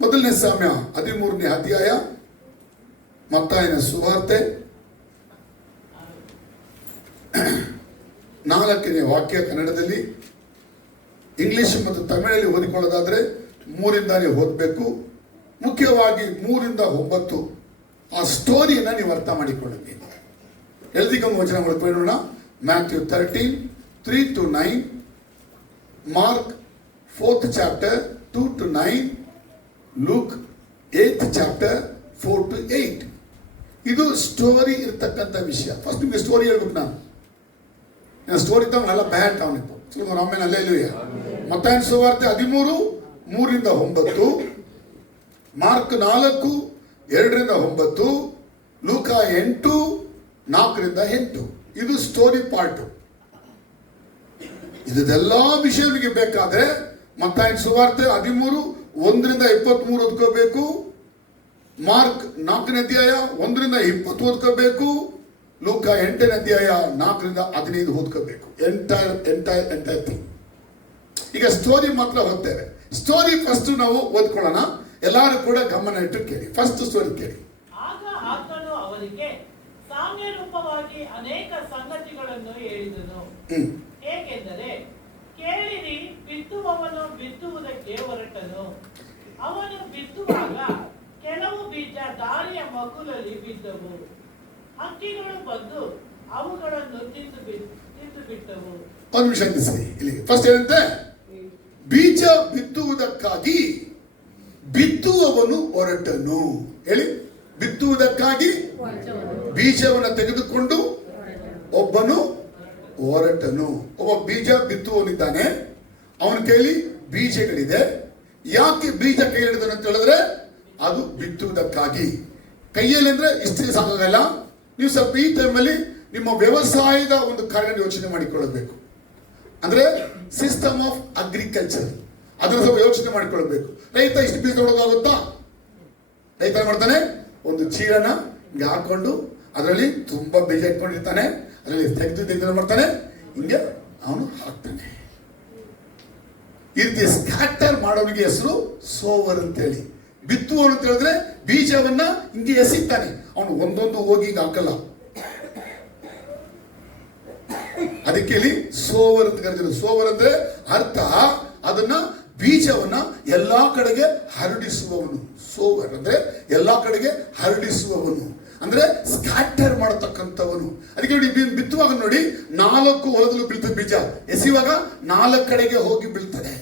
ಮೊದಲನೇ ಸಾಮ್ಯ 13ನೇ ಅಧ್ಯಾಯ, ಮತ್ತಾಯನ ಸುವಾರ್ತೆ 4ನೇ ವಾಕ್ಯ ಕನ್ನಡದಲ್ಲಿ, ಇಂಗ್ಲಿಷ್ ಮತ್ತು ತಮಿಳಲ್ಲಿ ಓದಿಕೊಳ್ಳೋದಾದ್ರೆ 3ರಿಂದಾನೇ ಓದಬೇಕು. ಮುಖ್ಯವಾಗಿ 3ರಿಂದ 9 ಆ ಸ್ಟೋರಿಯನ್ನು ನೀವು ಅರ್ಥ ಮಾಡಿಕೊಳ್ಳಬೇಕು. ಎಲ್ದಿಗೊಂದು ವಚನ ನೋಡೋಣ. Matthew 13:3-9, Mark 4th chapter 2-9, Luke 8th chapter 4-8. ಇದು ಸ್ಟೋರಿ ಇರ್ತಕ್ಕಂಥ ವಿಷಯ. ಫಸ್ಟ್ ನಿಮಗೆ ಸ್ಟೋರಿ ಹೇಳ್ಬೇಕು. ನಾನು ಸ್ಟೋರಿ ತಗೊಂಡೆಲ್ಲ ಬ್ಯಾಟ್ ಅವನಿತ್ತು ಆಮೇಲೆ ಅಲ್ಲೇ ಇಲ್ಲವೇ. ಮತ್ತಾಯನ ಸುವಾರ್ತೆ 13:3-9, ಮಾರ್ಕ್ 4:2-9, ಲೂಕ 8:4-8. ಇದು ಸ್ಟೋರಿ ಪಾರ್ಟ್. ಇದೆಲ್ಲ ವಿಷಯ ನಿಮಗೆ ಬೇಕಾದ್ರೆ ಮತ್ತಾಯನ ಸುವಾರ್ತೆ 13:1-23 ಓದ್ಕೋಬೇಕು. ಮಾರ್ಕ್ 4ನೇ ಅಧ್ಯಾಯ 1-20 ಓದ್ಕೋಬೇಕು. ಲೂಕ 8ನೇ ಅಧ್ಯಾಯ 4-15 ಓದ್ಕೋಬೇಕು. Entire thing. ಈಗ ಸ್ಟೋರಿ ಮಾತ್ರ ಓದ್ತೇವೆ. ಸ್ಟೋರಿ ಫಸ್ಟ್ ನಾವು ಓದ್ಕೊಳ್ಳೋಣ. ಎಲ್ಲರೂ ಕೂಡ ಗಮನ ಇಟ್ಟು ಕೇಳಿ. ಫಸ್ಟ್ ಸ್ಟೋರಿ ಕೇಳಿ. ಆಗ ಆತನು ಅವರಿಗೆ ಸಾಮ್ಯ ರೂಪವಾಗಿ ಅನೇಕ ಸಂಗತಿಗಳನ್ನು ಹೇಳಿದನು. ಹೇಗೆಂದರೆ, ಕೇಳಿರಿ, ಬಿತ್ತುವವನು ಬಿತ್ತುವುದಕ್ಕೆ ಹೊರಟನು. ಅವನು ಬಿತ್ತುವಾಗ ಕೆಲವು ಬೀಜ ದಾರಿಯ ಮಗುಲಲ್ಲಿ ಬಿದ್ದವು. ಹಕ್ಕಿಗಳು ಬಂದು ಅವುಗಳನ್ನು ತಿಂದು ಬಿಟ್ಟವು. ಒಂದು ನಿಮಿಷ ಇಲ್ಲಿ ಫಸ್ಟ್ ಏನಂತೆ, ಬೀಜ ಬಿತ್ತುವುದಕ್ಕಾಗಿ ಬಿತ್ತುವವನು ಹೊರಟನು. ಹೇಳಿ, ಬಿತ್ತುವುದಕ್ಕಾಗಿ ಬೀಜವನ್ನು ತೆಗೆದುಕೊಂಡು ಒಬ್ಬನು ಹೊರಟನು. ಒಬ್ಬ ಬೀಜ ಬಿತ್ತುವವನಿದ್ದಾನೆ. ಅವನ ಕೈಲಿ ಬೀಜಗಳಿದೆ. ಯಾಕೆ ಬೀಜ ಕೈ ಹಿಡಿದನು ಅಂತ ಹೇಳಿದ್ರೆ, ಅದು ಬಿತ್ತುವುದಕ್ಕಾಗಿ. ಕೈಯಲ್ಲಿ ಅಂದ್ರೆ ಇಷ್ಟೇ ಸಾಕಾಗಲ್ಲ. ನೀವು ಸ್ವಲ್ಪ ಈ ಟೈಮಲ್ಲಿ ನಿಮ್ಮ ವ್ಯವಸಾಯದ ಒಂದು ಕಾರ್ಯ ಯೋಚನೆ ಮಾಡಿಕೊಳ್ಳಬೇಕು. ಅಂದ್ರೆ ಸಿಸ್ಟಮ್ ಆಫ್ ಅಗ್ರಿಕಲ್ಚರ್, ಅದನ್ನು ಸ್ವಲ್ಪ ಯೋಚನೆ ಮಾಡಿಕೊಳ್ಳಬೇಕು. ರೈತ ಇಷ್ಟು ಬೀಜ ತೊಗೊಳೋದಾಗುತ್ತಾ? ರೈತ ಮಾಡ್ತಾನೆ, ಒಂದು ಚೀಲನ ಹಿಂಗೆ ಹಾಕೊಂಡು ಅದರಲ್ಲಿ ತುಂಬಾ ಬೀಜ ಇಟ್ಕೊಂಡಿರ್ತಾನೆ. ಅದರಲ್ಲಿ ತೆಗೆದು ಮಾಡ್ತಾನೆ, ಹಿಂಗೆ ಅವನು ಹಾಕ್ತಾನೆ. ಈ ರೀತಿ ಸ್ಕ್ಯಾಟರ್ ಮಾಡೋನಿಗೆ ಹೆಸರು ಸೋವರ್ ಅಂತೇಳಿ. ಬಿತ್ತುವನು ಅಂತ ಹೇಳಿದ್ರೆ ಬೀಜವನ್ನ ಹಿಂಗೆ ಎಸಿತಾನೆ. ಅವನು ಒಂದೊಂದು ಹೋಗಿ ಈಗ ಹಾಕಲ್ಲ. ಅದಕ್ಕೆ ಇಲ್ಲಿ ಸೋವರ್ ಅಂತ ಕರೀತಾರೆ. ಸೋವರ್ ಅಂದ್ರೆ ಅರ್ಥ ಅದನ್ನ ಬೀಜವನ್ನ ಎಲ್ಲಾ ಕಡೆಗೆ ಹರಡಿಸುವವನು. ಸೋವರ್ ಅಂದ್ರೆ ಎಲ್ಲಾ ಕಡೆಗೆ ಹರಡಿಸುವವನು, ಅಂದ್ರೆ ಸ್ಕ್ಯಾಟರ್ ಮಾಡತಕ್ಕಂಥವನು. ಅದಕ್ಕೆ ನೋಡಿ, ಬಿತ್ತುವಾಗ ನೋಡಿ 4 ಹೊಲದಲ್ಲೂ ಬೀಳ್ತದೆ ಬೀಜ. ಎಸೆಯುವಾಗ 4 ಕಡೆಗೆ ಹೋಗಿ ಬೀಳ್ತದೆ.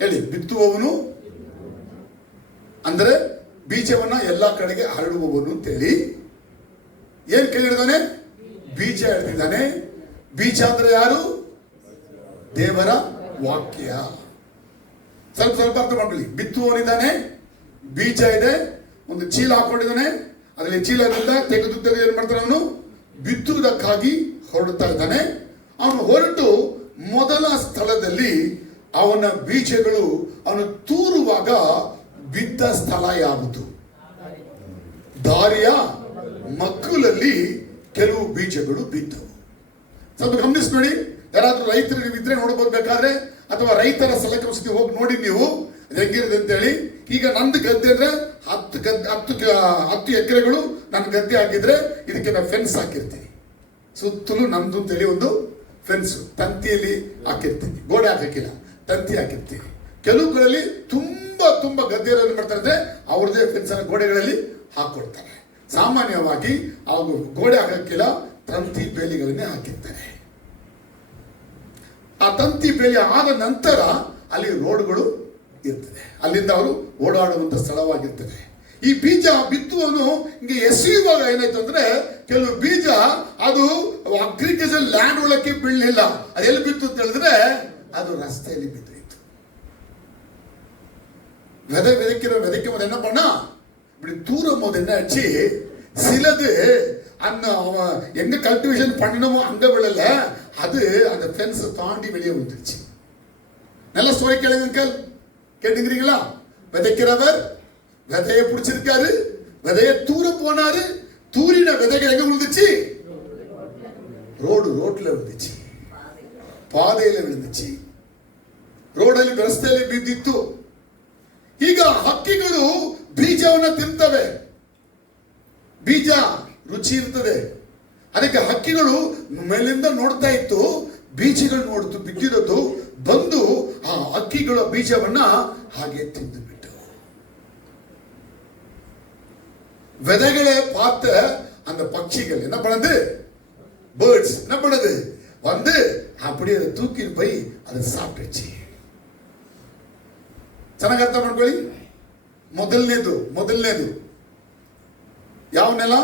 ಹೇಳಿ, ಬಿತ್ತುವವನು ಅಂದ್ರೆ ಬೀಜವನ್ನ ಎಲ್ಲಾ ಕಡೆಗೆ ಹರಡುವವನು ಅಂತೇಳಿ. ಏನ್ ಕೈ ಹಿಡಿದಾನೆ? ಬೀಜ ಹಿಡಿದಿದ್ದಾನೆ. ಬೀಜ ಅಂದ್ರೆ ಯಾರು? ದೇವರ ವಾಕ್ಯ. ಸ್ವಲ್ಪ ಸ್ವಲ್ಪ ಅರ್ಥ ಮಾಡ್ಕೊಳ್ಳಿ. ಬಿತ್ತುವವನಿದ್ದಾನೆ, ಬೀಜ ಇದೆ, ಒಂದು ಚೀಲ ಹಾಕೊಂಡಿದ್ದಾನೆ. ಅದರಲ್ಲಿ ಚೀಲದಿಂದ ತೆಗೆದು ಏನ್ ಮಾಡ್ತಾನೆ? ಅವನು ಬಿತ್ತುವುದಕ್ಕಾಗಿ ಹೊರಡುತ್ತಾ ಇದ್ದಾನೆ. ಅವನು ಹೊರಟು ಮೊದಲ ಸ್ಥಳದಲ್ಲಿ ಅವನ ಬೀಜಗಳು ಅವನು ತೂರುವಾಗ ಬಿದ್ದ ಸ್ಥಳ ಯಾವುದು? ದಾರಿಯ ಮಗ್ಗುಲಲ್ಲಿ ಕೆಲವು ಬೀಜಗಳು ಬಿದ್ದವು. ಸ್ವಲ್ಪ ಗಮನಿಸಿ ನೋಡಿ. ಯಾರಾದ್ರೂ ರೈತರಿಗೆ ಇದ್ರೆ ನೋಡ್ಬೋದು ಬೇಕಾದ್ರೆ, ಅಥವಾ ರೈತರ ಸಲಕರಣೆ ಹೋಗಿ ನೋಡಿ ನೀವು ಹೆಂಗಿರುತ್ತೆ ಅಂತೇಳಿ. ಈಗ ನಂದು ಗದ್ದೆ ಅಂದ್ರೆ 10 ಎಕರೆಗಳು ನನ್ನ ಗದ್ದೆ ಆಗಿದ್ರೆ ಇದಕ್ಕೆ ನಾನು ಫೆನ್ಸ್ ಹಾಕಿರ್ತೀನಿ. ಸುತ್ತಲೂ ನಮ್ದು ಅಂತೇಳಿ ಒಂದು ಫೆನ್ಸ್ ತಂತಿಯಲ್ಲಿ ಹಾಕಿರ್ತೀನಿ. ಗೋಡೆ ಹಾಕಿಲ್ಲ, ತಂತಿ ಹಾಕಿರ್ತೀನಿ. ಕೆಲವುಗಳಲ್ಲಿ ತುಂಬಾ ಗದ್ದೆಯಲ್ಲಿ ಮಾಡ್ತಾರೆ ಅಂದ್ರೆ ಅವ್ರದೇ ಫೆನ್ಸ್ ಗೋಡೆಗಳಲ್ಲಿ ಹಾಕೊಡ್ತಾರೆ. ಸಾಮಾನ್ಯವಾಗಿ ಅವರು ಗೋಡೆ ಹಾಕಕ್ಕಿಲ್ಲ, ತಂತಿ ಬೇಲಿಗಳನ್ನೇ ಹಾಕಿರ್ತಾರೆ. ಆ ತಂತಿ ಬೇಲಿ ಆದ ನಂತರ ಅಲ್ಲಿ ರೋಡ್ಗಳು ಇರ್ತದೆ. ಅಲ್ಲಿಂದ ಅವರು ಓಡಾಡುವಂತ ಸ್ಥಳವಾಗಿರ್ತದೆ. ಈ ಬೀಜ ಬಿತ್ತುವನು ಹಿಂಗೆ ಎಸೆಯುವಾಗ ಏನಾಯ್ತು ಅಂದ್ರೆ, ಕೆಲವು ಬೀಜ ಅದು ಅಗ್ರಿಕಲ್ಚರ್ ಲ್ಯಾಂಡ್ ಒಳಕ್ಕೆ ಬೀಳಲಿಲ್ಲ. ಅದೆಲ್ಲಿ ಬಿತ್ತು ಅಂತ ಹೇಳಿದ್ರೆ, ಅದು ರಸ್ತೆಯಲ್ಲಿ ಬಿದ್ದೋಯ್ತು. விதைக்க போது என்ன பண்ணா, இப்படி தூரும் போது என்ன ஆச்சு, சிலது அந்த எங்க கல்டிவேஷன் பண்ணணுமோ அங்க விழல, அது அந்த ஃபென்ஸ் தாண்டி வெளியே வந்துருச்சு. நல்ல ஸ்டோரி கேளுங்க, கேட்டுக்கிறீங்களா? விதைக்கிறவர் விதையை பிடிச்சிருக்காரு, விதையை தூர போனாரு, தூரின விதைகள் எங்க விழுந்துச்சு? ரோட்ல விழுந்துச்சு, பாதையில விழுந்துச்சு. ரோடில் ರಸ್ತೆಯಲ್ಲಿ ಬಿದ್ದಿತ್ತು. ಈಗ ಹಕ್ಕಿಗಳು ಬೀಜವನ್ನು ತಿಂತವೆ. ಬೀಜ ರುಚಿ ಇರ್ತದೆ, ಅದಕ್ಕೆ ಹಕ್ಕಿಗಳು ಮೇಲಿಂದ ನೋಡ್ತಾ ಇತ್ತು. ಬೀಜಗಳು ನೋಡ್ತು ಬಿದ್ದಿರೋದು, ಬಂದು ಆ ಹಕ್ಕಿಗಳ ಬೀಜವನ್ನ ಹಾಗೆ ತಿಂದು ಬಿಟ್ಟು. விதைகளை பார்த்த அந்த பட்சிகள் என்ன பண்ணுது? பேர்ட்ஸ் என்ன பண்ணுது? வந்து அப்படியே அதை தூக்கி போய் அதை சாப்பிட்டுச்சு. ಚೆನ್ನಾಗಿ ಅರ್ಥ ಮಾಡ್ಕೊಳ್ಳಿ. ಮೊದಲನೇದು ಯಾವ ನೆಲ?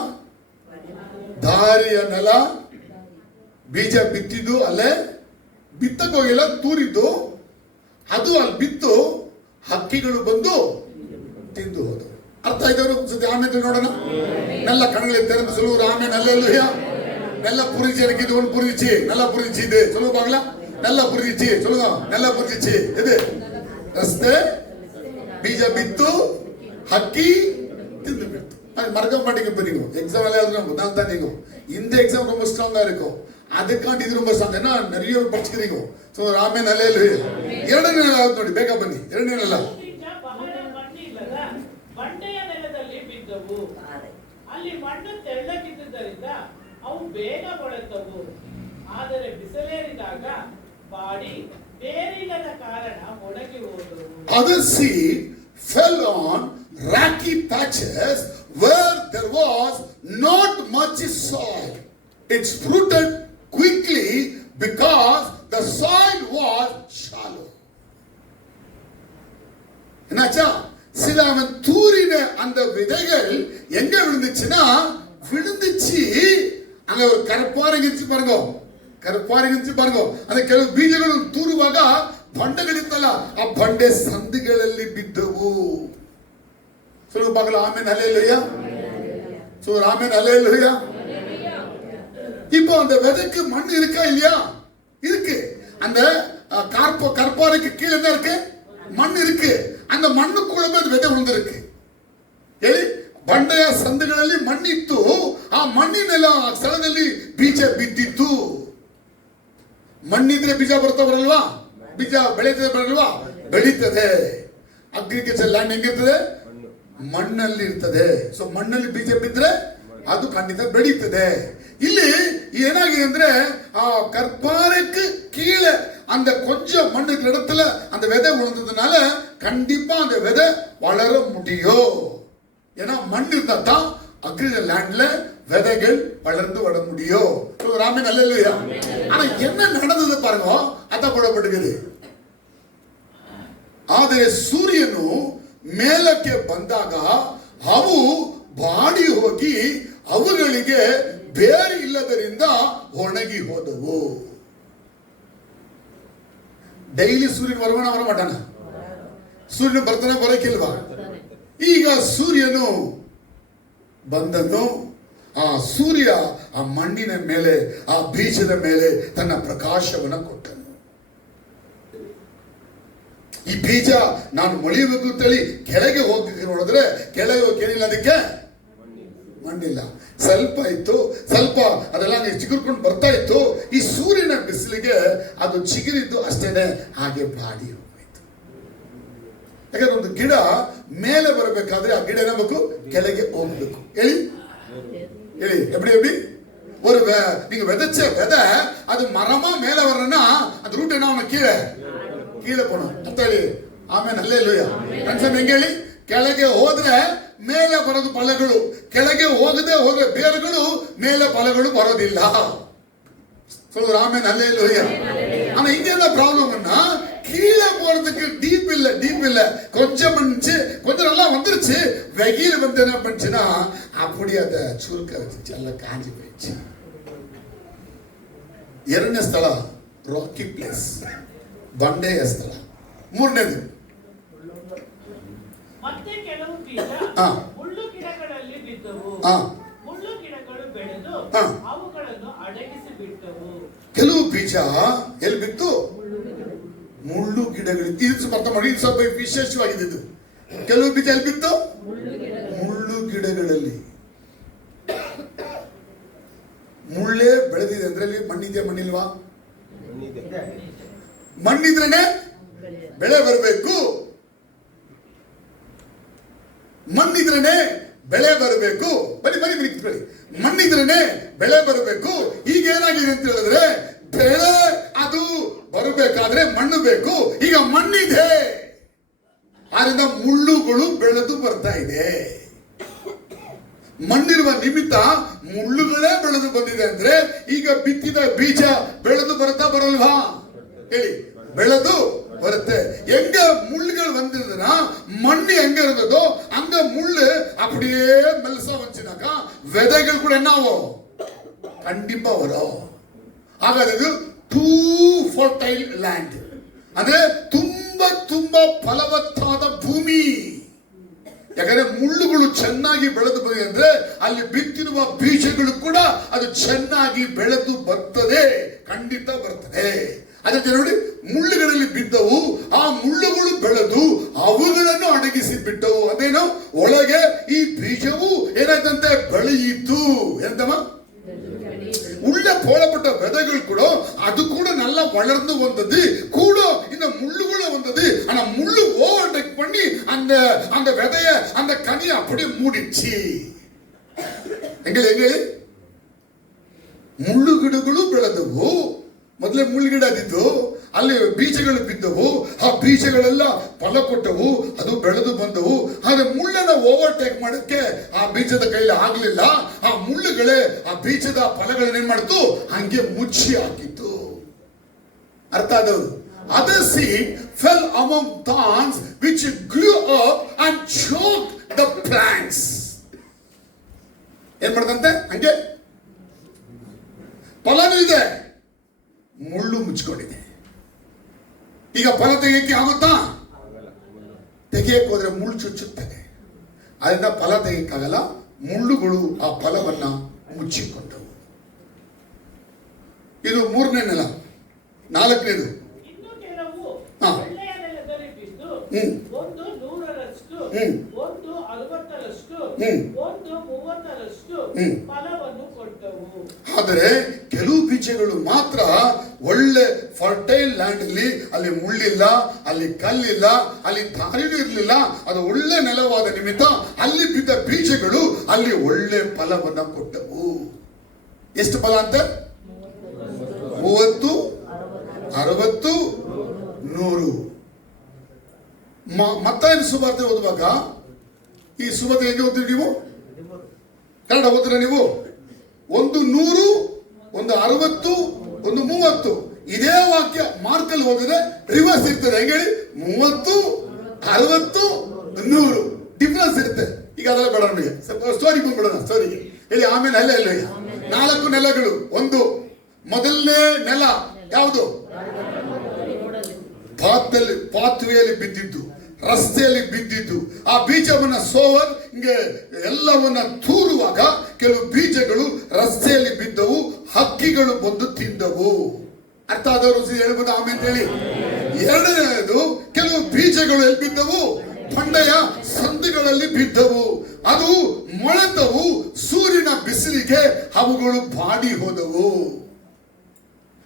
ದಾರಿಯ ನೆಲ. ಬೀಜ ಬಿತ್ತಿದ್ದು ಅಲ್ಲೇ ಬಿತ್ತಕ್ಕೆ ಹೋಗಿಲ್ಲ, ತೂರಿದ್ದು. ಅದು ಅಲ್ಲಿ ಬಿತ್ತು, ಹಕ್ಕಿಗಳು ಬಂದು ತಿಂದು ಹೋದವು. ಅರ್ಥ ಆಯ್ತವರು? ಆಮೇಲೆ ನೋಡೋಣ. நல்ல கண்களை திறந்து சொல்லுவோம் ஆமென் அல்லேலூயா. நல்லா புரிஞ்சிச்சு எனக்கு இது ஒன்று புரிஞ்சிச்சு, நல்லா புரிஞ்சிச்சு இது சொல்லுங்க பார்க்கலாம். நல்லா புரிஞ்சிச்சு சொல்லுங்க, நல்லா புரிஞ்சிச்சு. இது ರಸ್ತೆ, ಬೀಜ ಬಿತ್ತು, ಹಕ್ಕಿ ತಿಂದು ಬಿತ್ತು. அது மறக்க மாட்டீங்க. இப்போ நீங்க எக்ஸாம் எழுதுறோம் நான் தான் நீங்க இந்த எக்ஸாம் ரொம்ப ஸ்ட்ராங்கா இருக்கும், அதுக்காண்டி இது ரொம்ப ಸ್ಟ್ರಾಂಗ್. என்ன நிறைய படிச்சுக்கிறீங்க. ಸೊ ಆಮೇನ್ அல்லேಲೂಯಾ. ಎರಡನೇ ನೆಲ ಆಗುತ್ತೆ ನೋಡಿ, ಬೇಗ ಬನ್ನಿ. ಎರಡನೇ ನೆಲ ಬಂಡೆಯ ನೆಲದಲ್ಲಿ ಬಿದ್ದವು. ಅಲ್ಲಿ ಮಣ್ಣು ತೆಳ್ಳಗಿದ್ದುದರಿಂದ ಅವು ಬೇಗ ಮೊಳೆತವು. ಆದರೆ ಬಿಸಿಲೇರಿದಾಗ ಬಾಡಿ ಬೇರಿಲ್ಲದ ಕಾರಣ ಒಣಗಿ ಹೋದವು. Other seed fell on rocky patches where there was not much soil. It sprouted quickly because the soil was shallow. என்னாச்சா? சில அவன் தூரின அந்த விதைகள் எங்க விழுந்துச்சுன்னா, விழுந்துச்சு அங்க ஒரு ಕರ್ಪಾರಗಿಂಚು ಪಾருங்க. அந்த ಕೆಲವು ಬೀಜಗಳು ತೂರುವಾಗ ಬಂಡೆಗಳಿತ್ತಲ್ಲ, ಆ ಬಂಡೆ ಸಂದಿಗಳಲ್ಲಿ ಬಿದ್ದವು. சொல்லுங்க பார்க்கலாம். ஆமென் அல்லேலூயா. சோ ஆமென் அல்லேலூயா. இப்போ அந்த விதைக்கு மண் இருக்கா இல்லையா? இருக்கு. அந்த கற்பாறைக்கு கீழே என்ன இருக்கு? மண் இருக்கு. அந்த ಮಣ್ಣುக்குள்ள போய் விதை விழுந்திருக்கு. ಹೇಳಿ, ಬಂಡೆಯ ಸಂದುಗಳಲ್ಲಿ ಮಣ್ಣಿತ್ತು, ಆ ಮಣ್ಣಿನೆಲ್ಲ ಸ್ಥಳದಲ್ಲಿ ಬೀಜ ಬಿದ್ದಿತ್ತು. ಮಣ್ಣಿದ್ರೆ ಬೀಜ ಬರಲ್ವಾ? ಬೀಜ ಬೆಳೀತದೆ ಬರಲ್ವಾ? ಬೆಳೀತದೆ. ಅಗ್ರಿಕಲ್ಚರ್ ಲ್ಯಾಂಡ್ ಹೆಂಗಿರ್ತದೆ? ಮಣ್ಣಲ್ಲಿ ಇರ್ತದೆ. ಸೊ ಮಣ್ಣಲ್ಲಿ ಬೀಜ ಬಿದ್ರೆ ಅದು ಖಂಡಿತ ಬೆಳೀತದೆ. ಇಲ್ಲಿ ಏನಾಗಿದೆ ಅಂದ್ರೆ, ಆ கற்பாறைக்கு கீழே அந்த கொஞ்சம் மண்ணுக்கு இடத்துல அந்த விதை விழுந்ததுனால கண்டிப்பா அந்த விதை வளர முடியும். ஏன்னா மண் இருந்தா தான் அக்ரிகல்ச்சர் லேண்ட்ல விதைகள் வளர்ந்து வர முடியும். ராமன் அல்லேலூயா. ஆனா என்ன நடந்தது பாருங்க, அத போடப்பட்டிருக்குது. ಆದರೆ ಸೂರ್ಯನು ಮೇಲಕ್ಕೆ ಬಂದಾಗ ಅವು ಬಾಡಿ ಹೋಗಿ ಅವುಗಳಿಗೆ ಬೇರೆ ಇಲ್ಲದರಿಂದ ಒಣಗಿ ಹೋದವು. ಡೈಲಿ ಸೂರ್ಯನ ಬರವಣ ಮಾಡಣ. ಸೂರ್ಯನು ಬರ್ತಾನೆ ಬರೋಕ್ಕಿಲ್ವಾ? ಈಗ ಸೂರ್ಯನು ಬಂದನು. ಆ ಸೂರ್ಯ ಆ ಮಣ್ಣಿನ ಮೇಲೆ, ಆ ಬೀಜದ ಮೇಲೆ ತನ್ನ ಪ್ರಕಾಶವನ್ನು ಕೊಟ್ಟನು. ಈ ಬೀಜ ನಾನು ಮೊಳೆಯಬೇಕು ಅಂತೇಳಿ ಕೆಳಗೆ ಹೋಗಿ ನೋಡಿದ್ರೆ ಕೆಳಗೆ ಹೋಗಿಲ್ಲ, ಅದಕ್ಕೆ ಮಣ್ಣಿಲ್ಲ. ಸ್ವಲ್ಪ ಇತ್ತು, ಸ್ವಲ್ಪ ಅದೆಲ್ಲ ಚಿಗುರ್ಕೊಂಡು ಬರ್ತಾ ಇತ್ತು. ಈ ಸೂರ್ಯನ ಬಿಸಿಲಿಗೆ ಅದು ಚಿಗುರಿದ್ದು ಅಷ್ಟೇನೆ, ಹಾಗೆ ಬಾಡಿ ಹೋಗ್ಬೇಕು. ಯಾಕಂದ್ರೆ ಒಂದು ಗಿಡ ಮೇಲೆ ಬರಬೇಕಾದ್ರೆ ಆ ಗಿಡ ಏನಾಗಬೇಕು? ಕೆಳಗೆ ಹೋಗ್ಬೇಕು. ಹೇಳಿ எப்படி ஒரு நீங்க விதைச்ச விதை அது மரமா மேல வரணும்னா அந்த ரூட் என்ன ஆகணும்? கீழே போகணும். ಅಂತ ಹೇಳಿ ಆಮೇಲೆ அல்லேலೂಯಾ. ಕನ್ಸಮ್ ಹೆಂಗೆ ಹೇಳಿ? ಕೆಳಗೆ ಹೋದ್ರೆ ಮೇಲೆ ಬರೋದು ಫಲಗಳು, ಕೆಳಗೆ ಹೋಗದೆ ಹೋದ್ರೆ ಬೇರುಗಳು, ಮೇಲೆ ಫಲಗಳು ಬರೋದಿಲ್ಲ. சொல்லுங்க ஆமென் அல்லேலூயா. ஆனா இங்க என்ன ப்ராப்ளம்னா, கீழே போறதுக்கு டீப் இல்ல, கொஞ்சம் பண்ணிச்சு, கொஞ்சம் நல்லா வந்துருச்சு. வெயில் வந்து என்ன பண்ணுச்சுன்னா அப்படி அதை சுருக்க வச்சுச்சு, எல்லாம் காஞ்சி போயிடுச்சு. ಎರಡನೇ ಸ್ಥಳ ರಾಕಿ ಪ್ಲೇಸ್, ಬಂಡೆಯ ಸ್ಥಳ. ಮೂರನೇದು ಮತ್ತೆ ಕೆಲವು ಬೀಜ ಮುಳ್ಳು ಗಿಡಗಳಲ್ಲಿ ಬಿದ್ದವು. ಮುಳ್ಳು ಗಿಡಗಳು ಬೆಳೆದು ಅವುಗಳನ್ನು ಅಡಗಿಸಿ ಬಿಟ್ಟವು. ಕೆಲವು ಬೀಜ ಎಲ್ಲಿ ಬಿತ್ತು? ಮುಳ್ಳು ಗಿಡಗಳು. ಇದು ಅರ್ಥ ಮಾಡಿ, ಇದು ಸ್ವಲ್ಪ ವಿಶೇಷವಾಗಿದ್ದು. ಕೆಲವು ಬೀಜ ಎಲ್ಲಿ ಬಿತ್ತು? ಮುಳ್ಳು ಗಿಡಗಳಲ್ಲಿ. ಮುಳ್ಳೇ ಬೆಳೆದಿದೆ ಅಂದ್ರೆ ಅಲ್ಲಿ ಮಣ್ಣಿದೆ, ಮಣ್ಣಿಲ್ವಾ? ಮಣ್ಣಿದ್ರೇನೆ ಬೆಳೆ ಬರಬೇಕು, ಮಣ್ಣಿದ್ರೇನೆ ಬೆಳೆ ಬರಬೇಕು. ಬನ್ನಿ ಬನ್ನಿ ಬನ್ನಿ, ಮಣ್ಣಿದ್ರೇನೆ ಬೆಳೆ ಬರಬೇಕು. ಈಗ ಏನಾಗಿದೆ ಅಂತ ಹೇಳಿದ್ರೆ ಬೆಳೆ ಅದು ಬರಬೇಕಾದ್ರೆ ಮಣ್ಣು ಬೇಕು. ಈಗ ಮಣ್ಣಿದೆ, ಆದ್ರಿಂದ ಮುಳ್ಳುಗಳು ಬೆಳೆದು ಬರ್ತಾ ಇದೆ. ಮಣ್ಣಿರುವ ನಿಮಿತ್ತ ಮುಳ್ಳುಗಳೇ ಬೆಳೆದು ಬಂದಿದೆ ಅಂದ್ರೆ ಈಗ ಬಿತ್ತಿದ ಬೀಜ ಬೆಳೆದು ಬರ್ತಾ ಬರಲ್ವಾ? ಹೇಳಿ, ಬೆಳೆದು ಬರುತ್ತೆ. ಹೆಂಗ ಮುಳ್ಳುಗಳು ಬಂದಿರೋದನ್ನ ಮಣ್ಣು ಹೆಂಗ ಇರೋದು ಹಂಗ ಮುಳ್ಳು அப்படியே மெல்சா வச்சினாக்கா விதைகள் கூட என்னாவோ கண்டிப்பா வரும். ಹಾಗಾದ್ರೆ ಇದು ಟೂ ಫರ್ಟೈಲ್ ಲ್ಯಾಂಡ್ ಅಂದ್ರೆ ತುಂಬಾ ತುಂಬಾ ಫಲವತ್ತಾದ ಭೂಮಿ. ಯಾಕಂದ್ರೆ ಮುಳ್ಳುಗಳು ಚೆನ್ನಾಗಿ ಬೆಳೆದು ಬಂದಿದೆ ಅಂದ್ರೆ ಅಲ್ಲಿ ಬಿತ್ತಿರುವ ಬೀಜಗಳು ಕೂಡ ಅದು ಚೆನ್ನಾಗಿ ಬೆಳೆದು ಬರ್ತದೆ, ಖಂಡಿತ ಬರ್ತದೆ. ಅದಕ್ಕೆ ನೋಡಿ, ಮುಳ್ಳುಗಳಲ್ಲಿ ಬಿದ್ದವು, ಆ ಮುಳ್ಳುಗಳು ಬೆಳೆದು ಅವುಗಳನ್ನು ಅಡಗಿಸಿ ಬಿಟ್ಟವು. ಅದೇನು, ಒಳಗೆ ಈ ಬೀಜವು ಏನಾಯ್ತಂತೆ ಬೆಳೆಯಿತು. ಎಂತಮ್ಮ, உள்ள போடப்பட்ட விதைகள் கூட அது கூட நல்லா வளர்ந்து வந்தது, கூட இந்த முள்ளுகுள்ள வந்தது. ஆனா முள்ளு ஓவர்டேக் பண்ணி அந்த அந்த விதைய அந்த கனியை அப்படியே மூடிச்சு. எங்க ಮುಳ್ಳು ಗಿಡಗಳು ಬೆಳೆದವು. ಮೊದಲೇ ಮುಳ್ಳುಗಿಡ ಇದ್ದು ಅಲ್ಲಿ ಬೀಜಗಳು ಬಿದ್ದವು, ಆ ಬೀಜಗಳೆಲ್ಲ ಫಲ ಕೊಟ್ಟವು, ಅದು ಬೆಳೆದು ಬಂದವು. ಆದ್ರೆ ಮುಳ್ಳನ್ನ ಓವರ್ಟೇಕ್ ಮಾಡಕ್ಕೆ ಆ ಬೀಜದ ಕೈಲಿ ಆಗ್ಲಿಲ್ಲ. ಆ ಮುಳ್ಳುಗಳೇ ಆ ಬೀಜದ ಫಲಗಳನ್ನ ಏನ್ ಮಾಡ್ತು, ಹಂಗೆ ಮುಚ್ಚಿ ಹಾಕಿತ್ತು. ಅರ್ಥ ಆದವರು? Other seed fell among thorns which grew up and choked the plants. ಏನ್ ಮಾಡ್ದಂತೆ, ಹಂಗೆ ಫಲನೂ ಇದೆ, ಮುಳ್ಳು ಮುಚ್ಕೊಂಡಿದೆ. ಈಗ ಫಲ ತೆಗೆಯಕ್ಕೆ ಆಗುತ್ತಾ? ತೆಗೆಯಕ್ಕೆ ಹೋದ್ರೆ ಮುಳ್ಳು ಚುಚ್ಚುತ್ತದೆ, ಅದರಿಂದ ಫಲ ತೆಗೆಯಕ್ಕಾಗಲ್ಲ. ಮುಳ್ಳುಗಳು ಆ ಫಲವನ್ನ ಮುಚ್ಚಿಕೊಂಡವು. ಇದು 3ನೇ ನೆಲ. 4ನೇದು, ಇನ್ನು ಕೆಲವು ಒಳ್ಳೆಯ ನೆಲದಲ್ಲಿ ಬಿದ್ದು, ಒಂದು 100ರಷ್ಟು, ಒಂದು 60ರಷ್ಟು, ಒಂದು 30ರಷ್ಟು ಫಲವನ್ನು ಕೊಟ್ಟವು. ಆದರೆ ಕೆಲವು ಬೀಜಗಳು ಮಾತ್ರ ಒಳ್ಳೆ ಫರ್ಟೈಲ್ ಲ್ಯಾಂಡ್ ಅಲ್ಲಿ, ಅಲ್ಲಿ ಮುಳ್ಳಿಲ್ಲ, ಅಲ್ಲಿ ಕಲ್ಲಿಲ್ಲ, ಅಲ್ಲಿ ದಾರಿನೂ ಇರಲಿಲ್ಲ, ಅದು ಒಳ್ಳೆ ನೆಲವಾದ ನಿಮಿತ್ತ ಅಲ್ಲಿ ಬಿದ್ದ ಬೀಜಗಳು ಅಲ್ಲಿ ಒಳ್ಳೆ ಫಲವನ್ನ ಕೊಟ್ಟವು. ಎಷ್ಟು ಫಲ ಅಂತ? 30, 60, 100. ಮತ್ತಾಯನ ಸುವಾರ್ತೆ ಓದುವಾಗ ಈ ಸುವಾರ್ತೆ ಹೇಗೆ ಓದ್ತೀರಿ ನೀವು? ಕನ್ನಡ ಓದ್ತೀರಾ ನೀವು? ಒಂದು 100, ಒಂದು 60, ಒಂದು 30. ಇದೇ ವಾಕ್ಯ ಮಾರ್ಕಲ್ಲಿ ಹೋದರೆ ರಿವರ್ಸ್ ಇರ್ತದೆ. ಹೆಂಗೆ ಹೇಳಿ? 30, 60, 100 ಡಿಫರೆನ್ಸ್ ಇರುತ್ತೆ. ಈಗ ಅದೆಲ್ಲ ಬೇಡ ನಮಗೆ, ಸ್ಟೋರಿ ಬಂದ್ಬಿಡೋಣ. ಸ್ಟೋರಿಗೆ ಹೇಳಿ, ಆಮೇಲೆ ಅಲ್ಲ ಇಲ್ಲ. 4 ನೆಲಗಳು. ಒಂದು ಮೊದಲನೇ ನೆಲ ಯಾವುದು? ಪಾತ್ವೆಯಲ್ಲಿ ಬಿದ್ದಿದ್ದು, ರಸ್ತೆಯಲ್ಲಿ ಬಿದ್ದಿದ್ದು. ಆ ಬೀಜವನ್ನ ಸೋವರ್ ಹಿಂಗೆ ಎಲ್ಲವನ್ನ ತೂರುವಾಗ ಕೆಲವು ಬೀಜಗಳು ರಸ್ತೆಯಲ್ಲಿ ಬಿದ್ದವು, ಹಕ್ಕಿಗಳು ಬಂದು ತಿಂದವು. ಅರ್ಥ ಆದವರು ಹೇಳ್ಬೋದು ಆಮೇಲೆ ಹೇಳಿ. 2ನೇದು, ಕೆಲವು ಬೀಜಗಳು ಎಲ್ಲಿ ಬಿದ್ದವು? ಬಂಡೆಯ ಸಂದುಗಳಲ್ಲಿ ಬಿದ್ದವು. ಅದು ಮೊಳೆತವು, ಸೂರ್ಯನ ಬಿಸಿಲಿಗೆ ಅವುಗಳು ಬಾಡಿ ಹೋದವು.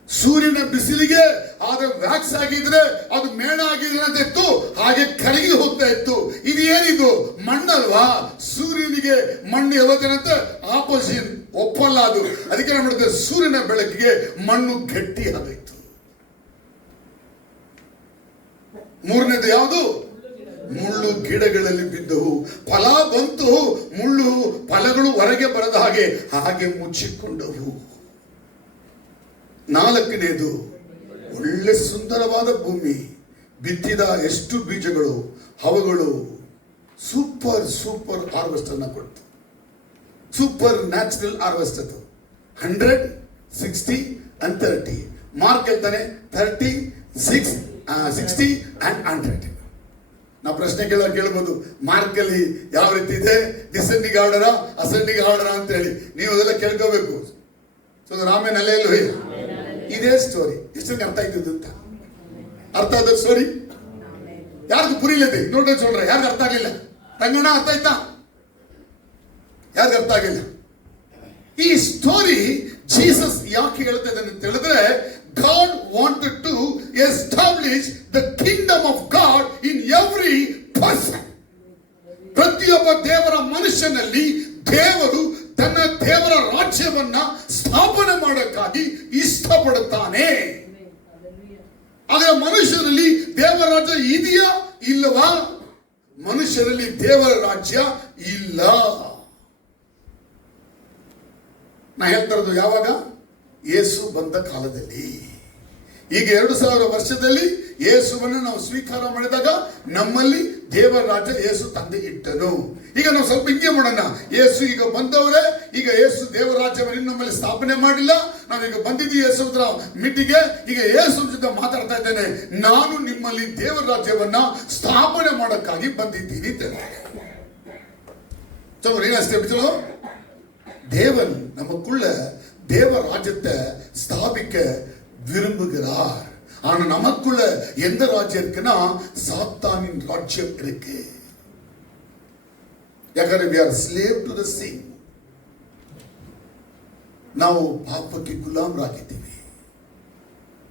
ಸೂರ್ಯನ ಬಿಸಿಲಿಗೆ ಆದ್ರೆ ವ್ಯಾಕ್ಸ್ ಆಗಿದ್ರೆ ಅದು ಮೇಣ ಆಗಿದ್ರೆ ಅಂತ ಇತ್ತು, ಹಾಗೆ ಕರಗಿ ಹೋಗ್ತಾ ಇತ್ತು. ಇದು ಏನಿದು? ಮಣ್ಣಲ್ವಾ? ಸೂರ್ಯನಿಗೆ ಮಣ್ಣು ಯಾವತ್ತೇನಂತೆ ಆಪೋಸಿಟ್, ಒಪ್ಪಲ್ಲ ಅದು. ಅದಕ್ಕೆ ಏನ್ ಮಾಡುತ್ತೆ, ಸೂರ್ಯನ ಬೆಳಕಿಗೆ ಮಣ್ಣು ಗಟ್ಟಿ ಆಗೋಯ್ತು. 3ನೇದು ಯಾವುದು? ಮುಳ್ಳು ಗಿಡಗಳಲ್ಲಿ ಬಿದ್ದವು, ಫಲ ಬಂತು, ಮುಳ್ಳು ಫಲಗಳು ಹೊರಗೆ ಬರದ ಹಾಗೆ ಮುಚ್ಚಿಕೊಂಡವು. 4ನೇದು, ಒಳ್ಳೆ ಸುಂದರವಾದ ಭೂಮಿ, ಬಿತ್ತಿದ ಎಷ್ಟು ಬೀಜಗಳು ಅವುಗಳು ಸೂಪರ್ ಹಾರ್ವೆಸ್ಟ್ ಅನ್ನ ಕೊಡ್ತು. ಸೂಪರ್ ನ್ಯಾಚುರಲ್ ಹಾರ್ವೆಸ್ಟ್ ಅದು. 100, 60 and 30. ಮಾರ್ಕ್ ಹೇಳ್ತಾನೆ 30, 60 and 100. ನಾವು ಪ್ರಶ್ನೆ ಕೇಳ್ಬೋದು, ಮಾರ್ಕಲ್ಲಿ ಯಾವ ರೀತಿ ಇದೆ? ಡಿಸೆಂಡಿಂಗ್ ಆರ್ಡರ, ಅಸೆಂಡಿಂಗ್ ಆರ್ಡರ ಅಂತ ಹೇಳಿ ನೀವು ಅದೆಲ್ಲ ಕೇಳ್ಕೋಬೇಕು. ಸೊ ರಾಮೇನ್ ಅಲ್ಲೆಲ್ಲೂ ಇದೇ ಸ್ಟೋರಿ. ಎಷ್ಟು ಅರ್ಥ ಆಯ್ತದ್ದು ಅಂತ? ಅರ್ಥ ಆದ ಸ್ಟೋರಿ ಯಾರಿಗೂ ಪುರಿಲಿದೆ? ನೋಡಿ சொல்றேன், ಯಾರಿಗೂ ಅರ್ಥ ಆಗಲಿಲ್ಲ? ರಂಗಣ್ಣ ಅರ್ಥ ಆಯ್ತಾ? ಯಾರಿಗೂ ಅರ್ಥ ಆಗಿಲ್ಲ? ಈ ಸ್ಟೋರಿ ಜೀಸಸ್ ಯಾಕೆ ಹೇಳ್ತಾ ಇದ್ದಾನೆ ಅಂತ ಹೇಳಿದ್ರೆ, God wanted to establish the kingdom of ದೇವರ ರಾಜ್ಯವನ್ನ ಸ್ಥಾಪನೆ ಮಾಡೋಕ್ಕಾಗಿ ಇಷ್ಟಪಡುತ್ತಾನೆ. ಆದರೆ ಮನುಷ್ಯರಲ್ಲಿ ದೇವರ ರಾಜ್ಯ ಇದೆಯಾ ಇಲ್ಲವಾ? ಮನುಷ್ಯರಲ್ಲಿ ದೇವರ ರಾಜ್ಯ ಇಲ್ಲ. ನಾ ಹೇಳ್ತಾ ಇರೋದು ಯಾವಾಗ? ಯೇಸು ಬಂದ ಕಾಲದಲ್ಲಿ. ಈಗ 2000 ವರ್ಷದಲ್ಲಿ ಯೇಸುವನ್ನು ನಾವು ಸ್ವೀಕಾರ ಮಾಡಿದಾಗ ನಮ್ಮಲ್ಲಿ ದೇವರ ರಾಜ್ಯ ಯೇಸು ತಂದೆ ಇಟ್ಟನು. ಈಗ ನಾವು ಸ್ವಲ್ಪ ಹಿಂಗೆ ಮಾಡೋಣ. ಯೇಸು ಈಗ ಬಂದವರೇ, ಈಗ ಯೇಸು ದೇವರ ರಾಜ್ಯವನ್ನು ನಮ್ಮಲ್ಲಿ ಸ್ಥಾಪನೆ ಮಾಡಿಲ್ಲ. ನಾವೀಗ ಬಂದಿದ್ದೀವಿ ಯೇಸು ಹತ್ರ ಮೀಟಿಗೆ. ಈಗ ಯೇಸು ಜೊತೆ ಮಾತಾಡ್ತಾ ಇದ್ದೇನೆ, ನಾನು ನಿಮ್ಮಲ್ಲಿ ದೇವರ ರಾಜ್ಯವನ್ನ ಸ್ಥಾಪನೆ ಮಾಡೋಕ್ಕಾಗಿ ಬಂದಿದ್ದೀನಿ. ചലോ സ്റ്റെപ്പ് ചലോ. தேவன் நமக்குள்ள தேவ ராஜ்யத்தை ஸ்தாபிக்க விரும்புகிறார். ஆனா நமக்குள்ள எந்த ராஜ்யம் இருக்குன்னா சாத்தானின் ராஜ்யம் இருக்கு. ಯಾಕಂದ್ರೆ we are slave to the sin. ನಾವು ಪಾಪಕ್ಕೆ ಗುಲಾಮರಾಗಿದ್ದೀವಿ.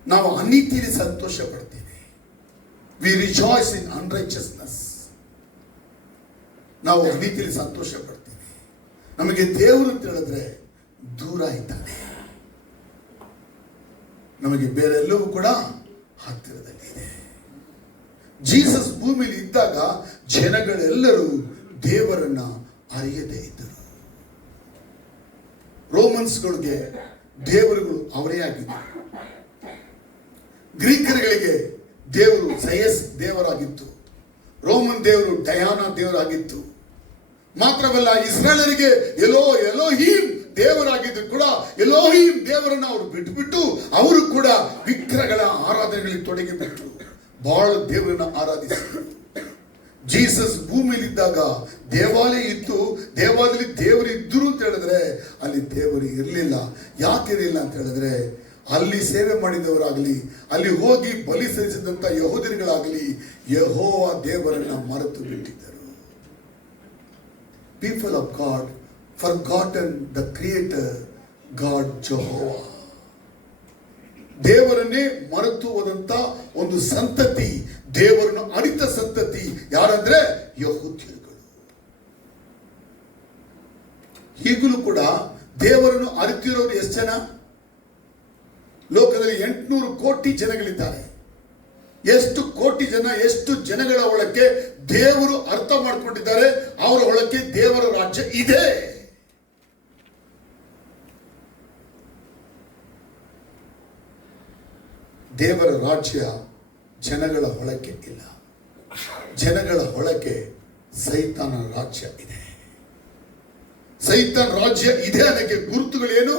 ನಾವು ಅನೀತಿಯಲ್ಲಿ ಸಂತೋಷ ಪಡ್ತೀವಿ. we rejoice in unrighteousness. ನಾವು ಅನೀತಿಯಲ್ಲಿ ಸಂತೋಷ ಪಡ್ತೀವಿ. ನಮಗೆ ದೇವರು ಅಂತ ಹೇಳಿದ್ರೆ ದೂರ ಇದ್ದಾನೆ. ನಮಗೆ ಬೇರೆ ಎಲ್ಲವೂ ಕೂಡ ಹತ್ತಿರದಲ್ಲಿ ಇದೆ. ಜೀಸಸ್ ಭೂಮಿಯಲ್ಲಿ ಇದ್ದಾಗ ಜನಗಳೆಲ್ಲರೂ ದೇವರನ್ನ ಅರಿಯದೇ ಇದ್ದರು. ರೋಮನ್ಸ್ಗಳಿಗೆ ದೇವರುಗಳು ಅವರೇ ಆಗಿದ್ದರು. ಗ್ರೀಕರುಗಳಿಗೆ ದೇವರು ಝಯಸ್ ದೇವರಾಗಿತ್ತು. ರೋಮನ್ ದೇವರು ಡಯಾನಾ ದೇವರಾಗಿತ್ತು. ಮಾತ್ರವಲ್ಲ, ಇಸ್ರಾಯೇಲರಿಗೆ ಎಲೋಹೀಮ್ ದೇವರಾಗಿದ್ದು ಕೂಡ ಎಲೋಹೀಮ್ ದೇವರನ್ನ ಅವರು ಬಿಟ್ಟು ಅವರು ಕೂಡ ವಿಗ್ರಹಗಳ ಆರಾಧನೆಗಳಿಗೆ ತೊಡಗಿಬಿಟ್ರು. ಬಹಳ ದೇವರನ್ನ ಆರಾಧಿಸಿದರು. ಜೀಸಸ್ ಭೂಮಿಯಲ್ಲಿದ್ದಾಗ ದೇವಾಲಯ ಇತ್ತು. ದೇವಾಲಯದಲ್ಲಿ ದೇವರು ಇದ್ರು ಅಂತ ಹೇಳಿದ್ರೆ ಅಲ್ಲಿ ದೇವರು ಇರಲಿಲ್ಲ. ಯಾಕೆ ಇರಲಿಲ್ಲ ಅಂತ ಹೇಳಿದ್ರೆ ಅಲ್ಲಿ ಸೇವೆ ಮಾಡಿದವರಾಗಲಿ, ಅಲ್ಲಿ ಹೋಗಿ ಬಲಿ ಸಲ್ಲಿಸಿದಂತ ಯಹೂದರಿಗಳಾಗಲಿ ಯೆಹೋವ ದೇವರನ್ನ ಮರೆತು ಬಿಟ್ಟಿದ್ದರು. People of God forgotten the creator God Jehovah. ದೇವರನ್ನೇ ಮರೆತು ಹೋದಂತ ಒಂದು ಸಂತತಿ, ದೇವರನ್ನು ಅರಿತ ಸಂತತಿ ಯಾರಂದ್ರೆ ಯಹೂದ್ಯರುಗಳು. ಈಗಲೂ ಕೂಡ ದೇವರನ್ನು ಅರಿತಿರೋರು ಎಷ್ಟು ಜನ? ಲೋಕದಲ್ಲಿ 800 ಕೋಟಿ ಜನಗಳಿದ್ದಾರೆ. ಎಷ್ಟು ಕೋಟಿ ಜನ, ಎಷ್ಟು ಜನಗಳ ಒಳಕ್ಕೆ ದೇವರು ಅರ್ಥ ಮಾಡಿಕೊಂಡಿದ್ದಾರೆ, ಅವರ ಒಳಕ್ಕೆ ದೇವರ ರಾಜ್ಯ ಇದೆ. ದೇವರ ರಾಜ್ಯ ಜನಗಳ ಒಳಕ್ಕೆ ಇಲ್ಲ. ಜನಗಳ ಒಳಕ್ಕೆ ಸೈತಾನ ರಾಜ್ಯ ಇದೆ. ಸೈತಾನ ರಾಜ್ಯ ಇದೆ ಅನ್ನಕ್ಕೆ ಗುರುತುಗಳೇನು?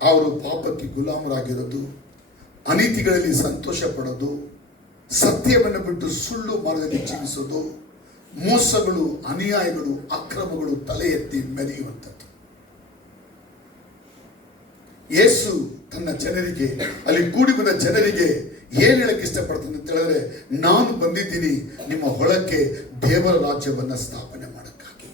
ಅವರು ಪಾಪಕ್ಕೆ ಗುಲಾಮರಾಗಿರೋದು, ಅನೀತಿಗಳಲ್ಲಿ ಸಂತೋಷ ಪಡೋದು, ಸತ್ಯವನ್ನು ಬಿಟ್ಟು ಸುಳ್ಳು ಮಾರ್ಗದಲ್ಲಿ ಜೀವಿಸೋದು, ಮೋಸಗಳು, ಅನ್ಯಾಯಗಳು, ಅಕ್ರಮಗಳು ತಲೆ ಎತ್ತಿ ಮೆರೆಯುವಂಥದ್ದು. ಯೇಸು ತನ್ನ ಜನರಿಗೆ, ಅಲ್ಲಿ ಕೂಡಿ ಬಂದ ಜನರಿಗೆ ಏನ್ ಹೇಳಕ್ಕೆ ಇಷ್ಟಪಡ್ತಾನೆ ಅಂತ ಹೇಳಿದ್ರೆ, ನಾನು ಬಂದಿದ್ದೀನಿ ನಿಮ್ಮ ಹೊಳಕ್ಕೆ ದೇವರ ರಾಜ್ಯವನ್ನ ಸ್ಥಾಪನೆ ಮಾಡಕ್ಕಾಗಿ.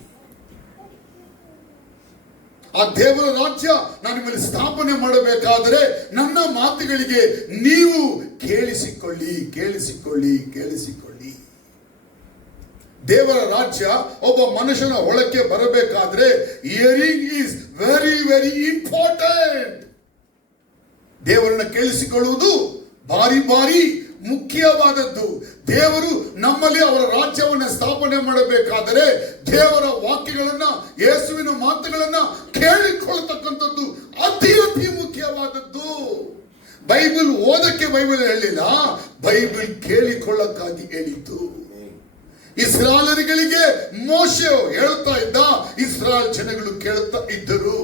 ಆ ದೇವರ ರಾಜ್ಯ ನಾನು ನಿಮ್ಮಲ್ಲಿ ಸ್ಥಾಪನೆ ಮಾಡಬೇಕಾದರೆ ನನ್ನ ಮಾತುಗಳಿಗೆ ನೀವು ಕೇಳಿಸಿಕೊಳ್ಳಿ, ಕೇಳಿಸಿಕೊಳ್ಳಿ, ಕೇಳಿಸಿಕೊಳ್ಳಿ. ದೇವರ ರಾಜ್ಯ ಒಬ್ಬ ಮನುಷ್ಯನ ಒಳಕ್ಕೆ ಬರಬೇಕಾದ್ರೆ hearing is very very important. ದೇವರನ್ನ ಕೇಳಿಸಿಕೊಳ್ಳುವುದು ಭಾರಿ ಭಾರಿ ಮುಖ್ಯವಾದದ್ದು. ದೇವರು ನಮ್ಮಲ್ಲಿ ಅವರ ರಾಜ್ಯವನ್ನ ಸ್ಥಾಪನೆ ಮಾಡಬೇಕಾದರೆ ದೇವರ ವಾಕ್ಯಗಳನ್ನ, ಯೇಸುವಿನ ಮಾತುಗಳನ್ನ ಕೇಳಿಕೊಳ್ಳತಕ್ಕಂಥದ್ದು ಅತಿ ಅತಿ ಮುಖ್ಯವಾದದ್ದು. ಬೈಬಲ್ ಓದಕ್ಕೆ ಬೈಬಲ್ ಹೇಳಿಲ್ಲ, ಬೈಬಲ್ ಕೇಳಿಕೊಳ್ಳಕ್ಕಾಗಿ ಹೇಳಿತು. ಇಸ್ರಾಯೇಲರಿಗೆ ಮೋಶೆ ಹೇಳ್ತಾ ಇದ್ದ, ಇಸ್ರಾಯೇಲ್ ಜನಗಳು ಕೇಳುತ್ತಾ ಇದ್ದರು.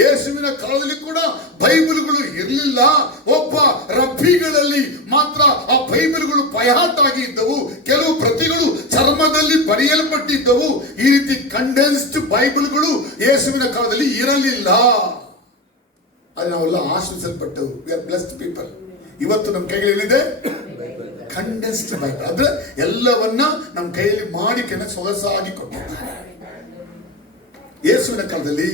ಯೇಸುವಿನ ಕಾಲದಲ್ಲಿ ಕೂಡ ಬೈಬಲ್ಗಳು ಇರಲಿಲ್ಲ. ಒಬ್ಬ ರಬ್ಬಿಗಳಲ್ಲಿ ಮಾತ್ರ ಆ ಬೈಬಲ್ಗಳು ಬಯಾಟಾಗಿ ಇದ್ದವು. ಕೆಲವು ಪ್ರತಿಗಳು ಚರ್ಮದಲ್ಲಿ ಬರೆಯಲ್ಪಟ್ಟಿದ್ದವು. ಈ ರೀತಿ ಕಂಡೆನ್ಸ್ಡ್ ಬೈಬಲ್ಗಳು ಯೇಸುವಿನ ಕಾಲದಲ್ಲಿ ಇರಲಿಲ್ಲ. ಅದು ನಾವೆಲ್ಲ ಆಶ್ರಯಿಸಲ್ಪಟ್ಟವು. We are blessed people. ಇವತ್ತು ನಮ್ಮ ಕೈಗಳೇನಿದೆ? Condensed Bible. ಅಂದ್ರೆ ಎಲ್ಲವನ್ನ ನಮ್ಮ ಕೈಯಲ್ಲಿ ಮಾಡಿ ಸೊಗಸಾಗಿ ಕೊಟ್ಟಿದ್ದಾರೆ. ಯೇಸುವಿನ ಕಾಲದಲ್ಲಿ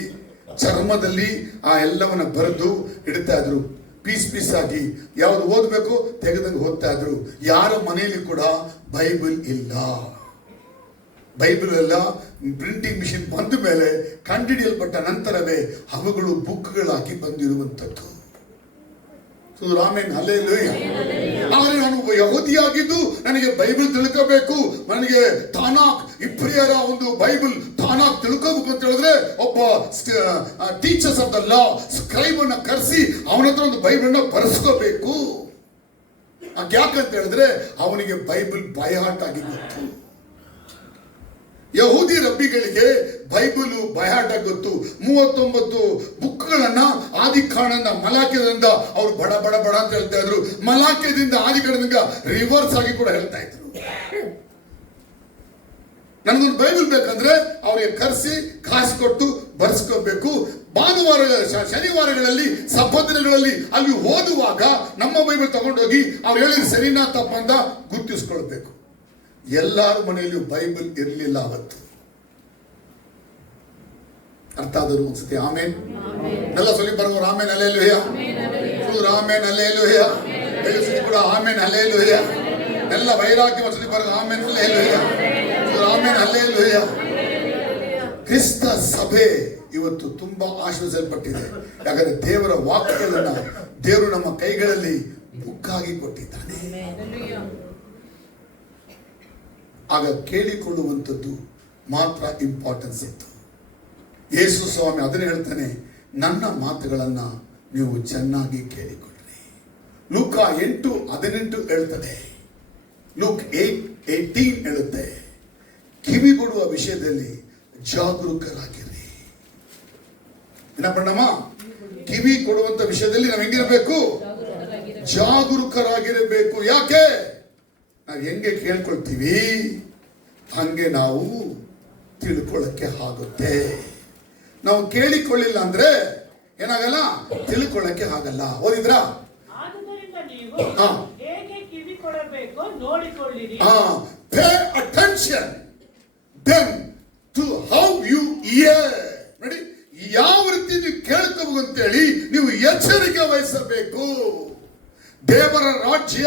ಚರ್ಮದಲ್ಲಿ ಆ ಎಲ್ಲವನ್ನ ಬರೆದು ಇಡ್ತಾ ಇದ್ರು. ಪೀಸ್ ಪೀಸ್ ಆಗಿ ಯಾವ್ದು ಓದ್ಬೇಕು ತೆಗೆದಂಗೆ ಓದ್ತಾ ಇದ್ರು. ಯಾರ ಮನೆಯಲ್ಲಿ ಕೂಡ ಬೈಬಲ್ ಇಲ್ಲ. ಬೈಬಲ್ ಎಲ್ಲ ಪ್ರಿಂಟಿಂಗ್ ಮಿಷಿನ್ ಬಂದ ಮೇಲೆ ಕಂಡುಹಿಡಿಯಲ್ಪಟ್ಟ ನಂತರವೇ ಅವುಗಳು ಬುಕ್ಗಳಾಗಿ ಬಂದಿರುವಂಥದ್ದು. Amen, hallelujah. ಆದರೆ ನಾನು ಯಹೂದಿಯಾಗಿದ್ದು ನನಗೆ ಬೈಬಲ್ ತಿಳ್ಕೋಬೇಕು, ನನಗೆ ತಾನಾಕ್ ಇಬ್ರಿಯರ ಒಂದು ಬೈಬಲ್ ತಾನಾಕ್ ತಿಳ್ಕೋಬೇಕು ಅಂತ ಹೇಳಿದ್ರೆ ಒಬ್ಬ teachers of the law scribe ಅನ್ನ ಕರೆಸಿ ಅವನ ಹತ್ರ ಒಂದು ಬೈಬಲ್ ನ ಬರೆಸ್ಕೋಬೇಕು. ಯಾಕಂತ ಹೇಳಿದ್ರೆ ಅವನಿಗೆ ಬೈಬಲ್ ಬೈ ಹಾರ್ಟ್ ಆಗಿ ಗೊತ್ತು. ಯಹೂದಿ ರಬ್ಬಿಗಳಿಗೆ ಬೈಬಲ್ ಬೈ ಹಾರ್ಟ್ ಆಗಿ ಗೊತ್ತು. 39 ಬುಕ್ಗಳನ್ನ ಆದಿಕಾಂಡದಿಂದ ಮಲಾಕ್ಯದಿಂದ ಅವರು ಬಡ ಬಡ ಬಡ ಅಂತ ಹೇಳ್ತಾ ಇದ್ರು. ಮಲಾಕ್ಯದಿಂದ ಆದಿಕಾಂಡದಿಂದ ರಿವರ್ಸ್ ಆಗಿ ಕೂಡ ಹೇಳ್ತಾ ಇದ್ರು. ನನಗೊಂದು ಬೈಬಲ್ ಬೇಕಂದ್ರೆ ಅವರಿಗೆ ಕರೆಸಿ ಕಾಸು ಕೊಟ್ಟು ಬರ್ಸ್ಕೋಬೇಕು. ಭಾನುವಾರ ಶನಿವಾರಗಳಲ್ಲಿ ಸಬ್ಬದಿನಗಳಲ್ಲಿ ಅಲ್ಲಿ ಓದುವಾಗ ನಮ್ಮ ಬೈಬಲ್ ತಗೊಂಡೋಗಿ ಅವ್ರು ಹೇಳಿದ ಸರಿನಾ ತಪ್ಪಂದ ಗುರ್ತಿಸ್ಕೊಳ್ಬೇಕು. ಎಲ್ಲಾರ ಮನೆಯಲ್ಲಿಯೂ ಬೈಬಲ್ ಇರಲಿಲ್ಲ ಅವತ್ತು. ಅರ್ಥ ಆದರೂ ಅನ್ಸುತ್ತೆ. ಆಮೇನ್ ಎಲ್ಲ சொல்லி ಬರೋರು ಆಮೇನ್ ಹಲ್ಲೆಲೂಯಾ. ಆಮೇನ್ ಹಲ್ಲೆಲೂಯಾ. ಕೂಡ ಆಮೇನ್ ಹಲ್ಲೆಲೂಯಾ. ಎಲ್ಲ ವೈರಾಗ್ಯ சொல்லி ಬರೋರು ಆಮೇನ್ ಹಲ್ಲೆಲೂಯಾ. ಆಮೇನ್ ಹಲ್ಲೆಲೂಯಾ. ಕ್ರಿಸ್ತ ಸಭೆ ಇವತ್ತು ತುಂಬಾ ಆಶೀರ್ವದಿಸಲ್ಪಟ್ಟಿದೆ. ಯಾಕಂದ್ರೆ ದೇವರ ವಾಕ್ಯಗಳನ್ನ ದೇವರು ನಮ್ಮ ಕೈಗಳಲ್ಲಿ ಬುಕ್ಕಾಗಿ ಕೊಟ್ಟಿದ್ದಾನೆ. ಆಗ ಕೇಳಿಕೊಳ್ಳುವಂಥದ್ದು ಮಾತ್ರ ಇಂಪಾರ್ಟೆನ್ಸ್ ಇತ್ತು. ಯೇಸು ಸ್ವಾಮಿ ಅದನ್ನು ಹೇಳ್ತಾನೆ, ನನ್ನ ಮಾತುಗಳನ್ನ ನೀವು ಚೆನ್ನಾಗಿ ಕೇಳಿಕೊಳ್ಳ್ರಿ. ಲೂಕ 8:18 ಹೇಳ್ತದೆ, ಲೂಕ್ 8:18 ಹೇಳುತ್ತೆ, ಕಿವಿಗೊಡುವ ವಿಷಯದಲ್ಲಿ ಜಾಗರೂಕರಾಗಿರಿ. ಏನಪ್ಪಣ್ಣಮ್ಮ, ಕಿವಿ ಕೊಡುವಂತ ವಿಷಯದಲ್ಲಿ ನಾವು ಹೆಂಗಿರಬೇಕು? ಜಾಗರೂಕರಾಗಿರಬೇಕು. ಯಾಕೆ? ನಾವು ಹೆಂಗೆ ಕೇಳ್ಕೊಳ್ತೀವಿ ಹಂಗೆ ನಾವು ತಿಳ್ಕೊಳ್ಳಕ್ಕೆ ಆಗುತ್ತೆ. ನಾವು ಕೇಳಿಕೊಳ್ಳಿಲ್ಲ ಅಂದ್ರೆ ಏನಾಗಲ್ಲ, ತಿಳ್ಕೊಳ್ಳಕ್ಕೆ ಆಗಲ್ಲ. ಓದಿದ್ರಾ? Pay attention then to how you hear. ನೋಡಿ, ಯಾವ ರೀತಿ ನೀವು ಕೇಳ್ಕೋಬೇಕು ಅಂತೇಳಿ ನೀವು ಎಚ್ಚರಿಕೆ ವಹಿಸಬೇಕು. ದೇವರ ರಾಜ್ಯ,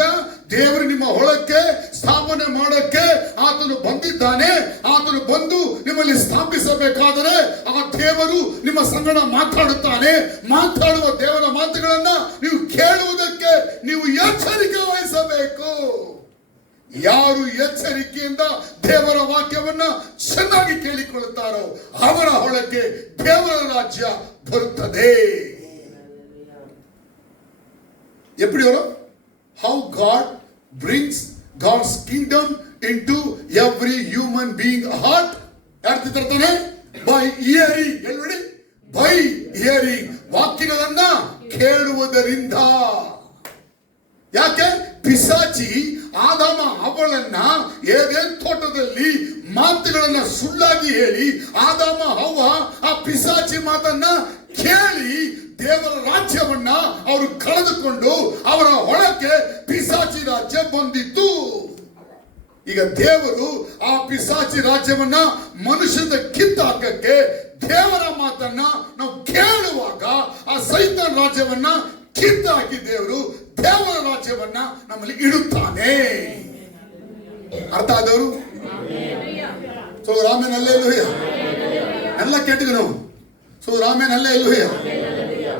ದೇವರು ನಿಮ್ಮ ಹೊಳಕ್ಕೆ ಸ್ಥಾಪನೆ ಮಾಡಕ್ಕೆ ಆತನು ಬಂದಿದ್ದಾನೆ. ಆತನು ಬಂದು ನಿಮ್ಮಲ್ಲಿ ಸ್ಥಾಪಿಸಬೇಕಾದರೆ ಆ ದೇವರು ನಿಮ್ಮ ಸಂಗಡ ಮಾತಾಡುತ್ತಾನೆ. ಮಾತಾಡುವ ದೇವರ ಮಾತುಗಳನ್ನ ನೀವು ಕೇಳುವುದಕ್ಕೆ ನೀವು ಎಚ್ಚರಿಕೆ ವಹಿಸಬೇಕು. ಯಾರು ಎಚ್ಚರಿಕೆಯಿಂದ ದೇವರ ವಾಕ್ಯವನ್ನ ಚೆನ್ನಾಗಿ ಕೇಳಿಕೊಳ್ಳುತ್ತಾರೋ ಅವರ ಹೊಳಕ್ಕೆ ದೇವರ ರಾಜ್ಯ ಬರುತ್ತದೆ. எப்படி வரும்? How God brings God's kingdom into every human being heart. ಯಾರು ತರ್ತಾನೆ? By hearing. ನೋಡಿ, by hearing. ವಾಕ್ಯಗಳನ್ನ ಕೇಳುವುದರಿಂದ. ಯಾಕೆ? ಪಿಶಾಚಿ ಆದಾಮ ಅವಳನ್ನ ಏದೇನ್ ತೋಟದಲ್ಲಿ ಮಾತುಗಳನ್ನ ಸುಳ್ಳಾಗಿ ಹೇಳಿ ಆದಾಮ ಅವ್ವ ಆ ಪಿಶಾಚಿ ಮಾತನ್ನ ಕೇಳಿ ದೇವರ ರಾಜ್ಯವನ್ನ ಅವರು ಕಳೆದುಕೊಂಡು ಅವರ ಹೊಳಕ್ಕೆ ಪಿಶಾಚಿ ರಾಜ್ಯ ಬಂದಿತ್ತು. ಈಗ ದೇವರು ಆ ಪಿಶಾಚಿ ರಾಜ್ಯವನ್ನ ಮನುಷ್ಯನ ಕಿತ್ತಾಕಕ್ಕೆ ದೇವರ ಮಾತನ್ನ ನಾವು ಕೇಳುವಾಗ ಆ ಸೈತಾನ್ ರಾಜ್ಯವನ್ನ ಕಿತ್ತಾಕಿ ದೇವರು ದೇವರ ರಾಜ್ಯವನ್ನ ನಮ್ಮಲ್ಲಿ ಇಡುತ್ತಾನೆ. ಅರ್ಥ ಆದವರು? ಸೊ ರಾಮೇನ್ ಹಲ್ಲೆಲೂಯಾ. ಎಲ್ಲ ಕೆಟ್ಟಿಗೆ ನಾವು ಸೊ ರಾಮೇನ್ ಹಲ್ಲೆಲೂಯಾ.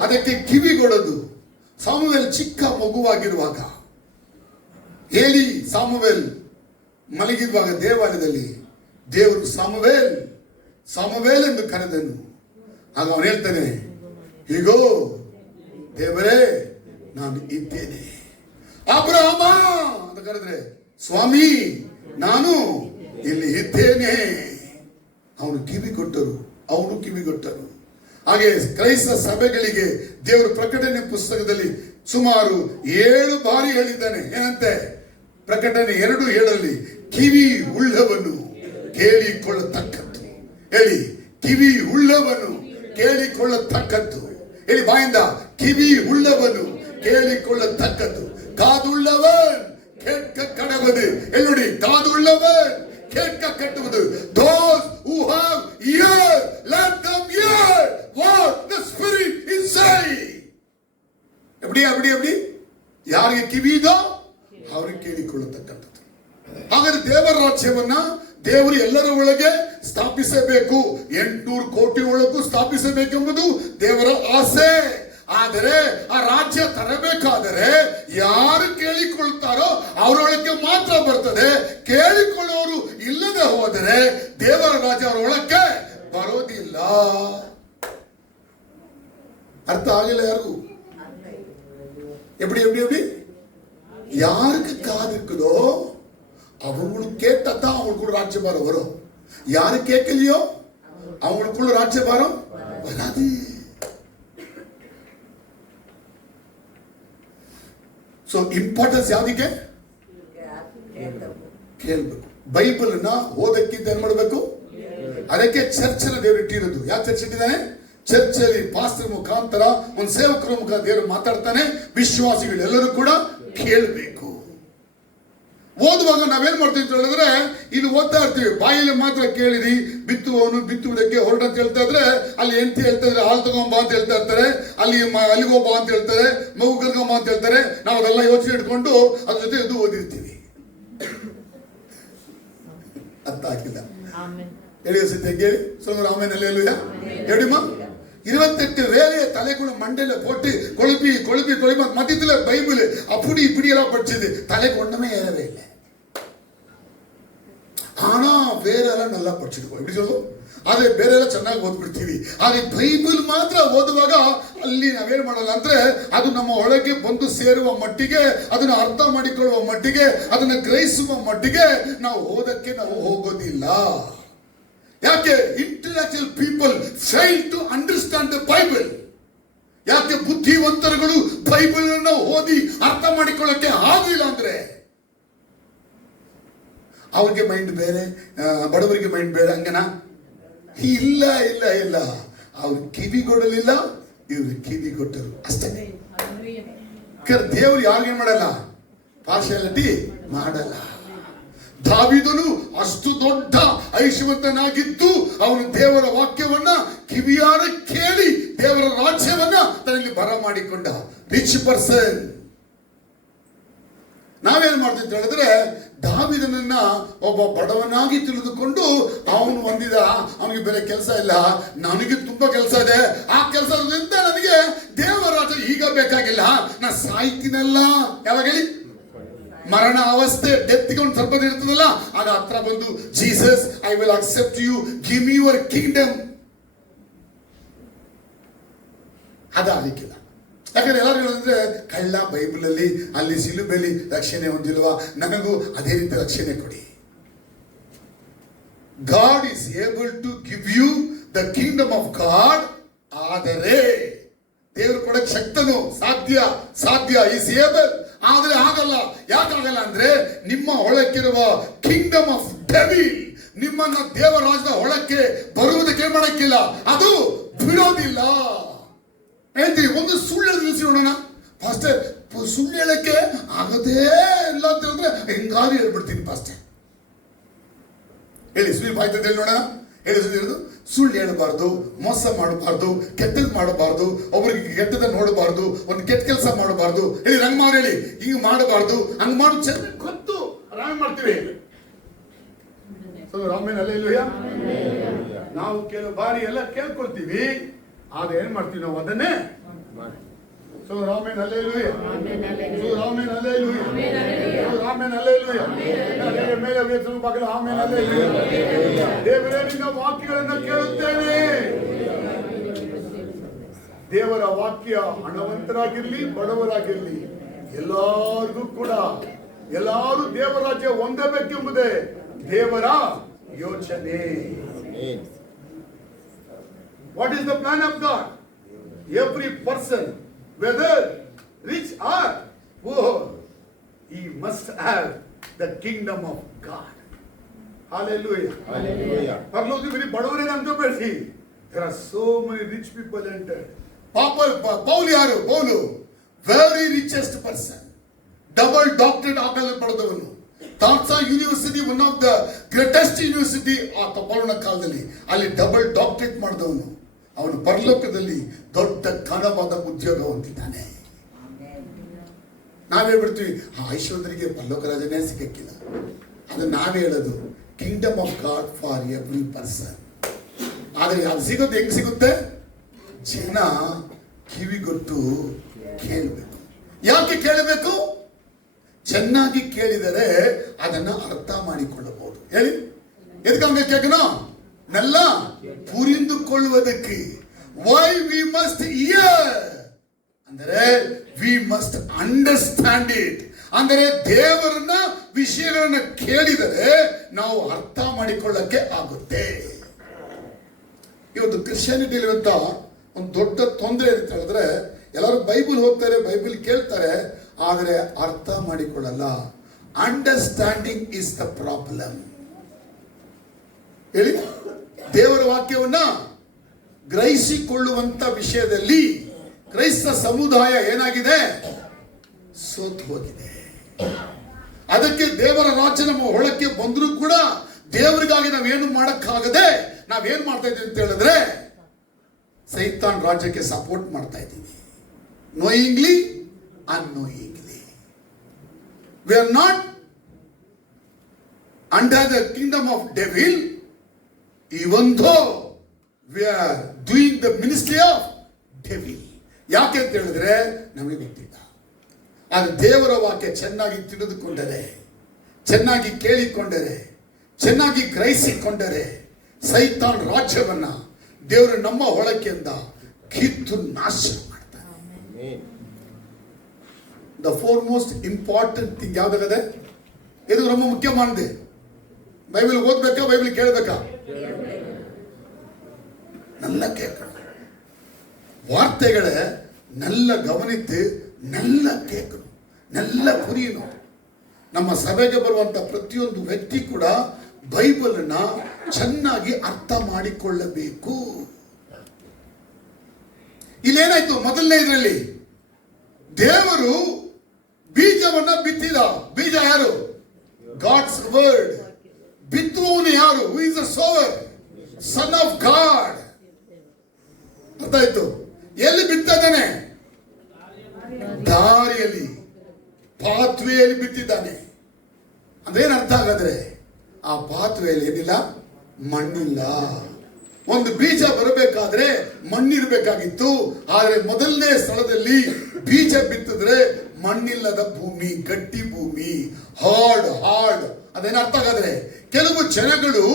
ಅದಕ್ಕೆ ಕಿವಿಗೊಡೋದು. ಸಾಮುವೇಲ್ ಚಿಕ್ಕ ಮಗುವಾಗಿರುವಾಗ ಏಲಿ ಸಾಮುವೇಲ್ ಮಲಗಿರುವಾಗ ದೇವಾಲಯದಲ್ಲಿ ದೇವರು ಸಾಮುವೇಲ್ ಸಾಮುವೇಲ್ ಎಂದು ಕರೆದನು. ಆಗ ಅವನು ಹೇಳ್ತಾನೆ, ಹೀಗೋ ದೇವರೇ ನಾನು ಇದ್ದೇನೆ. ಅಬ್ರಹಾಮ ಅಂತ ಕರೆದ್ರೆ, ಸ್ವಾಮಿ ನಾನು ಇಲ್ಲಿ ಇದ್ದೇನೆ. ಅವನು ಕಿವಿಗೊಟ್ಟರು. ಹಾಗೆ ಕ್ರೈಸ್ತ ಸಭೆಗಳಿಗೆ ದೇವರು ಪ್ರಕಟಣೆ ಪುಸ್ತಕದಲ್ಲಿ ಸುಮಾರು 7 ಬಾರಿ ಹೇಳಿದ್ದಾನೆ. ಏನಂತೆ? ಪ್ರಕಟಣೆ 2:7 ಕಿವಿ ಉಳ್ಳವನು ಕೇಳಿಕೊಳ್ಳತಕ್ಕದ್ದು. ಹೇಳಿ, ಕಿವಿ ಉಳ್ಳವನು ಕೇಳಿಕೊಳ್ಳತಕ್ಕದ್ದು. ಹೇಳಿ ಬಾಯಿಂದ, ಕಿವಿ ಉಳ್ಳವನು ಕೇಳಿಕೊಳ್ಳತಕ್ಕದ್ದು. ಕಾದುಳ್ಳವನ್ ಕೇಟ್ಕ ಕಡವುದು. ಎಲ್ಲಿ ನೋಡಿ, ಕಾದುಳ್ಳವನ್ ಕೇಟ್ಕ ಕಟ್ಟುವುದು. Those who have ears, let them hear what the Spirit is saying. எப்படி ಯಾರಿಗೆ ಕಿವಿ ಇದೋ ಅವ್ರಿಗೆ ಕೇಳಿಕೊಳ್ಳತಕ್ಕಂಥದ್ದು. ಹಾಗಾದ್ರೆ ದೇವರ ರಾಜ್ಯವನ್ನ ದೇವರು ಎಲ್ಲರ ಒಳಗೆ ಸ್ಥಾಪಿಸಬೇಕು, 800 ಕೋಟಿ ಒಳಗೂ ಸ್ಥಾಪಿಸಬೇಕೆಂಬುದು ದೇವರ ಆಸೆ. ಆದರೆ ಆ ರಾಜ್ಯ ತರಬೇಕಾದರೆ ಯಾರು ಕೇಳಿಕೊಳ್ತಾರೋ ಅವರೊಳಕ್ಕೆ ಮಾತ್ರ ಬರ್ತದೆ. ಕೇಳಿಕೊಳ್ಳೋರು ಇಲ್ಲದೆ ಹೋದರೆ ದೇವರ ರಾಜ್ಯ ಅವರ ಒಳಕ್ಕೆ ಬರೋದಿಲ್ಲ. ಅರ್ಥ ಆಗಿಲ್ಲ ಯಾರಿಗೂ? எப்படி எப்படி எப்படி யாருக்கு காது இருக்குதோ அவங்களுக்கு கேட்டதான் அவங்களுக்குள்ள ராஜ்யபாரம் வரும். யாரு கேட்கலையோ அவங்களுக்குள்ள ராஜ்யபாரம் வராது. ಸೊ ಇಂಪಾರ್ಟೆನ್ಸ್ ಯಾವ್ದಕ್ಕೆ? ಕೇಳ್ಬೇಕು. ಬೈಬಲ್ನ ಓದಕ್ಕಿಂತ ಏನ್ ಮಾಡಬೇಕು? ಅದಕ್ಕೆ ಚರ್ಚನ ದೇವರು ಇಟ್ಟಿರೋದು. ಯಾವ ಚರ್ಚ್ ಇಟ್ಟಿದ್ದಾನೆ? ಚರ್ಚಲ್ಲಿ ಪಾಸ್ಟರ್ ಮುಖಾಂತರ, ಒಂದು ಸೇವಕರ ಮುಖಾಂತರ ದೇವರು ಮಾತಾಡ್ತಾನೆ. ವಿಶ್ವಾಸಿಗಳೆಲ್ಲರೂ ಕೂಡ ಕೇಳಬೇಕು. ಓದುವಾಗ ನಾವೇನ್ ಮಾಡ್ತೀವಿ ಅಂತ ಹೇಳಿದ್ರೆ, ಇಲ್ಲಿ ಓದ್ತಾ ಇರ್ತೀವಿ, ಬಾಯಲ್ಲಿ ಮಾತ್ರ ಕೇಳಿರಿ, ಬಿತ್ತುವವನು ಬಿತ್ತುವುದಕ್ಕೆ ಹೊರಟ ಅಂತ ಹೇಳ್ತಾ ಇದ್ರೆ, ಅಲ್ಲಿ ಎಂತ ಹೇಳ್ತಾ ಇದ್ರೆ ಹಾಲು ತಗೊಂಬ ಅಂತ ಹೇಳ್ತಾ ಇರ್ತಾರೆ, ಅಲ್ಲಿಗೋಬ ಅಂತ ಹೇಳ್ತಾರೆ, ಮಗು ಕರ್ಕೊಂಬ ಅಂತ ಹೇಳ್ತಾರೆ. ನಾವು ಅದೆಲ್ಲ ಯೋಚನೆ ಇಟ್ಕೊಂಡು ಅದ್ರ ಜೊತೆ ಇದು ಓದಿರ್ತೀವಿ. ಅರ್ಥ ಆಗಿಲ್ಲ. ಹೇಳಿ ಸತ್ಯ ಕೇಳಿ சொல்லுங்க ஆமென் அல்லேலூயா. எப்படிமா 28 வேலையை தலைக்குள்ள மண்டையில போட்டு கொழுப்பி கொழுப்பி கொழுப்பி மத்தியத்துல பைபிள் அப்படி இப்படி எல்லாம் படிச்சது, தலைக்கு ஒண்ணுமே ஏறவே இல்லை. ஆனா ಬೇರೆ ಎಲ್ಲ நல்லா படிச்சிருக்கோம். எப்படி சொல்லுவோம்? ಆದ್ರೆ ಬೇರೆ ಎಲ್ಲ ಚೆನ್ನಾಗಿ ಓದ್ಬಿಡ್ತೀವಿ. ಆದ್ರೆ ಬೈಬಲ್ ಮಾತ್ರ ಓದುವಾಗ ಅಲ್ಲಿ ನಾವೇನ್ ಮಾಡಲ್ಲ ಅಂದ್ರೆ, ಅದು ನಮ್ಮ ಒಳಗೆ ಬಂದು ಸೇರುವ ಮಟ್ಟಿಗೆ, ಅದನ್ನ ಅರ್ಥ ಮಾಡಿಕೊಳ್ಳುವ ಮಟ್ಟಿಗೆ, ಅದನ್ನ ಗ್ರಹಿಸುವ ಮಟ್ಟಿಗೆ ನಾವು ಓದಕ್ಕೆ ನಾವು ಹೋಗೋದಿಲ್ಲ. ಯಾಕೆ? Intellectual people fail to understand the Bible. ಯಾಕೆ? ಬುದ್ಧಿವಂತರುಗಳು ಬೈಬಲ್ ಅನ್ನು ಓದಿ ಅರ್ಥ ಮಾಡಿಕೊಳ್ಳಕ್ಕೆ ಆಗಿಲ್ಲ ಅಂದ್ರೆ ಅವ್ರಿಗೆ ಮೈಂಡ್ ಬೇರೆ, ಬಡವರಿಗೆ ಮೈಂಡ್ ಬೇರೆ. ಹಂಗನ ಇಲ್ಲ ಇಲ್ಲ ಇಲ್ಲ. ಅವ್ರು ಕಿವಿ ಕೊಡಲಿಲ್ಲ, ಇವ್ರು ಕಿವಿ ಕೊಟ್ಟರು ಅಷ್ಟೇ. ದೇವರು ಯಾರಿಗೇನ್ ಮಾಡಲ್ಲ, ಪಾರ್ಶಾಲಿಟಿ ಮಾಡಲ್ಲ. ದಾವೀದನು ಅಷ್ಟು ದೊಡ್ಡ ಐಶ್ವರ್ಯವಂತನಾಗಿದ್ದು ಅವನು ದೇವರ ವಾಕ್ಯವನ್ನ ಕಿವಿಯಾರ ಕೇಳಿ ದೇವರ ರಾಜ್ಯವನ್ನ ತನ್ನಲ್ಲಿ ಬರಮಾಡಿಕೊಂಡ ರಿಚ್ ಪರ್ಸನ್. ನಾವೇನ್ ಮಾಡ್ತೀವಿ ಅಂತ ಹೇಳಿದ್ರೆ, ದಾವೀದನನ್ನ ಒಬ್ಬ ಬಡವನಾಗಿ ತಿಳಿದುಕೊಂಡು ಅವನು ಹೊಂದಿದ, ಅವನಿಗೆ ಬೇರೆ ಕೆಲಸ ಇಲ್ಲ, ನನಗೆ ತುಂಬಾ ಕೆಲಸ ಇದೆ, ಆ ಕೆಲಸದಿಂದ ನನಗೆ ದೇವರ ರಾಜ್ಯ ಈಗ ಬೇಕಾಗಿಲ್ಲ, ನಾ ಸಾಯ್ತೀನಲ್ಲ. ಯಾವಾಗ ಹೇಳಿ? ಮರಣ ಅವಸ್ಥೆ, ಡೆತ್ಗೆ ಒಂದು ಸ್ವಲ್ಪ ಇರ್ತದಲ್ಲ, ಆಗ ಹತ್ರ ಬಂದು Jesus I will accept you, give me your kingdom. ಅದಾಗಲಿಕ್ಕಿಲ್ಲ. ಯಾಕಂದ್ರೆ ಎಲ್ಲರೂ ಹೇಳಿದ್ರೆ, ಕಳ್ಳ ಬೈಬಲ್ ಅಲ್ಲಿ ಅಲ್ಲಿ ಸಿಲುಬೆಲಿ ರಕ್ಷಣೆ ಹೊಂದಿಲ್ವಾ, ನನಗೂ ಅದೇ ರೀತಿ ರಕ್ಷಣೆ ಕೊಡಿ. God is able to give you the kingdom of God. ಆದರೆ ದೇವರು ಕೊಡಕ್ಕೆ ಶಕ್ತನು, ಸಾಧ್ಯ ಸಾಧ್ಯ ಈಸ್ ಏಬಲ್. ಆದ್ರೆ ಆಗಲ್ಲ. ಯಾಕಾಗಲ್ಲ ಅಂದ್ರೆ, ನಿಮ್ಮ ಒಳಕ್ಕಿರುವ ಕಿಂಗ್ಡಮ್ ಆಫ್ ಡೆವಿಲ್ ನಿಮ್ಮನ್ನ ದೇವರಾಜದ ಒಳಕ್ಕೆ ಬರುವುದಕ್ಕೆ ಮಾಡಕ್ಕಿಲ್ಲ, ಅದು ಬಿಡೋದಿಲ್ಲ. ಹೇಳ್ತೀವಿ, ಒಂದು ಸುಳ್ಳು ನಿಲ್ಲಿಸಿ ನೋಡೋಣ. ಪಾಸ್ಟರ್, ಸುಳ್ಳು ಹೇಳಕ್ಕೆ ಆಗದೇ ಇಲ್ಲ ಅಂತ ಹೇಳಿದ್ರೆ ಹೆಂಗಾರು ಹೇಳ್ಬಿಡ್ತೀನಿ ಪಾಸ್ಟರ್. ಹೇಳಿ, ಸುಳ್ಳು ಆಯ್ತು ಅಂತ ಹೇಳಿ ನೋಡೋಣ. ಹೇಳಿ, ಸುಳ್ಳು ಹೇಳಬಾರ್ದು, ಮೋಸ ಮಾಡಬಾರ್ದು, ಕೆಟ್ಟದ್ ಮಾಡಬಾರ್ದು, ಒಬ್ಬರಿಗೆ ಕೆಟ್ಟದ ನೋಡಬಾರ್ದು, ಒಂದು ಕೆಟ್ಟ ಕೆಲಸ ಮಾಡಬಾರ್ದು. ಹೇಳಿ, ರಂಗ್ ಮಾಡಿ ಹೇಳಿ, ಹಿಂಗ್ ಮಾಡಬಾರ್ದು, ಹಂಗ್ ಮಾಡು ಚೆನ್ನಾಗಿ ಗೊತ್ತು, ರಾಮ್ ಮಾಡ್ತೀವಿ. ರಾಮೇನ್ ಅಲ್ಲೇಲೂಯ. ನಾವು ಕೆಲವು ಬಾರಿ ಎಲ್ಲ ಕೇಳ್ಕೊಳ್ತೀವಿ, ಆದ್ರೆ ಏನ್ ಮಾಡ್ತೀವಿ ನಾವು ಅದನ್ನೇ. ಸೊ ರಾಮೇನ್ ಅಲ್ಲೇಲೂಯ. ರಾಮೇನ್ ಅಲ್ಲೇಲೂಯ. ರಾಮೇನ್ ಅಲ್ಲೇಲೂಯ. ಮೇಲೆ ವೇತನ ಬಾಗಿಲು ಆಮೇನ್ ಅಲ್ಲೇಲೂಯ. ದೇವರೇ, ನಿನ್ನ ವಾಕ್ಯಗಳನ್ನು ಕೇಳುತ್ತೇನೆ. ದೇವರ ವಾಕ್ಯ ಹಣವಂತರಾಗಿರ್ಲಿ ಬಡವರಾಗಿರ್ಲಿ ಎಲ್ಲರಿಗೂ ಕೂಡ, ಎಲ್ಲರೂ ದೇವರಾಜ್ಯ ಹೊಂದಬೇಕೆಂಬುದೇ ದೇವರ ಯೋಚನೆ. What is the plan of God? Every person, whether rich or poor, he must have the kingdom of God. Hallelujah. Hallelujah. ಪರಲೋಕದಲ್ಲಿ ಬಡವರೇ ನಂಬಬೇಡಿ. There are so many rich people entered. Paul ಯಾರು? Paul very richest person, double doctorate ಆಗಲು ಪಡೆದವನು. ತಾನ್ಸಾ university, one of the greatest university ಆ ಪೌಲನ ಕಾಲದಲ್ಲಿ, ಅಲ್ಲಿ ಡಬಲ್ ಡಾಕ್ಟರೇಟ್ ಮಾಡಿದವನು. ಅವನು ಪರಲೋಕದಲ್ಲಿ ದೊಡ್ಡ ಘನವಾದ ಉದ್ಯೋಗ ಹೊಂದಿದ್ದಾನೆ. ನಾವೇ ಬಿಡ್ತೀವಿ, ಆ ಐಶ್ವರ್ಯರಿಗೆ ಪರಲೋಕ ರಾಜನೇ ಸಿಗಕ್ಕಿಲ್ಲ. ಅದು ನಾವೇ ಹೇಳೋದು. Kingdom of god for every person. ಆದರೆ ಅದು ಸಿಗೋದು ಹೆಂಗ್ ಸಿಗುತ್ತೆ? ಜನ ಕಿವಿಗೊಟ್ಟು ಕೇಳಬೇಕು. ಯಾಕೆ ಕೇಳಬೇಕು? ಚೆನ್ನಾಗಿ ಕೇಳಿದರೆ ಅದನ್ನ ಅರ್ಥ ಮಾಡಿಕೊಳ್ಳಬಹುದು. ಹೇಳಿ, ಎದಕ್ಕೆ ಕೇಳನು? ನೆಲ್ಲ ಪುರಿಂದುಕೊಳ್ಳುವುದಕ್ಕೆ. ವೈ ವಿ ಮಸ್ಟ್ ಹಿಯರ್ ಅಂದರೆ ವಿ ಮಸ್ಟ್ ಅಂಡರ್ಸ್ಟ್ಯಾಂಡ್ ಇಟ್. ಅಂದರೆ ದೇವರನ್ನ ವಿಷಯಗಳನ್ನ ಕೇಳಿದರೆ ನಾವು ಅರ್ಥ ಮಾಡಿಕೊಳ್ಳಕ್ಕೆ ಆಗುತ್ತೆ. ಇವತ್ತು ಕ್ರಿಶ್ಚಿಯಾನಿಟಿಲಿರುವಂತ ಒಂದು ದೊಡ್ಡ ತೊಂದರೆ ಅಂತ ಹೇಳಿದ್ರೆ, ಎಲ್ಲರೂ ಬೈಬಲ್ ಹೋಗ್ತಾರೆ, ಬೈಬಲ್ ಕೇಳ್ತಾರೆ, ಆದರೆ ಅರ್ಥ ಮಾಡಿಕೊಳ್ಳಲ್ಲ. Understanding is the problem. ಹೇಳಿ, ದೇವರ ವಾಕ್ಯವನ್ನ ಗ್ರಹಿಸಿಕೊಳ್ಳುವಂತ ವಿಷಯದಲ್ಲಿ ಕ್ರೈಸ್ತ ಸಮುದಾಯ ಏನಾಗಿದೆ? ಸೋತು ಹೋಗಿದೆ. ಅದಕ್ಕೆ ದೇವರ ರಾಜ್ಯ ನಮ್ಮ ಒಳಕ್ಕೆ ಬಂದರೂ ಕೂಡ ದೇವರಿಗಾಗಿ ನಾವೇನು ಮಾಡಕ್ಕಾಗದೆ ನಾವೇನ್ ಮಾಡ್ತಾ ಇದ್ದೀವಿ ಅಂತ ಹೇಳಿದ್ರೆ ಸೈತಾನ್ ರಾಜ್ಯಕ್ಕೆ ಸಪೋರ್ಟ್ ಮಾಡ್ತಾ ಇದ್ದೀವಿ. Knowingly unknowingly. We are not under the kingdom of devil, even though we are doing the ministry of devil. ಯಾಕೆ ಅಂತ ಹೇಳಿದ್ರೆ ನಮಗೆ ಗೊತ್ತಿಲ್ಲ. ಅದು ದೇವರ ವಾಕ್ಯ ಚೆನ್ನಾಗಿ ತಿಳಿದುಕೊಂಡರೆ, ಚೆನ್ನಾಗಿ ಕೇಳಿಕೊಂಡರೆ, ಚೆನ್ನಾಗಿ ಗ್ರಹಿಸಿಕೊಂಡರೆ ಸೈತಾನ್ ರಾಜ್ಯವನ್ನ ದೇವರು ನಮ್ಮ ಒಳಕೆಯಿಂದ ಕಿತ್ತು ನಾಶ ಮಾಡ್ತಾನೆ. ದ ಫೋರ್ಮೋಸ್ಟ್ ಇಂಪಾರ್ಟೆಂಟ್ ಥಿಂಗ್ ಯಾವ್ದಾಗದೆ? ಇದು ನಮ್ಮ ಮುಖ್ಯವಾನದೆ. Bible ಓದ್ಬೇಕಾ, Bible ಕೇಳಬೇಕಾ? நல்ல கேட்கணும். வார்த்தைகளை நல்ல கவனித்து நல்ல ಕೇಳணும், நல்ல புரியணும். ನಮ್ಮ ಸಭೆಗೆ ಬರುವಂತ ಪ್ರತಿಯೊಂದು ವ್ಯಕ್ತಿ ಕೂಡ ಬೈಬಲ್ ಅನ್ನ ಚೆನ್ನಾಗಿ ಅರ್ಥ ಮಾಡಿಕೊಳ್ಳಬೇಕು. ಇಲ್ಲೇನಾಯ್ತು? ಮೊದಲನೇ ಇದರಲ್ಲಿ ದೇವರು ಬೀಜವನ್ನ ಬಿತ್ತಿದ. ಬೀಜ ಯಾರು? God's word. ಬಿತ್ತುವವನು ಯಾರು? Who is the sower? Son of God. ಅರ್ಥ ಆಯ್ತು? ಎಲ್ಲಿ ಬಿತ್ತಿದ್ದಾನೆ? ದಾರಿಯಲ್ಲಿ, ಪಾತ್ವೆಯಲ್ಲಿ ಬಿತ್ತಿದ್ದಾನೆ. ಅದೇನು ಅರ್ಥ ಹಾಗಾದ್ರೆ? ಆ ಪಾತ್ವೆಯಲ್ಲಿ ಏನಿಲ್ಲ? ಮಣ್ಣಿಲ್ಲ. ಒಂದು ಬೀಜ ಬರಬೇಕಾದ್ರೆ ಮಣ್ಣಿರ್ಬೇಕಾಗಿತ್ತು. ಆದರೆ ಮೊದಲನೇ ಸ್ಥಳದಲ್ಲಿ ಬೀಜ ಬಿತ್ತಿದ್ರೆ ಮಣ್ಣಿಲ್ಲದ ಭೂಮಿ, ಗಟ್ಟಿ ಭೂಮಿ, ಹಾರ್ಡ್. ಅದೇನು ಅರ್ಥ ಹಾಗಾದ್ರೆ? ಕೆಲವು ಜನಗಳು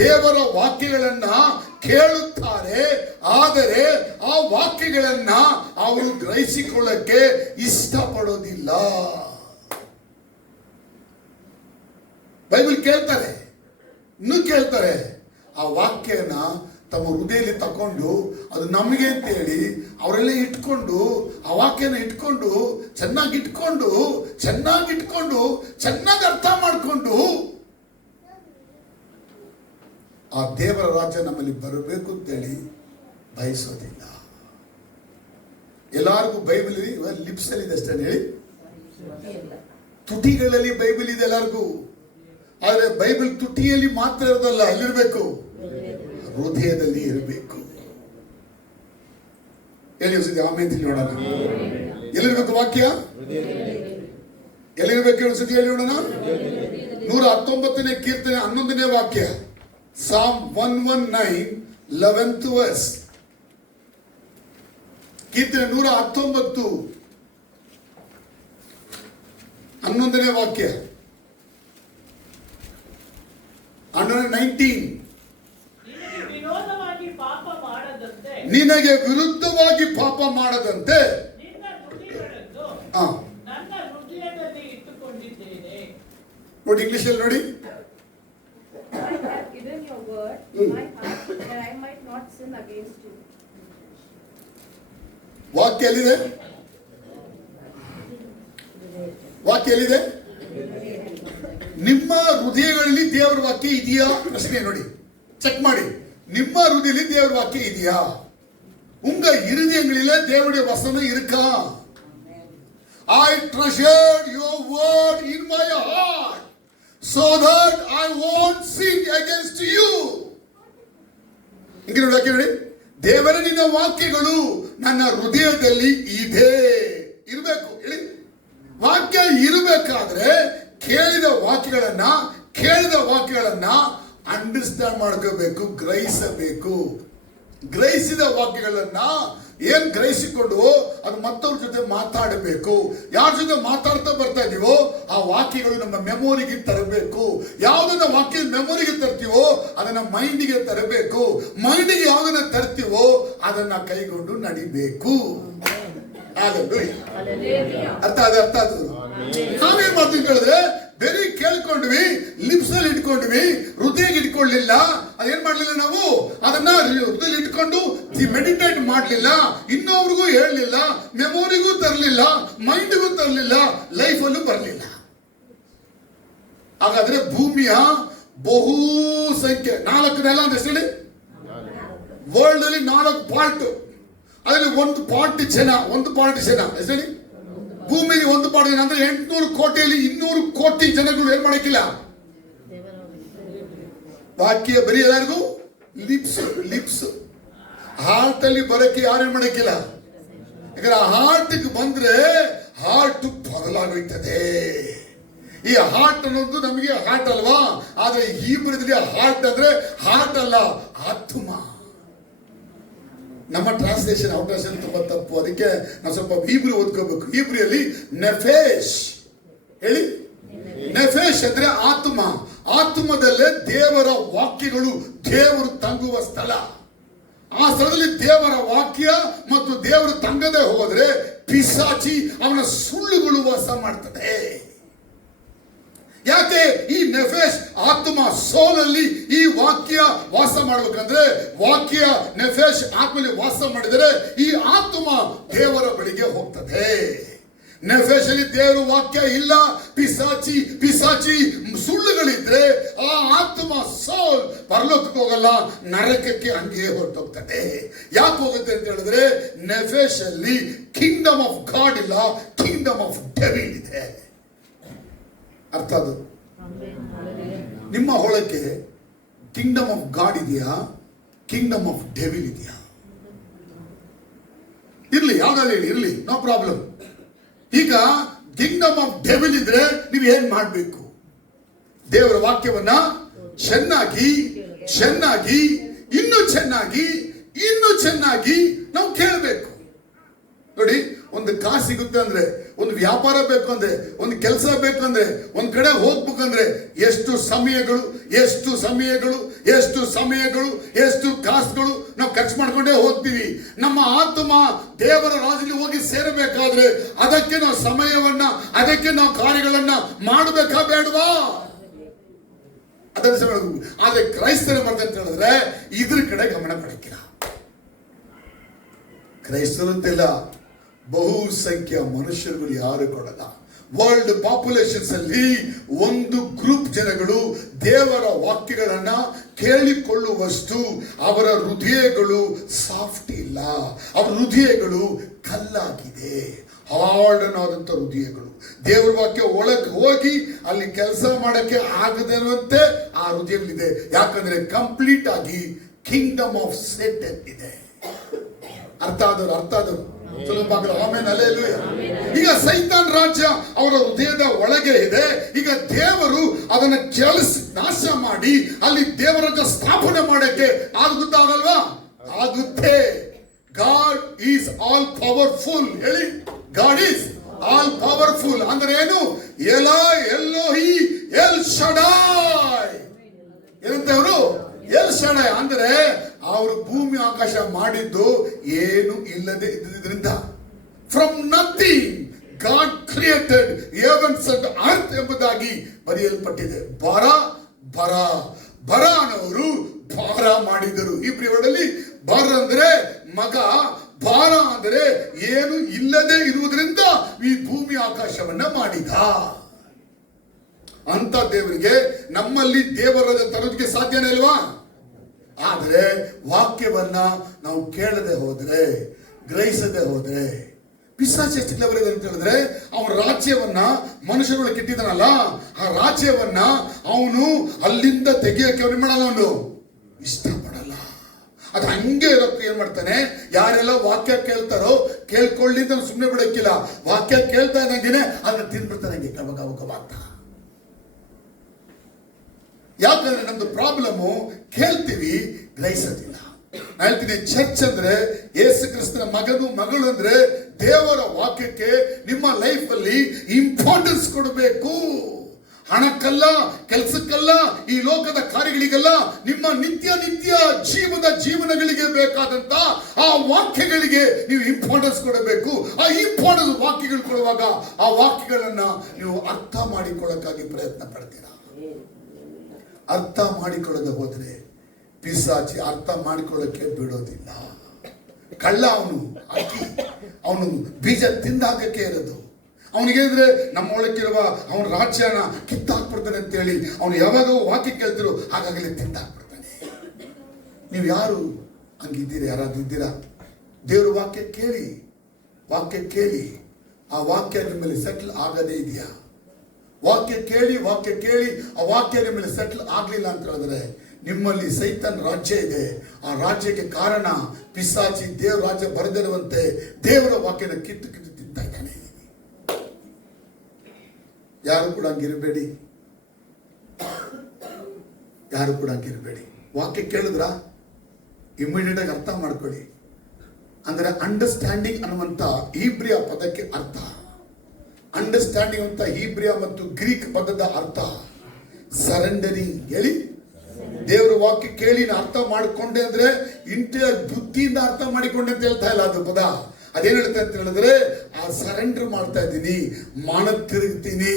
ದೇವರ ವಾಕ್ಯಗಳನ್ನ ಕೇಳುತ್ತಾರೆ, ಆದರೆ ಆ ವಾಕ್ಯಗಳನ್ನ ಅವರು ಗ್ರಹಿಸಿಕೊಳ್ಳಕ್ಕೆ ಇಷ್ಟಪಡೋದಿಲ್ಲ. ಬೈಬಲ್ ಕೇಳ್ತಾರೆ, ಇನ್ನೂ ಕೇಳ್ತಾರೆ, ಆ ವಾಕ್ಯನ ತಮ್ಮ ಹೃದಯದಲ್ಲಿ ತಕೊಂಡು ಅದು ನಮಗೆ ಅಂತ ಹೇಳಿ ಅವರೆಲ್ಲ ಇಟ್ಕೊಂಡು ಆ ವಾಕ್ಯನ ಇಟ್ಕೊಂಡು ಚೆನ್ನಾಗಿ ಅರ್ಥ ಮಾಡಿಕೊಂಡು ಆ ದೇವರ ರಾಜ್ಯ ನಮ್ಮಲ್ಲಿ ಬರಬೇಕು ಅಂತೇಳಿ ಬಯಸೋದಿಲ್ಲ. ಎಲ್ಲರಿಗೂ ಬೈಬಲ್ ಲಿಪ್ಸ್ ಅಲ್ಲಿ ಇದೆ ಅಷ್ಟೇ ಹೇಳಿ, ತುಟಿಗಳಲ್ಲಿ ಬೈಬಲ್ ಇದೆ ಎಲ್ಲರಿಗೂ. ಆದರೆ ಬೈಬಲ್ ತುಟಿಯಲ್ಲಿ ಮಾತ್ರ ಇರೋದಲ್ಲ, ಎಲ್ಲಿರ್ಬೇಕು? ಹೃದಯದಲ್ಲಿ ಇರಬೇಕು. ಹೇಳಿ ಆಮೇಲೆ ತಿಳಿ ನೋಡೋಣ. ಎಲ್ಲಿರ್ಬೇಕು ವಾಕ್ಯ? ಎಲ್ಲಿರ್ಬೇಕು ಹೇಳಿ ಸುದ್ದಿ ಹೇಳಿ ನೋಡೋಣ. 119ನೇ ಕೀರ್ತನೆ 11ನೇ ವಾಕ್ಯ, Psalm 119 11th verse. ಕೀರ್ತನೆ 119 11ನೇ ವಾಕ್ಯ. 119. ನಿನಗೆ ವಿರುದ್ಧವಾಗಿ ಪಾಪ ಮಾಡದಂತೆ ನೋಡಿ, ಇಂಗ್ಲಿಷ್ ಅಲ್ಲಿ ನೋಡಿ. ವಾಕ್ಯ ಎಲ್ಲಿದೆ? ನಿಮ್ಮ ಹೃದಯಗಳಲ್ಲಿ ದೇವರ ವಾಕ್ಯ ಇದೆಯಾ? ಪ್ರಶ್ನೆ ನೋಡಿ, ಚೆಕ್ ಮಾಡಿ. ನಿಮ್ಮ ಹೃದಯದಲ್ಲಿ ದೇವರ ವಾಕ್ಯ ಇದೆಯಾ? உங்க இருதயங்களிலே தேவனுடைய வசனம் இருக்கா? I treasured your word in my heart so that I won't sin against you. ಇಂಗೆ ನೋಡಿ, ಕೇಳಿ, ದೇವರ ನಿನ್ನ ವಾಕ್ಯಗಳು ನನ್ನ ಹೃದಯದಲ್ಲಿ ಇದೆ ಇರಬೇಕು. ಹೇಳಿ, ವಾಕ್ಯ ಇರಬೇಕಾದ್ರೆ ಕೇಳಿದ ವಾಕ್ಯಗಳನ್ನ ಕೇಳಿದ ವಾಕ್ಯಗಳನ್ನ ಅಂಡರ್ಸ್ಟ್ಯಾಂಡ್ ಮಾಡ್ಕೋಬೇಕು, ಗ್ರಹಿಸಬೇಕು. ಗ್ರಹಿಸಿದ ವಾಕ್ಯಗಳನ್ನ ಏನ್ ಗ್ರಹಿಸಿಕೊಂಡು ಅದು ಮತ್ತವ್ರ ಜೊತೆ ಮಾತಾಡಬೇಕು. ಯಾರ ಜೊತೆ ಮಾತಾಡ್ತಾ ಬರ್ತಾ ಇದೀವೋ ಆ ವಾಕ್ಯಗಳು ನಮ್ಮ ಮೆಮೊರಿಗೆ ತರಬೇಕು. ಯಾವ್ದನ್ನ ವಾಕ್ಯ ಮೆಮೊರಿಗೆ ತರ್ತೀವೋ ಅದನ್ನ ಮೈಂಡಿಗೆ ತರಬೇಕು. ಮೈಂಡಿಗೆ ಯಾವ್ದನ್ನ ತರ್ತೀವೋ ಅದನ್ನ ಕೈಗೊಂಡು ನಡಿಬೇಕು. ಅರ್ಥ ಆಯ್ತು. ನಾವೇನ್ ಮಾಡ್ತೀವಿ ಹೇಳಿದ್ರೆ ಬೇರೆ ಕೇಳ್ಕೊಂಡ್ವಿ, ಲಿಪ್ಸ್ ಅಲ್ಲಿ ಇಟ್ಕೊಂಡ್ವಿ, ಹೃದಯಕ್ಕೆ ಇಟ್ಕೊಳ್ಳಿಲ್ಲ. ಅದೇನ್ ಮಾಡ್ಲಿಲ್ಲ, ನಾವು ಅದನ್ನ ಹೃದಯದಲ್ಲಿ ಇಟ್ಕೊಂಡು ಮೆಡಿಟೇಟ್ ಮಾಡ್ಲಿಲ್ಲ, ಇನ್ನೊಬ್ರಿಗೂ ಹೇಳಲಿಲ್ಲ, ಮೆಮೊರಿಗೂ ತರಲಿಲ್ಲ, ಮೈಂಡ್ಗೂ ತರಲಿಲ್ಲ, ಲೈಫ್ ಅಲ್ಲೂ ಬರಲಿಲ್ಲ. ಹಾಗಾದ್ರೆ ಭೂಮಿಯ ಬಹು ಸಂಖ್ಯೆ 4 ನೆಲ ಅಂತ ಹೇಳಿ ವರ್ಲ್ಡ್ ಅಲ್ಲಿ 4 ಪಾರ್ಟ್, ಅದರಲ್ಲಿ ಒಂದು ಪಾರ್ಟ್ ಜನ ಹೇಳಿ ಭೂಮಿಗೆ ಒಂದು ಪಾರ್ಟ್ ಜನ ಅಂದ್ರೆ 800 ಕೋಟಿಯಲ್ಲಿ 200 ಕೋಟಿ ಜನಗಳು ಏನ್ ಮಾಡಕ್ಕಿಲ್ಲ, ವಾಕ್ಯ ಬರೀ ಎಲ್ಲರಿಗೂ ಲಿಪ್ಸ್ ಹಾರ್ಟ್ ಅಲ್ಲಿ ಬರಕ್ಕೆ ಯಾರೇನ್ ಮಾಡಕ್ಕಿಲ್ಲ. ಯಾಕಂದ್ರೆ ಹಾರ್ಟ್ ಬಂದ್ರೆ ಹಾರ್ಟ್ ಬದಲಾಗೋಯ್ತದೆ. ಈ ಹಾರ್ಟ್ ಅನ್ನೋದು ನಮಗೆ ಹಾರ್ಟ್ ಅಲ್ವಾ, ಆದ್ರೆ ಹೀಬ್ರದಲ್ಲಿ ಹಾರ್ಟ್ ಅಂದ್ರೆ ಹಾರ್ಟ್ ಅಲ್ಲ, ಆತ್ಮ. ನಮ್ಮ ಟ್ರಾನ್ಸ್ಲೇಷನ್ ಔಟ್ರಾನ್ಸ್ಲೇಷನ್ ತುಂಬಾ ತಪ್ಪು, ಅದಕ್ಕೆ ನಾವು ಸ್ವಲ್ಪ ಹೀಬ್ರಿ ಓದ್ಕೋಬೇಕು. ಹೀಬ್ರಿಯಲ್ಲಿ ನೆಫೇಶ್ ಹೇಳಿ, ನೆಫೇಶ್ ಅಂದ್ರೆ ಆತ್ಮ. ಆತ್ಮದಲ್ಲೇ ದೇವರ ವಾಕ್ಯಗಳು, ದೇವರು ತಂಗುವ ಸ್ಥಳ. ಆ ಸ್ಥಳದಲ್ಲಿ ದೇವರ ವಾಕ್ಯ ಮತ್ತು ದೇವರು ತಂಗದೆ ಹೋದ್ರೆ ಪಿಶಾಚಿ ಅವನ ಸುಳ್ಳುಗಳು ವಾಸ ಮಾಡ್ತದೆ. ಯಾಕೆ ಈ ನೆಫೇಶ್ ಆತ್ಮ ಸೋಲಲ್ಲಿ ಈ ವಾಕ್ಯ ವಾಸ ಮಾಡಬೇಕಂದ್ರೆ, ವಾಕ್ಯ ನೆಫೇಶ್ ಆತ್ಮಲ್ಲಿ ವಾಸ ಮಾಡಿದರೆ ಈ ಆತ್ಮ ದೇವರ ಬಳಿಗೆ ಹೋಗ್ತದೆ. ನೆಫೇಶ್ ಅಲ್ಲಿ ದೇವರ ವಾಕ್ಯ ಇಲ್ಲ, ಪಿಶಾಚಿ ಸುಳ್ಳುಗಳಿದ್ರೆ ಆ ಆತ್ಮ ಸೋಲ್ ಪರಲೋಕಕ್ಕೆ ಹೋಗಲ್ಲ, ನರಕಕ್ಕೆ ಹಂಗೆ ಹೊರಟೋಗ್ತದೆ. ಯಾಕೆ ಹೋಗುತ್ತೆ ಅಂತ ಹೇಳಿದ್ರೆ ನೆಫೇಶ್ ಅಲ್ಲಿ ಕಿಂಗ್ಡಮ್ ಆಫ್ ಗಾಡ್ ಇಲ್ಲ, ಕಿಂಗ್ಡಮ್ ಆಫ್ ಡೆವಿಲ್ ಇದೆ. ಅರ್ಥ ಅದು. ನಿಮ್ಮ ಹೊಳಕ್ಕೆ ಕಿಂಗ್ಡಮ್ ಆಫ್ ಗಾಡ್ ಇದೆಯಾ, ಕಿಂಗ್ಡಮ್ ಆಫ್ ಡೆವಿಲ್ ಇದೆಯಾ? ಇರ್ಲಿ, ಯಾವ್ದಾದ್ರು ಹೇಳಿ, ಇರ್ಲಿ, ನೋ ಪ್ರಾಬ್ಲಮ್. ಈಗ ಕಿಂಗ್ಡಮ್ ಆಫ್ ಡೆವಿಲ್ ಇದ್ರೆ ನೀವು ಏನ್ ಮಾಡ್ಬೇಕು? ದೇವರ ವಾಕ್ಯವನ್ನ ಚೆನ್ನಾಗಿ ಇನ್ನೂ ಚೆನ್ನಾಗಿ ನಾವು ಕೇಳಬೇಕು. ನೋಡಿ, ಒಂದು ಕಾಸು ಸಿಗುತ್ತೆ ಅಂದ್ರೆ, ಒಂದು ವ್ಯಾಪಾರ ಬೇಕು ಅಂದ್ರೆ, ಒಂದು ಕೆಲಸ ಬೇಕಂದ್ರೆ, ಒಂದ್ ಕಡೆ ಹೋಗ್ಬೇಕಂದ್ರೆ ಎಷ್ಟು ಸಮಯಗಳು ಎಷ್ಟು ಕಾಸುಗಳು ನಾವು ಖರ್ಚು ಮಾಡ್ಕೊಂಡೇ ಹೋಗ್ತೀವಿ. ನಮ್ಮ ಆತ್ಮ ದೇವರ ರಾಜ್ಯದಲ್ಲಿ ಹೋಗಿ ಸೇರಬೇಕಾದ್ರೆ ಅದಕ್ಕೆ ನಾವು ಸಮಯವನ್ನ, ಅದಕ್ಕೆ ನಾವು ಕಾರ್ಯಗಳನ್ನ ಮಾಡಬೇಕಾ ಬೇಡವಾ? ಅದನ್ನ ಆದ್ರೆ ಕ್ರೈಸ್ತರು ಮಾಡ್ತಾರೆ ಅಂತ ಹೇಳಿದ್ರೆ ಇದ್ರ ಕಡೆ ಗಮನ ಕೊಡಕ್ಕಿಲ್ಲ. ಕ್ರೈಸ್ತರು ಅಂತಿಲ್ಲ, ಬಹುಸಂಖ್ಯಾ ಮನುಷ್ಯರುಗಳು ಯಾರು ಕೊಡಲ್ಲ. ವರ್ಲ್ಡ್ ಪಾಪ್ಯುಲೇಷನ್ಸ್ ಅಲ್ಲಿ ಒಂದು ಗ್ರೂಪ್ ಜನಗಳು ದೇವರ ವಾಕ್ಯಗಳನ್ನ ಕೇಳಿಕೊಳ್ಳುವಷ್ಟು ಅವರ ಹೃದಯಗಳು ಸಾಫ್ಟ್ ಇಲ್ಲ, ಅವರ ಹೃದಯಗಳು ಕಲ್ಲಾಗಿದೆ, ಹಾರ್ಡನ್ ಆದಂತ ಹೃದಯಗಳು. ದೇವರ ವಾಕ್ಯ ಒಳಗೆ ಹೋಗಿ ಅಲ್ಲಿ ಕೆಲಸ ಮಾಡಕ್ಕೆ ಆಗದಿರುವಂತೆ ಆ ಹೃದಯಗಳಿದೆ. ಯಾಕಂದ್ರೆ ಕಂಪ್ಲೀಟ್ ಆಗಿ ಕಿಂಗ್ಡಮ್ ಆಫ್ ಸೇಟನ್ ಇದೆ. ಅರ್ಥ ಆದವರು ಆಮೇಲೆ ಅಲ್ಲೇಲೂಯ. ಈಗ ಸೈತಾನ್ ರಾಜ್ಯ ಅವರ ಹೃದಯದ ಒಳಗೆ ಇದೆ. ಈಗ ದೇವರು ಅದನ್ನ ನಾಶ ಮಾಡಿ ಅಲ್ಲಿ ದೇವರ ಸ್ಥಾಪನೆ ಮಾಡಕ್ಕೆ ಆಗುತ್ತಾಗಲ್ವಾ? ಆಗುತ್ತೆ. God is all powerful. ಹೇಳಿ, ಗಾಡ್ ಈಸ್ ಆಲ್ ಪವರ್ಫುಲ್ ಅಂದ್ರೆ ಏನು? ಎಲೋಹಿ ಎಲ್ ಶಡಾಯ್. ಏನಂತವರು? ಎಲ್ ಶಡಾಯ್ ಅಂದ್ರೆ ಅವರು ಭೂಮಿ ಆಕಾಶ ಮಾಡಿದ್ದು ಏನು ಇಲ್ಲದೆ ಇದ್ರಿಂದ. From nothing god created heavens and earth ಎಂಬುದಾಗಿ ಬರೆಯಲ್ಪಟ್ಟಿದೆ. ಬರ ಅನ್ನೋರು ಭಾರ ಮಾಡಿದರು. ಈ ಪ್ರಿಯದಲ್ಲಿ ಬರ ಅಂದ್ರೆ ಮಗ, ಭಾರ ಅಂದ್ರೆ ಏನು ಇಲ್ಲದೆ ಇರುವುದರಿಂದ ಈ ಭೂಮಿ ಆಕಾಶವನ್ನ ಮಾಡಿದ. ಅಂತ ದೇವರಿಗೆ ನಮ್ಮಲ್ಲಿ ದೇವರ ತರೋದಕ್ಕೆ ಸಾಧ್ಯನೇ ಇಲ್ವಾ? ಆದ್ರೆ ವಾಕ್ಯವನ್ನ ನಾವು ಕೇಳದೆ ಹೋದ್ರೆ, ಗ್ರಹಿಸದೆ ಹೋದ್ರೆ, ಪಿಶಾಚಿ ಎಷ್ಟು ಕ್ಲೆವರ್ ಇದೆ ಅಂತ ಹೇಳಿದ್ರೆ, ಅವನ ರಾಜ್ಯವನ್ನ ಮನುಷ್ಯರುಗಳು ಕೆಟ್ಟಿದ್ದಾನಲ್ಲ, ಆ ರಾಜ್ಯವನ್ನ ಅವನು ಅಲ್ಲಿಂದ ತೆಗೆಯಕ್ಕೆ ಅವನು ಮಾಡಲ್ಲ, ಅವನು ಇಷ್ಟಪಡಲ್ಲ. ಅದು ಹಂಗೆ ಇರೋಕ್ಕೆ ಏನ್ ಮಾಡ್ತಾನೆ, ಯಾರೆಲ್ಲ ವಾಕ್ಯ ಕೇಳ್ತಾರೋ ಕೇಳ್ಕೊಳ್ಳಿ ಅಂತ ಸುಮ್ಮನೆ ಬಿಡಕ್ಕಿಲ್ಲ. ವಾಕ್ಯ ಕೇಳ್ತಾ ಇದ್ದಂಗೆನೆ ಅದನ್ನ ತಿನ್ಬಿಡ್ತಾನೆ ಹಂಗೆ ಕಬ ಅಂತ. ಯಾಕಂದ್ರೆ ನಮ್ದು ಪ್ರಾಬ್ಲಮ್ ಕೇಳ್ತೀವಿ, ಗ್ರಹಿಸೋದಿಲ್ಲ. ಹೇಳ್ತೀನಿ, ಚರ್ಚ್ ಅಂದ್ರೆ ಯೇಸು ಕ್ರಿಸ್ತನ ಮಗನು ಮಗಳು ಅಂದ್ರೆ ದೇವರ ವಾಕ್ಯಕ್ಕೆ ನಿಮ್ಮ ಲೈಫ್ ಅಲ್ಲಿ ಇಂಪಾರ್ಟೆನ್ಸ್ ಕೊಡಬೇಕು. ಹಣಕ್ಕಲ್ಲ, ಕೆಲಸಕ್ಕಲ್ಲ, ಈ ಲೋಕದ ಕಾರ್ಯಗಳಿಗಲ್ಲ, ನಿಮ್ಮ ನಿತ್ಯ ಜೀವನಗಳಿಗೆ ಬೇಕಾದಂತ ಆ ವಾಕ್ಯಗಳಿಗೆ ನೀವು ಇಂಪಾರ್ಟೆನ್ಸ್ ಕೊಡಬೇಕು. ಆ ಇಂಪಾರ್ಟೆನ್ಸ್ ವಾಕ್ಯಗಳು ಕೊಡುವಾಗ ಆ ವಾಕ್ಯಗಳನ್ನ ನೀವು ಅರ್ಥ ಮಾಡಿಕೊಳ್ಳಕ್ಕಾಗಿ ಪ್ರಯತ್ನ ಪಡ್ತೀರಾ. ಅರ್ಥ ಮಾಡಿಕೊಳ್ಳದೆ ಹೋದ್ರೆ ಪಿಶಾಚಿ ಅರ್ಥ ಮಾಡಿಕೊಳ್ಳಕ್ಕೆ ಬಿಡೋದಿಲ್ಲ. ಕಳ್ಳ ಅವನು ಬೀಜ ತಿಂದಾಕಕ್ಕೆ ಇರೋದು. ಅವನಿಗೆ ಅಂದ್ರೆ ನಮ್ಮ ಒಳಗಿರುವ ಅವನ ರಾಜ್ಯನ ಕಿತ್ತಾಕ್ಬಿಡ್ತಾನೆ ಅಂತೇಳಿ ಅವನು ಯಾವಾಗ ವಾಕ್ಯ ಕೇಳ್ತಿರೋ ಹಾಗಾಗಲೇ ತಿಂದಾಕ್ಬಿಡ್ತಾನೆ. ನೀವು ಯಾರು ಹಂಗಿದ್ದೀರಿ? ಯಾರಾದ್ರೂ ಇದ್ದೀರಾ? ದೇವ್ರ ವಾಕ್ಯ ಕೇಳಿ ಆ ವಾಕ್ಯ ನಿಮ್ಮಲ್ಲಿ ಸೆಟ್ಲ್ ಆಗದೇ ಇದೆಯಾ? ವಾಕ್ಯ ಕೇಳಿ ಆ ವಾಕ್ಯ ನಿಮ್ಮಲ್ಲಿ ಸೆಟ್ಲ್ ಆಗ್ಲಿಲ್ಲ ಅಂತ ಹೇಳಿದ್ರೆ ನಿಮ್ಮಲ್ಲಿ ಸೈತನ್ ರಾಜ್ಯ ಇದೆ. ಆ ರಾಜ್ಯಕ್ಕೆ ಕಾರಣ ಪಿಶಾಚಿ ದೇವ್ರ ರಾಜ್ಯ ಬರೆದಿರುವಂತೆ ದೇವರ ವಾಕ್ಯನ ಕಿತ್ತು ತಿಂತಾ ಇದ್ದಾನೆ. ಯಾರು ಕೂಡ ಹಂಗಿರಬೇಡಿ. ವಾಕ್ಯ ಕೇಳಿದ್ರ ಇಮಿಡಿಯೇಟ್ ಆಗಿ ಅರ್ಥ ಮಾಡ್ಕೊಳ್ಳಿ. ಅಂದ್ರೆ ಅಂಡರ್ಸ್ಟ್ಯಾಂಡಿಂಗ್ ಅನ್ನುವಂತ ಹೀಬ್ರಿಯ ಪದಕ್ಕೆ ಅರ್ಥ, ಅಂಡರ್ಸ್ಟ್ಯಾಂಡಿಂಗ್ ಅಂತ ಹೀಬ್ರಿಯ ಮತ್ತು ಗ್ರೀಕ್ ಪದದ ಅರ್ಥ ಸರೆಂಡರಿಂಗ್. ಹೇಳಿ, ದೇವರ ವಾಕ್ಯ ಕೇಳಿ ಅರ್ಥ ಮಾಡಿಕೊಂಡೆ ಅಂದ್ರೆ ಬುದ್ಧಿಯಿಂದ ಅರ್ಥ ಮಾಡಿಕೊಂಡೆ ಅಂತ ಹೇಳ್ತಾ ಇಲ್ಲ ಅದು ಪದ. ಅದೇನ್ ಹೇಳ್ತಾ ಅಂತ ಹೇಳಿದ್ರೆ, ಆ ಸರೆಂಡರ್ ಮಾಡ್ತಾ ಇದ್ದೀನಿ, ಮಾನ ತಿರುಗ್ತೀನಿ,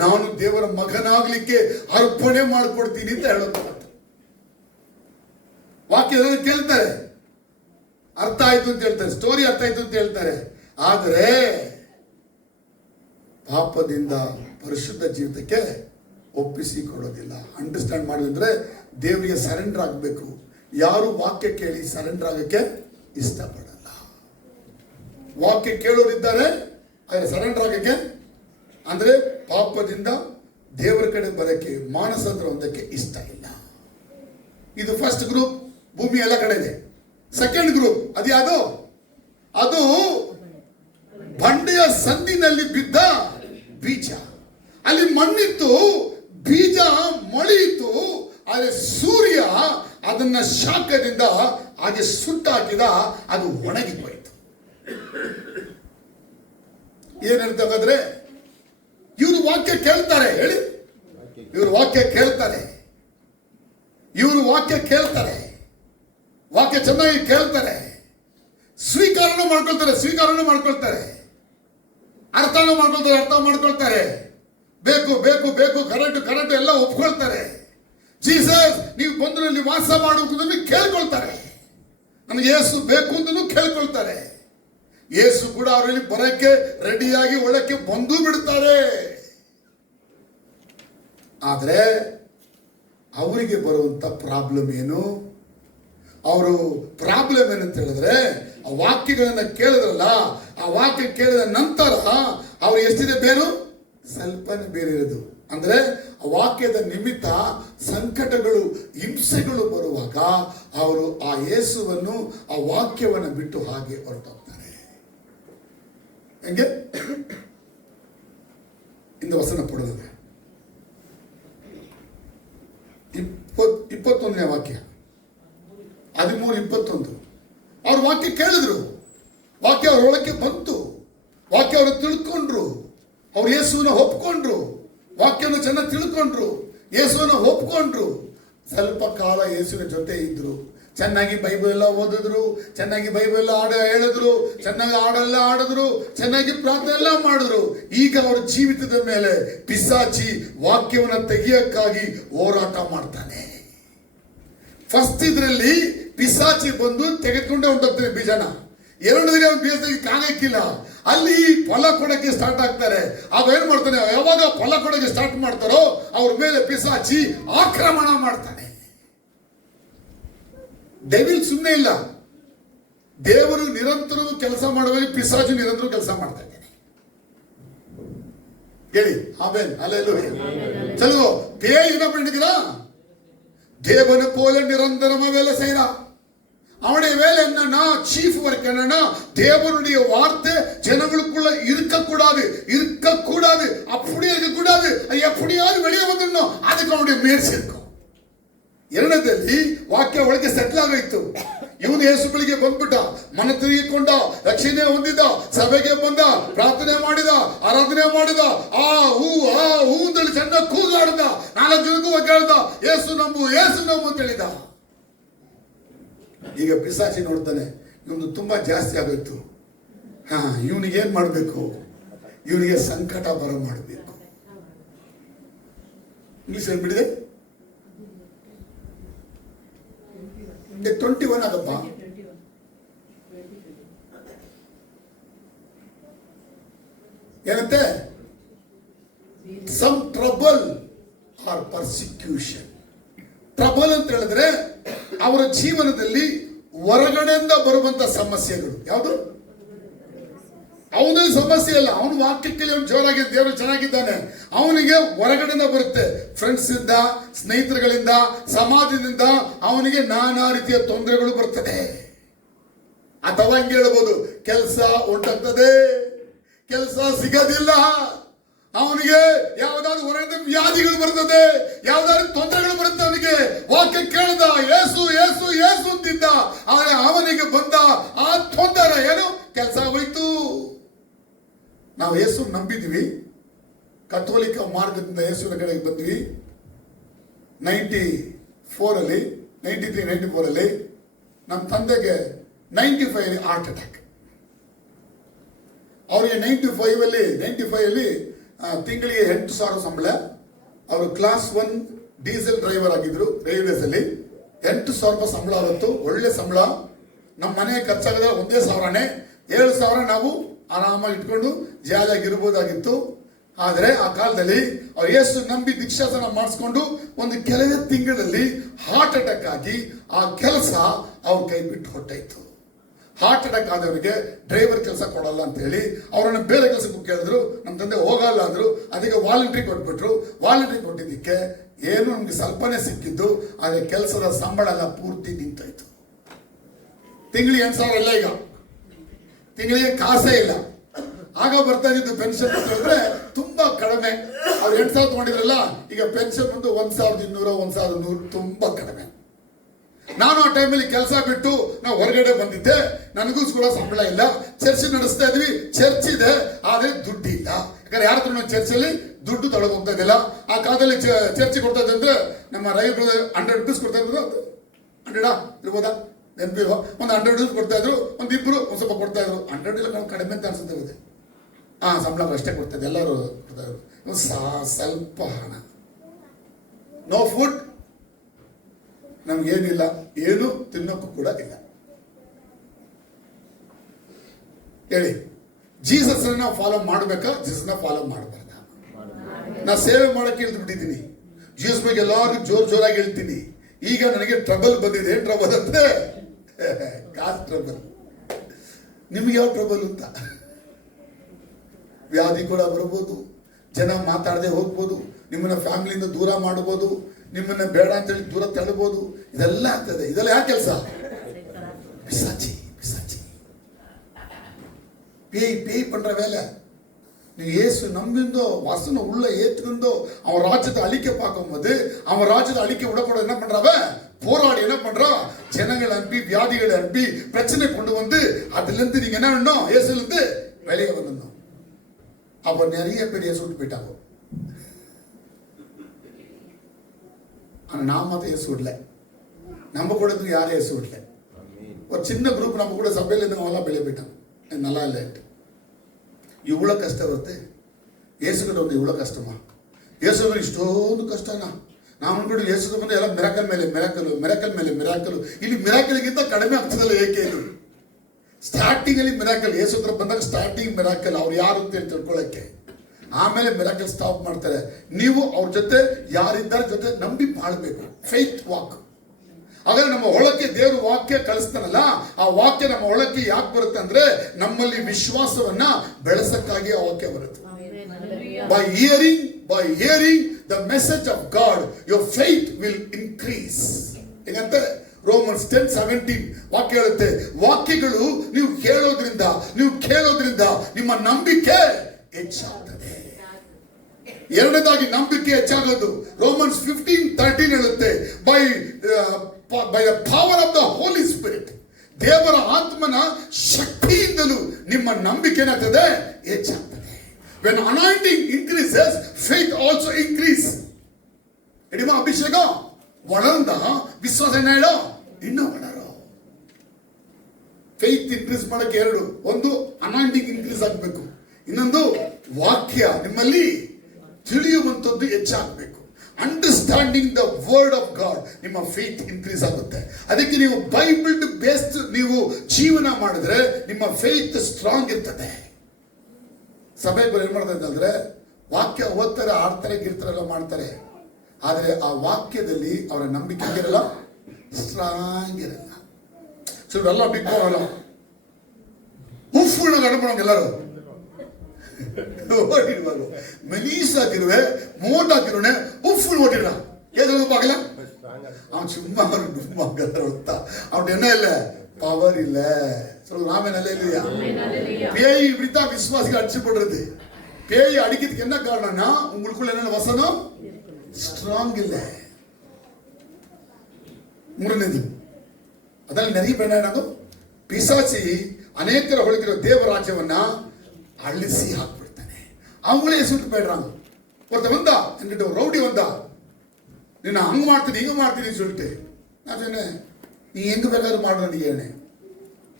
ನಾನು ದೇವರ ಮಗನಾಗ್ಲಿಕ್ಕೆ ಅರ್ಪಣೆ ಮಾಡ್ಕೊಡ್ತೀನಿ ಅಂತ ಹೇಳೋದು. ವಾಕ್ಯ ಕೇಳ್ತಾರೆ, ಅರ್ಥ ಆಯ್ತು ಅಂತ ಹೇಳ್ತಾರೆ, ಸ್ಟೋರಿ ಅರ್ಥ ಆಯ್ತು ಅಂತ ಹೇಳ್ತಾರೆ. ಆದ್ರೆ ಪಾಪದಿಂದ ಪರಿಶುದ್ಧ ಜೀವಿತಕ್ಕೆ ಒಪ್ಪಿಸಿಕೊಡೋದಿಲ್ಲ. ಅಂಡರ್ಸ್ಟ್ಯಾಂಡ್ ಮಾಡಿದ್ರೆ ದೇವರಿಗೆ ಸರೆಂಡರ್ ಆಗಬೇಕು. ಯಾರು ವಾಕ್ಯ ಕೇಳಿ ಸರೆಂಡರ್ ಆಗಕ್ಕೆ ಇಷ್ಟಪಡಲ್ಲ. ವಾಕ್ಯ ಕೇಳೋರಿದ್ದಾರೆ, ಆದರೆ ಸರೆಂಡರ್ ಆಗಕ್ಕೆ ಅಂದ್ರೆ ಪಾಪದಿಂದ ದೇವರ ಕಡೆ ಬರಕ್ಕೆ, ಮಾನಸಾಂತರ ಹೊಂದಕ್ಕೆ ಇಷ್ಟ ಇಲ್ಲ. ಇದು ಫಸ್ಟ್ ಗ್ರೂಪ್, ಭೂಮಿ ಎಲ್ಲ ಕಡೆ ಇದೆ. ಸೆಕೆಂಡ್ ಗ್ರೂಪ್ ಅದ್ಯಾವುದು? ಅದು ಬಂಡೆಯ ಸಂದಿನಲ್ಲಿ ಬಿದ್ದ ಬೀಜ. ಅಲ್ಲಿ ಮಣ್ಣಿತ್ತು, ಬೀಜ ಮೊಳೆಯಿತು, ಆದರೆ ಸೂರ್ಯ ಅದನ್ನ ಶಾಖದಿಂದ ಹಾಗೆ ಸುಟ್ಟಾಕಿದ, ಅದು ಒಣಗಿ ಹೋಯಿತು. ಏನ್ ಹೇಳ್ತಾಗಾದ್ರೆ, ಇವರು ವಾಕ್ಯ ಕೇಳ್ತಾರೆ. ಹೇಳಿ, ಇವರು ವಾಕ್ಯ ಕೇಳ್ತಾರೆ, ವಾಕ್ಯ ಚೆನ್ನಾಗಿ ಕೇಳ್ತಾರೆ, ಸ್ವೀಕಾರನೂ ಮಾಡ್ಕೊಳ್ತಾರೆ, ಅರ್ಥ ಮಾಡ್ಕೊಳ್ತಾರೆ, ಬೇಕು ಕರೆಕ್ಟ್ ಎಲ್ಲ ಒಪ್ಕೊಳ್ತಾರೆ. ಜೀಸಸ್ ನೀವು ಬಂದ್ರೆ ಇಲ್ಲಿ ವಾಸ ಮಾಡುವುದನ್ನು ಕೇಳ್ಕೊಳ್ತಾರೆ, ನನಗೆ ಯೇಸು ಬೇಕು ಅಂತಲೂ ಕೇಳ್ಕೊಳ್ತಾರೆ. ಯೇಸು ಕೂಡ ಅವರಲ್ಲಿ ಬರಕ್ಕೆ ರೆಡಿಯಾಗಿ ಒಳಕ್ಕೆ ಬಂದು ಬಿಡ್ತಾರೆ. ಆದ್ರೆ ಅವರಿಗೆ ಬರುವಂತ ಪ್ರಾಬ್ಲಮ್ ಏನು? ಏನಂತ ಹೇಳಿದ್ರೆ, ಆ ವಾಕ್ಯಗಳನ್ನ ಕೇಳಿದ್ರಲ್ಲ, ಆ ವಾಕ್ಯ ಕೇಳಿದ ನಂತರ ಅವ್ರು ಎಷ್ಟಿದೆ ಬೇರು? ಸ್ವಲ್ಪನೇ ಬೇರೆ ಇರೋದು. ಅಂದ್ರೆ ಆ ವಾಕ್ಯದ ನಿಮಿತ್ತ ಸಂಕಟಗಳು, ಹಿಂಸೆಗಳು ಬರುವಾಗ ಅವರು ಆ ಯೇಸುವನ್ನು, ಆ ವಾಕ್ಯವನ್ನು ಬಿಟ್ಟು ಹಾಗೆ ಹೊರಟೋಗ್ತಾರೆ. ಹೆಂಗೆ? ಇಂದು ವಸನ ಪಡೆದ 21ನೇ ವಾಕ್ಯ, 13:21. ಅವ್ರ ವಾಕ್ಯ ಕೇಳಿದ್ರು, ವಾಕ್ಯ ಅವ್ರ ಒಳಕ್ಕೆ ಬಂತು, ವಾಕ್ಯ ಅವರು ತಿಳ್ಕೊಂಡ್ರು, ಅವ್ರು ಯೇಸುವನ್ನ ಒಪ್ಕೊಂಡ್ರು, ವಾಕ್ಯವನ್ನು ಚೆನ್ನಾಗಿ ತಿಳ್ಕೊಂಡ್ರು, ಯೇಸುವನ್ನ ಒಪ್ಕೊಂಡ್ರು. ಸ್ವಲ್ಪ ಕಾಲ ಯೇಸುವಿನ ಜೊತೆ ಇದ್ರು, ಚೆನ್ನಾಗಿ ಬೈಬಲ್ ಎಲ್ಲ ಓದಿದ್ರು, ಚೆನ್ನಾಗಿ ಬೈಬಲ್ ಎಲ್ಲ ಹೇಳಿದ್ರು, ಚೆನ್ನಾಗಿ ಹಾಡೆಲ್ಲ ಆಡಿದ್ರು, ಚೆನ್ನಾಗಿ ಪ್ರಾರ್ಥನೆ ಎಲ್ಲ ಮಾಡಿದ್ರು. ಈಗ ಅವರ ಜೀವಿತದ ಮೇಲೆ ಪಿಶಾಚಿ ವಾಕ್ಯವನ್ನು ತೆಗೆಯಕ್ಕಾಗಿ ಹೋರಾಟ ಮಾಡ್ತಾನೆ. ಫಸ್ಟ್ ಇದ್ರಲ್ಲಿ ಪಿಶಾಚಿ ಬಂದು ತೆಗೆದುಕೊಂಡೇ ಹೊಂಟೋಗ್ತಾನೆ ಬೀಜನ. ಎರಡನೇ ಬೀಜಕ್ಕೆ ಕಾಣಕ್ಕಿಲ್ಲ, ಅಲ್ಲಿ ಫಲ ಕೊಡಕ್ಕೆ ಸ್ಟಾರ್ಟ್ ಆಗ್ತಾರೆ. ಆಗ ಏನ್ ಮಾಡ್ತಾನೆ, ಯಾವಾಗ ಫಲ ಕೊಡಕ್ಕೆ ಸ್ಟಾರ್ಟ್ ಮಾಡ್ತಾರೋ ಅವ್ರ ಮೇಲೆ ಪಿಶಾಚಿ ಆಕ್ರಮಣ ಮಾಡ್ತಾನೆ. ಡೆವಿಲ್ ಸುಮ್ಮನೆ ಇಲ್ಲ, ದೇವರು ನಿರಂತರ ಕೆಲಸ ಮಾಡುವಾಗ ಪಿಶಾಚಿ ನಿರಂತರ ಕೆಲಸ ಮಾಡ್ತಾ ಇದ್ದಾನೆ. ಹೇಳಿ ಆಮೇನ್, அல்லேலூயா. சொல்லுங்க, பேய் என்ன பண்ணிக்கிறா? தேவனை போல நிரந்தரமா வேலை செய்யறான். அவனுடைய வேலை என்னன்னா, சீஃப் ஒர்க் என்னன்னா, தேவனுடைய வார்த்தை ஜனங்களுக்குள்ள இருக்கக்கூடாது, அப்படியே இருக்கக்கூடாது, அது எப்படியாவது வெளியே வந்துடணும், அதுக்கு அவனுடைய முயற்சி இருக்கும். ಎರಡನೇದಲ್ಲಿ ವಾಕ್ಯ ಒಳಗೆ ಸೆಟ್ಲ್ ಆಗೋಯ್ತು. ಇವನು ಯೇಸು ಬಳಿಗೆ ಬಂದ್ಬಿಟ್ಟ, ಮನ ತಿರುಗಿಕೊಂಡ, ರಕ್ಷಣೆ ಹೊಂದಿದ, ಸಭೆಗೆ ಬಂದ, ಪ್ರಾರ್ಥನೆ ಮಾಡಿದ, ಆರಾಧನೆ ಮಾಡಿದ, ಆ ಹೂ ಅಂತೇಳಿ ಚೆನ್ನಾಗಿ ಕೂಗಾಡ್ದ, 4 ಜನಕ್ಕೂ ಕೇಳ್ದ, ಯೇಸು ನಂಬು ಅಂತ ಹೇಳಿದ. ಈಗ ಪಿಶಾಚಿ ನೋಡ್ತಾನೆ, ಇವನು ತುಂಬಾ ಜಾಸ್ತಿ ಆಗೋಯ್ತು, ಇವನಿಗೆ ಏನ್ ಮಾಡ್ಬೇಕು, ಇವನಿಗೆ ಸಂಕಟ ಬರ ಮಾಡಬೇಕು. ಇಂಗ್ಲಿಷ್ ಹೇಳ್ಬಿಡಿದೆ 21 ಆಗಪ್ಪ. ಏನಂತೆ, some trouble or persecution. Trouble ಅಂತ ಹೇಳಿದ್ರೆ ಅವರ ಜೀವನದಲ್ಲಿ ಹೊರಗಡೆಯಿಂದ ಬರುವಂತ ಸಮಸ್ಯೆಗಳು. ಯಾವುದು? ಅವನಲ್ಲಿ ಸಮಸ್ಯೆ ಇಲ್ಲ, ಅವನು ವಾಕ್ಯಕ್ಕೆ ಜೋರಾಗಿ ದೇವರು ಚೆನ್ನಾಗಿದ್ದಾನೆ, ಅವನಿಗೆ ಹೊರಗಡೆಯಿಂದ ಬರುತ್ತೆ. ಫ್ರೆಂಡ್ಸ್ ಇಂದ, ಸ್ನೇಹಿತರುಗಳಿಂದ, ಸಮಾಜದಿಂದ ಅವನಿಗೆ ನಾನಾ ರೀತಿಯ ತೊಂದರೆಗಳು ಬರ್ತದೆ. ಅಥವಾ ಹಂಗೆ ಹೇಳ್ಬೋದು, ಕೆಲಸ ಉಂಟಾಗ್ತದೆ, ಕೆಲಸ ಸಿಗೋದಿಲ್ಲ, ಅವನಿಗೆ ಯಾವ್ದಾದ್ರು ಹೊರಗಿನ ವ್ಯಾಧಿಗಳು ಬರ್ತದೆ, ಯಾವ್ದಾದ್ರು ತೊಂದರೆಗಳು ಬರುತ್ತೆ. ಅವನಿಗೆ ವಾಕ್ಯ ಕೇಳ್ದ, ಯೇಸು ಯೇಸು ಯೇಸು ಅಂತಿದ್ದ, ಆದ್ರೆ ಅವನಿಗೆ ಬಂದ ಆ ತೊಂದರೆ ಏನು, ಕೆಲಸ ಹೋಯ್ತು. ನಾವು ಯೇಸು ನಂಬಿದ್ವಿ, ಕಥೋಲಿಕ ಮಾರ್ಗದಿಂದ ಯೇಸುವಿನ ಕಡೆಗೆ ಬಂದ್ವಿ. 93 94 ಅಲ್ಲಿ ನಮ್ಮ ತಂದೆಗೆ 95 ಹಾರ್ಟ್ ಅಟ್ಯಾಕ್. ಅವರಿಗೆ 95 ಅಲ್ಲಿ ತಿಂಗಳಿಗೆ 8,000 ಸಂಬಳ. ಅವರು ಕ್ಲಾಸ್ 1 ಡೀಸೆಲ್ ಡ್ರೈವರ್ ಆಗಿದ್ರು ರೈಲ್ವೇಸ್ ಅಲ್ಲಿ. 8,000 ರೂಪಾಯಿ ಸಂಬಳ ಆವತ್ತು, ಒಳ್ಳೆ ಸಂಬಳ. ನಮ್ಮ ಮನೆ ಖರ್ಚಾಗದ 1,000ನೇ, 7,000 ನಾವು ಆರಾಮಾಗಿ ಇಟ್ಕೊಂಡು ಜಾಲಿಯಾಗಿರ್ಬೋದಾಗಿತ್ತು. ಆದರೆ ಆ ಕಾಲದಲ್ಲಿ ಅವ್ರು ಯೇಸು ನಂಬಿ ದೀಕ್ಷಾಸನ ಮಾಡಿಸ್ಕೊಂಡು ಒಂದು ಕೆಲವೇ ತಿಂಗಳಲ್ಲಿ ಹಾರ್ಟ್ ಅಟ್ಯಾಕ್ ಆಗಿ ಆ ಕೆಲಸ ಅವ್ರ ಕೈ ಬಿಟ್ಟು ಹೊಟ್ಟಾಯ್ತು. ಹಾರ್ಟ್ ಅಟ್ಯಾಕ್ ಆದವರಿಗೆ ಡ್ರೈವರ್ ಕೆಲಸ ಕೊಡಲ್ಲ ಅಂತ ಹೇಳಿ ಅವರನ್ನು ಬೇರೆ ಕೆಲಸಕ್ಕೆ ಕೇಳಿದ್ರು. ನಮ್ಮ ತಂದೆ ಹೋಗಲ್ಲ ಅಂದ್ರು. ಅದಕ್ಕೆ ವಾಲಂಟ್ರಿ ಕೊಟ್ಬಿಟ್ರು. ವಾಲಂಟ್ರಿ ಕೊಟ್ಟಿದ್ದಕ್ಕೆ ಏನು ನಮ್ಗೆ ಸ್ವಲ್ಪನೇ ಸಿಕ್ಕಿದ್ದು, ಆದರೆ ಕೆಲಸದ ಸಂಬಳ ಎಲ್ಲ ಪೂರ್ತಿ ನಿಂತಾಯ್ತು. ತಿಂಗಳಿಗೆ 8,000 ಇಲ್ಲ, ಈಗ ತಿಂಗಳಿಗೆ ಕಾಸೇ ಇಲ್ಲ. ಆಗ ಬರ್ತಾ ಇದ್ದು ಪೆನ್ಷನ್ ಅಂತ ಹೇಳಿದ್ರೆ ತುಂಬಾ ಕಡಿಮೆ. ಅವ್ರು 8,000 ತಗೊಂಡಿದ್ರಲ್ಲ, ಈಗ ಪೆನ್ಷನ್ ಬಂದು 1,200 1,100, ತುಂಬಾ ಕಡಿಮೆ. ನಾನು ಆ ಟೈಮಲ್ಲಿ ಕೆಲಸ ಬಿಟ್ಟು ನಾವು ಹೊರಗಡೆ ಬಂದಿದ್ದೆ, ನನಗೂ ಕೂಡ ಸಂಬಳ ಇಲ್ಲ. ಚರ್ಚ್ ನಡೆಸ್ತಾ ಇದ್ವಿ, ಚರ್ಚ್ ಇದೆ, ಆದ್ರೆ ದುಡ್ಡು ಇಲ್ಲ. ಯಾಕಂದ್ರೆ ಯಾರ ಹತ್ರ ಚರ್ಚಲ್ಲಿ ದುಡ್ಡು ತಗೊಳಕ್ ಹೋಗ್ತಾ ಇದ್ದಿಲ್ಲ. ಆ ಕಾಲದಲ್ಲಿ ಚರ್ಚ್ ಕೊಡ್ತಾ ಇದ್ದಂದ್ರೆ ನಮ್ಮ ರವಿ ಬ್ರದರ್ 100 ರೂಪೀಸ್ ಕೊಡ್ತಾ ಇದ್ರು. 100 ಇರ್ಬೋದಾ, ನೆನಪಿಲ್ವಾ? ಒಂದು 100 ರೂಪೀಸ್ ಕೊಡ್ತಾ ಇದ್ರು, ಒಂದಿಬ್ರು ಒಂದ್ ಸ್ವಲ್ಪ ಕೊಡ್ತಾ ಇದ್ರು. 100 ಇಲ್ಲ, ನಾವು ಕಡಿಮೆ ಅಂತ ಅನ್ಸುತ್ತೆ. ಸಂಬಳ ಅಷ್ಟೇ ಕೊಡ್ತಾ ಇದ್ದೆ, ಎಲ್ಲರೂ ಕೊಡ್ತಾ ಇದ್ರು. ಸ್ವಲ್ಪ ಹಣ, ನೋ ಫುಡ್, ನಮ್ಗೇನಿಲ್ಲ, ಏನು ತಿನ್ನೋಕ್ಕೂ ಕೂಡ ಇಲ್ಲ. ಹೇಳಿ, ಜೀಸಸ್ ನಾವು ಫಾಲೋ ಮಾಡ್ಬೇಕಾ, ಜೀಸಸ್ನ ಫಾಲೋ ಮಾಡಬಾರ್ದ? ನಾ ಸೇವೆ ಮಾಡಕ್ಕೆ ಇಳಿದ್ಬಿಟ್ಟಿದ್ದೀನಿ. ಜೀಸಸ್ ಬಗ್ಗೆ ಎಲ್ಲರಿಗೂ ಜೋರಾಗಿ ಹೇಳ್ತೀನಿ. ಈಗ ನನಗೆ ಟ್ರಬಲ್ ಬಂದಿದೆ. ಏನ್ ಟ್ರಬಲ್ ಅಂದ್ರೆ ಕಾಸ್ ಟ್ರಬಲ್. ನಿಮ್ಗೆ ಯಾವ ಟ್ರಬಲ್ ಅಂತ? ವ್ಯಾಧಿ ಕೂಡ ಬರ್ಬೋದು, ಜನ ಮಾತಾಡದೆ ಹೋಗ್ಬೋದು, ನಿಮ್ಮನ್ನ ಫ್ಯಾಮಿಲಿಯಿಂದ ದೂರ ಮಾಡ್ಬೋದು, ನಿಮ್ಮನ್ನ ಬೇಡ ಅಂತೇಳಿ ದೂರ ತಳ್ಬೋದು. ಇದೆಲ್ಲ ಆಗ್ತದೆ. ಇದೆಲ್ಲ ಯಾಕೆ ಕೆಲಸ? பிசாச்சி. பேய் பண்ற வேலை. நீ இயேசு நம்பிந்தோ, வசன உள்ள ஏற்றுந்தோ, அவன் ராஜ்யத்தை அழிக்க பார்க்கும்போது, அவன் ராஜ்யத்தை அழிக்க விடக்கூடாது. என்ன பண்றவ? போராடி என்ன பண்றான்? ஜனங்களை அனுப்பி, வியாதிகளை அனுப்பி, பிரச்சனை கொண்டு வந்து, அதுல இருந்து நீங்க என்ன பண்ணணும்? இயேசுல இருந்து வெளியே வந்துடணும். அப்ப நிறைய பேர் இயேசு விட்டு போயிட்டாங்க. ஆனா நாம அதை இயேசு விடல. நம்ம கூட இருந்து யாரும் இயேசு விடல. ஒரு சின்ன குரூப் நம்ம கூட சபையில இருந்து அவெல்லாம் வெளியே போயிட்டாங்க. நல்லா இல்லை, இவ்வளோ ಕಷ್ಟ ಬರುತ್ತೆ. ಯೇಸುಗಿட்ட ಒಂದು ಇவ்வளೋ ಕಷ್ಟಮಾ? ಯೇಸುಗೆ ಇಷ್ಟೊಂದು ಕಷ್ಟನಾ? ನಾವು ಅನ್ಕೊಂಡು ಯೇಸುಗೆ ಬಂದು ಎಲ್ಲ ಮಿರಾಕಲ್ ಮೇಲೆ ಮಿರಾಕಲ್. ಇಲ್ಲಿ ಮಿರಾಕಲ್ಗಿಂತ ಕಡಿಮೆ ಆಗ್ತದಲ್ಲ. ಏಕೆ ಇದು? ಸ್ಟಾರ್ಟಿಂಗ್ ಅಲ್ಲಿ ಮಿರಾಕಲ್. ಯೇಸು ಹತ್ರ ಬಂದಾಗ ಸ್ಟಾರ್ಟಿಂಗ್ ಮಿರಾಕಲ್, ಅವ್ರು ಯಾರು ಅಂತ ಹೇಳಿ ತಿಳ್ಕೊಳ್ಳಕ್ಕೆ. ಆಮೇಲೆ ಮಿರಾಕಲ್ ಸ್ಟಾಪ್ ಮಾಡ್ತಾರೆ. ನೀವು ಅವ್ರ ಜೊತೆ ಯಾರಿದ್ದಾರೆ ಜೊತೆ ನಂಬಿ ಬಾಳ್ಬೇಕು. Faith walk. ಹಾಗಾದ್ರೆ ನಮ್ಮ ಒಳಕ್ಕೆ ದೇವರು ವಾಕ್ಯ ಕಳಿಸ್ತಾನಲ್ಲ, ಆ ವಾಕ್ಯ ನಮ್ಮ ಒಳಕ್ಕೆ ಯಾಕೆ ಬರುತ್ತೆ ಅಂದ್ರೆ ನಮ್ಮಲ್ಲಿ ವಿಶ್ವಾಸವನ್ನ ಬೆಳೆಸಕ್ಕಾಗಿ ಆ ವಾಕ್ಯ ಬರುತ್ತೆ. By hearing the message of God, your faith will increase. ಹೇಗಂತೆ ರೋಮನ್ಸ್ 10:17 ವಾಕ್ಯ ಹೇಳುತ್ತೆ, ವಾಕ್ಯಗಳು ನೀವು ಕೇಳೋದ್ರಿಂದ ನಿಮ್ಮ ನಂಬಿಕೆ ಹೆಚ್ಚಾಗ್ತದೆ. ಎರಡನೇದಾಗಿ ನಂಬಿಕೆ ಹೆಚ್ಚಾಗೋದು ರೋಮನ್ಸ್ 15:13 ಹೇಳುತ್ತೆ, ಬೈ ನಂಬಿಕೆ ಏನಾಗ್ತದೆ, ಹೆಚ್ಚಾಗ್ತದೆ. when anointing increases faith also increase. Oedema ಅಭಿಷೇಕ വളರ್ந்த ವಿಶ್ವಾಸ ಏನಾಡೋ ಇನ್ನೂ വളರೋ. ಫೇತ್ ಇನ್ಕ್ರೀಸ್ ಮಾಡಕ್ಕೆ ಎರಡು, ಒಂದು ಅನಾಯಿಂಟಿಂಗ್ ಇನ್ಕ್ರೀಸ್ ಆಗಬೇಕು, ಇನ್ನೊಂದು ವಾಕ್ಯ ನಿಮ್ಮಲ್ಲಿ ತಿಳಿಯುವಂಥದ್ದು ಹೆಚ್ಚಾಗಬೇಕು. Understanding the word of god, ನಿಮ್ಮ ಫೇತ್ ಇನ್ಕ್ರೀಸ್ ಆಗುತ್ತೆ. ಅದಕ್ಕೆ ನೀವು ಬೈಬಲ್ ಬೇಸ್ಡ್ ನೀವು ಜೀವನ ಮಾಡಿದ್ರೆ ನಿಮ್ಮ ಫೇತ್ ಸ್ಟ್ರಾಂಗ್ ಇರ್ತದೆ. ಸಭೆಗಳು ಏನ್ ಮಾಡ್ತಾರೆ ಅಂದ್ರೆ ವಾಕ್ಯ ಓದ್ತಾರೆ, ಆಡ್ತಾರೆ, ಗಿರ್ತಾರೆಲ್ಲ ಮಾಡ್ತಾರೆ, ಆದರೆ ಆ ವಾಕ್ಯದಲ್ಲಿ ಅವರ ನಂಬಿಕೆ ಇರಲ್ಲ, ಸ್ಟ್ರಾಂಗ್ ಇರಲ್ಲ. ಸೊ ಇವೆಲ್ಲ ಬಿಗ್ ಬರಲ್ಲ, ಉಫ್ಫುಳ್ಳ ಗಡಪಣ ಎಲ್ಲರೂ ಓಡಿರುವಾಗ ಮೆಲೀಸ್ ಹಾಕಿರುವೆ, ಮೋಟ್ ಹಾಕಿರುವೆ, ಉಫ್ಫುಳ್ ಓಡಿರ ಏನಾದ್ರು ಆಗಲ್ಲ. அவன் சும்மா ஒரு டும்மாங்கறத அவன் என்ன இல்ல, பவர் இல்ல. சொல்லுங்க ஆமென் அல்லேலூயா. பேய் இப்படிதான் விசுவாசிகள் அடிச்சு போடுறது. பேய் அடிக்கிறதுக்கு என்ன காரணம்னா உங்களுக்குள்ள என்ன வசனம் ஸ்ட்ராங் இல்ல. ಮೂರನೇದು ಅದ್ರಲ್ಲಿ நிறைய பேர் என்ன பிசாசி ಅನೇಕರ ಹೊಳಗಿರೋ ದೇವರಾಜ್ಯವನ್ನ அழிசி ಹಾಕ್ಬಿಡ್ತಾನೆ. அவங்களே ಸುಟ್ಟು போயிடுறாங்க. ஒருத்தன் வந்தா என்கிட்ட ஒரு ரவுடி வந்தா, ನೀನು ಹಂಗೆ ಮಾಡ್ತೀನಿ ಹಿಂಗೆ ಮಾಡ್ತೀನಿ சொல்லிட்டு நான் சொன்னேன், நீ எங்க ಬೇಕಾದ್ರೂ ಮಾಡೋ ನೀ ಹೇಳಿ,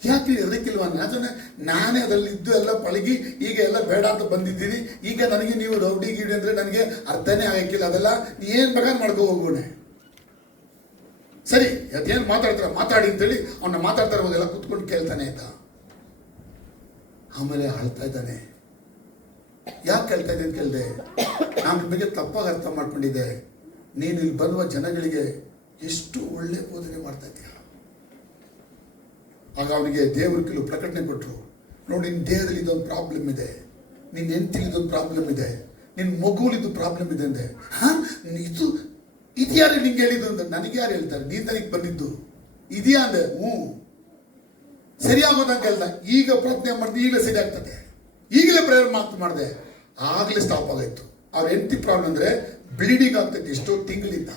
ಯಾಕೆ ಅದಕ್ಕಿಲ್ವ? ನಾನು சொன்னேன், ನಾನೇ ಅದರಲ್ಲಿ ಇದ್ದು ಎಲ್ಲ ಪಳಗಿ ಈಗ ಎಲ್ಲ ಬೇಡ ಅಂತ ಬಂದಿದ್ದೀನಿ. ಈಗ ನನಗೆ ನೀವು ರೌಡಿ ಗಿಡಿ ಅಂದ್ರೆ ನನಗೆ ಅರ್ಥನೇ ಆಗಕ್ಕಿಲ್ಲ. ಅದೆಲ್ಲ ನೀ ಏನ್ ಬೇಕಾದ್ರೆ ಮಾಡ್ಕೋ ಹೋಗೋಣ. ಸರಿ ಅದೇನು ಮಾತಾಡ್ತಾರ ಮಾತಾಡಿ ಅಂತೇಳಿ ಅವನ್ನ ಮಾತಾಡ್ತಾ ಇರೋದೆಲ್ಲ ಕುತ್ಕೊಂಡು ಕೇಳ್ತಾನೆ ಆಯ್ತಾ. ಆಮೇಲೆ ಅಳ್ತಾ ಇದ್ದಾನೆ. ಯಾಕೆ ಕೇಳ್ತಾ ಇದ್ದೆ ಅಂತ ಕೇಳಿದೆ. ನಾನು ನಿಮಗೆ ತಪ್ಪಾಗಿ ಅರ್ಥ ಮಾಡ್ಕೊಂಡಿದ್ದೆ. ನೀನು ಇಲ್ಲಿ ಬರುವ ಜನಗಳಿಗೆ ಎಷ್ಟು ಒಳ್ಳೆ ಬೋಧನೆ ಮಾಡ್ತಾ ಇದ್ದೀಯ. ಆಗ ಅವನಿಗೆ ದೇವರು ಕೆಲವು ಪ್ರಕಟಣೆ ಕೊಟ್ಟರು. ನೋಡಿ, ನಿನ್ನ ದೇಹದಲ್ಲಿ ಇದೊಂದು ಪ್ರಾಬ್ಲಮ್ ಇದೆ, ನಿನ್ನ ಹೆಂಡತಿಲಿ ಇದೊಂದು ಪ್ರಾಬ್ಲಮ್ ಇದೆ, ನಿನ್ನ ಮಗುಲಿ ಇದು ಪ್ರಾಬ್ಲಮ್ ಇದೆ ಅಂದೆ. ಇದು ಇದ್ಯಾರು ನಿಂಗೆ ಹೇಳಿದ್ದು ಅಂತ. ನನಗೆ ಯಾರು ಹೇಳ್ತಾರೆ? ನೀನು ನನಗೆ ಬಂದಿದ್ದು ಇದೆಯಾ ಅಂದೆ. ಸರಿಯಾಗೋದಂಗೆ ಹೇಳ್ದ. ಈಗ ಪ್ರಯತ್ನ ಮಾಡಿದೆ, ಈಗಲೇ ಸರಿ ಆಗ್ತದೆ. ಈಗಲೇ ಪ್ರೇಯರ್ ಮಾತು ಮಾಡಿದೆ, ಆಗಲೇ ಸ್ಟಾಪ್ ಆಗಾಯ್ತು. ಅವ್ರ ಹೆಂಡತಿ ಪ್ರಾಬ್ಲಮ್ ಅಂದ್ರೆ ಬ್ಲೀಡಿಂಗ್ ಆಗ್ತೈತಿ ಎಷ್ಟೋ ತಿಂಗಳಿಂದ.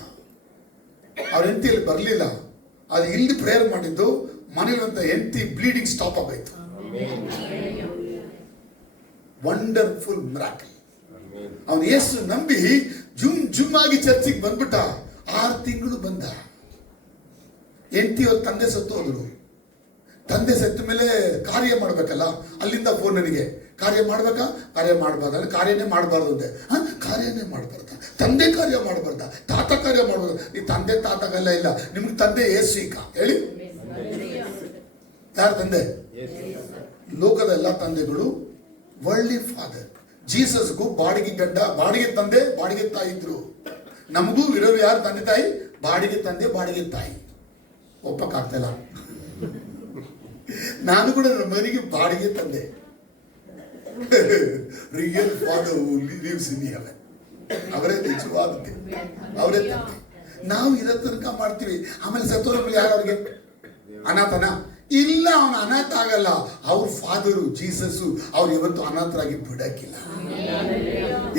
ಅವ್ರ ಹೆಂಡತಿಯಲ್ಲಿ ಬರಲಿಲ್ಲ, ಅದು ಇಲ್ಲಿ ಪ್ರೇಯರ್ ಮಾಡಿದ್ದು ಮನೆಯಲ್ಲಂತ ಹೆಂಡತಿ ಬ್ಲೀಡಿಂಗ್ ಸ್ಟಾಪ್ ಆಗಾಯ್ತು. Wonderful miracle. ಅವನು ಯೇಸು ನಂಬಿ ಜುಮ್ ಆಗಿ ಚರ್ಚಿಗೆ ಬಂದ್ಬಿಟ್ಟ. 6 ತಿಂಗಳು ಬಂದ. ಹೆಂಡತಿ ಅವ್ರ ತಂದೆ ಸತ್ತು ಹೋದ್ರು. ತಂದೆ ಸತ್ತ ಮೇಲೆ ಕಾರ್ಯ ಮಾಡ್ಬೇಕಲ್ಲ, ಅಲ್ಲಿಂದ ಫೋನ್ ನನಗೆ, ಕಾರ್ಯ ಮಾಡ್ಬೇಕಾ, ಕಾರ್ಯ ಮಾಡಬಾರ್ದ, ಕಾರ್ಯನೇ ಮಾಡಬಾರ್ದು ಅಂದೆ. ಕಾರ್ಯನೇ ಮಾಡಬಾರ್ದ, ತಂದೆ ಕಾರ್ಯ ಮಾಡಬಾರ್ದ, ತಾತ ಕಾರ್ಯ ಮಾಡಬಾರ್ದು. ಈ ತಂದೆ ತಾತಗೆಲ್ಲ ಇಲ್ಲ, ನಿಮ್ಗೆ ತಂದೆ ಯೇಸು ಈಗ ಹೇಳಿ. ಯಾರ ತಂದೆ? ಲೋಕದ ಎಲ್ಲ ತಂದೆಗಳು ವರ್ಲ್ಡ್ಲಿ ಫಾದರ್. ಜೀಸಸ್ಗೂ ಬಾಡಿಗೆ ಗಂಡ, ಬಾಡಿಗೆ ತಂದೆ, ಬಾಡಿಗೆ ತಾಯಿ ಇದ್ರು. ನಮಗೂ ಇರೋರು ಯಾರು ತಂದೆ ತಾಯಿ? ಬಾಡಿಗೆ ತಂದೆ, ಬಾಡಿಗೆ ತಾಯಿ. ಒಪ್ಪಕ್ಕಾಗ್ತಿಲ್ಲ. ನಾನು ಕೂಡ ನನ್ನ ಮನೆಗೆ ಬಾಡಿಗೆ ತಂದೆ. Real father lives in heaven. ಅವರೇ ನಿಜವಾದ ಅವರೇ ತಂದೆ. ನಾವು ಇರೋ ತನಕ ಮಾಡ್ತೀವಿ, ಆಮೇಲೆ ಸತ್ತೋರ ಮೇಲೆ ಯಾರು ಅವ್ರಿಗೆ ಅನಾಥನ ಇಲ್ಲ. ಅವನ ಅನಾಥ ಆಗಲ್ಲ. ಅವ್ರ ಫಾದರು ಜೀಸಸ್ ಅವ್ರು ಯಾವತ್ತು ಅನಾಥರಾಗಿ ಬಿಡಕ್ಕಿಲ್ಲ.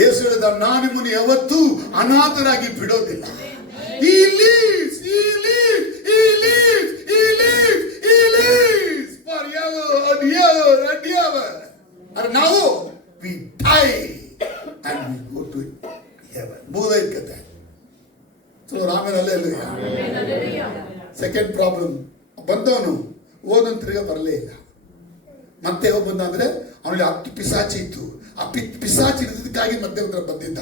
ಯೇಸು ಹೇಳಿದ, ನಾನು ನಿಮ್ಮನ್ನು ಯಾವತ್ತೂ ಅನಾಥರಾಗಿ ಬಿಡೋದಿಲ್ಲ. He lives, he lives, he lives, he lives, he lives forever and ever and ever. And now we die and we go to heaven. ಮುಗಿದೈತೆ. ಸೊ ರಾಮನಲ್ಲೆಲ್ಲೂಯ್ಯ. ಸೆಕೆಂಡ್ ಪ್ರಾಬ್ಲಮ್, ಬಂದವನು ಓದನ್ ತಿರ್ಗ ಬರಲೇ ಇಲ್ಲ. ಮತ್ತೆ ಯಾವಾಗ ಬಂದ ಅಂದ್ರೆ ಅವನಿಗೆ 10 ಪಿಸಾಚಿ ಇತ್ತು. ಆ ಪಿಸಾಚಿ ಇದ್ದಕ್ಕಾಗಿ ಮತ್ತೆ ಉತ್ತರ ಬಂದಿದ್ದ.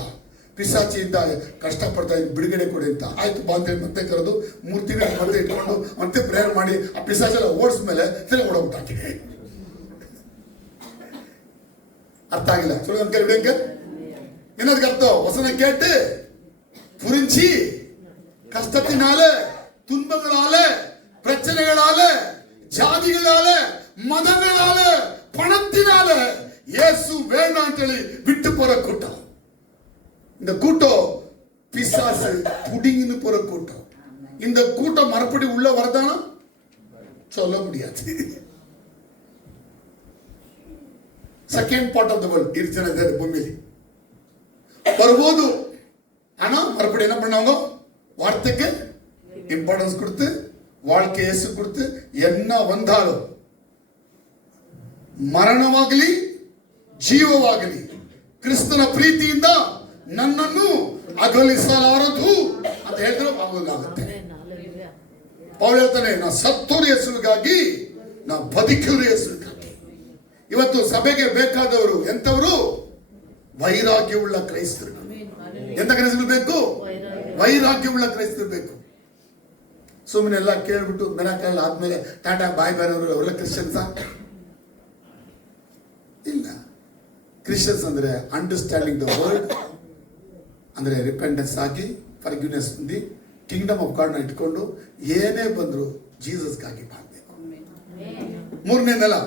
ಪಿಸಾಚಿಯಿಂದ ಕಷ್ಟಪಡ್ತಾ ಇದ್ದು ಬಿಡುಗಡೆ ಕೊಡಿ ಅಂತ. ಆಯ್ತು ಬಾ ಅಂತೇಳಿ ಮತ್ತೆ ಕರೆದು 3 ತಿಂಗಳು ಮತ್ತೆ ಇಟ್ಕೊಂಡು ಮತ್ತೆ ಪ್ರೇಯರ್ ಮಾಡಿ ಆ ಪಿಸಾಚೆಲ್ಲ ಓಡಿಸ್ಮೇಲೆ ತಿರ್ಗ ಓಡೋಗ್ಬಿಟ್ಟಾಕಿದೆ. அர்த்தம் ஆகல. சொல்லுங்க கேளுங்க. என்னதுக்கு அர்த்தம்? வசனம் கேட்டு புரிஞ்சு கஷ்டத்தினால, துன்பங்களால, பிரச்சனைகளால, ஜாதிகளால, மதங்களால, பணத்தினால இயேசு வேண்டாம் சொல்லி விட்டு போற கூட்டம். இந்த கூட்டம் பிசாசு புடிங்கின்னு போற கூட்டம். இந்த கூட்டம் மறுபடி உள்ள வரதானா சொல்ல முடியாது. Second part of the world இருக்கிறது பூமியில வரும்போது. ஆனா மறுபடி என்ன பண்ணாங்க? வார்த்தைக்கு இம்பார்ட்டன்ஸ் கொடுத்து, வாழ்க்கை இயேசு கொடுத்து, என்ன வந்தாலும் ಮರಣವಾಗಲಿ ಜೀವವಾಗಲಿ ಕ್ರಿಸ್ತನ ಪ್ರೀತಿಯಿಂದ ನನ್ನನ್ನು ಅಗಲಿಸಲಾರದು ಅಂತ ಹೇಳಿದ್ರೆ ಆಗುತ್ತೆ. ಪೌಲ್ ಹೇಳ್ತಾನೆ, ನಾ ಸತ್ತೋರ ಹೆಸರಿಗಾಗಿ, ನಾ ಬದುಕಿರೋ ಹೆಸರಿಗಾಗಿ. ಇವತ್ತು ಸಭೆಗೆ ಬೇಕಾದವರು ಎಂತವರು? ವೈರಾಗ್ಯವುಳ್ಳ ಕ್ರೈಸ್ತರು. ಎಂತ ಕ್ರೈಸ್ತರು ಬೇಕು? ವೈರಾಗ್ಯವುಳ್ಳ ಕ್ರೈಸ್ತರು ಬೇಕು. ಸುಮ್ಮನೆ ಎಲ್ಲ ಕೇಳ್ಬಿಟ್ಟು ಮೆನಕಲ್ ಆದ್ಮೇಲೆ ಟಾಟಾ ಬಾಯ್ ಬರೋರು ಅವರೆಲ್ಲ ಕ್ರಿಶ್ಚಿಯನ್ಸಾ? ಇಲ್ಲ. ಕ್ರಿಶ್ಚಿಯನ್ಸ್ ಅಂದ್ರೆ ಅಂಡರ್ಸ್ಟ್ಯಾಂಡಿಂಗ್ ದ ವರ್ಡ್, ಅಂದ್ರೆ ರಿಪೆಂಡೆನ್ಸ್ ಆಗಿ ಫರ್ಗಿವ್ನೆಸ್ ಹೊಂದಿ ಕಿಂಗ್ಡಮ್ ಆಫ್ ಗಾಡ್ ನ ಇಟ್ಕೊಂಡು ಏನೇ ಬಂದ್ರು ಜೀಸಸ್ಗಾಗಿ ಮಾಡಬೇಕು. ಮೂರನೇದಲ್ಲ,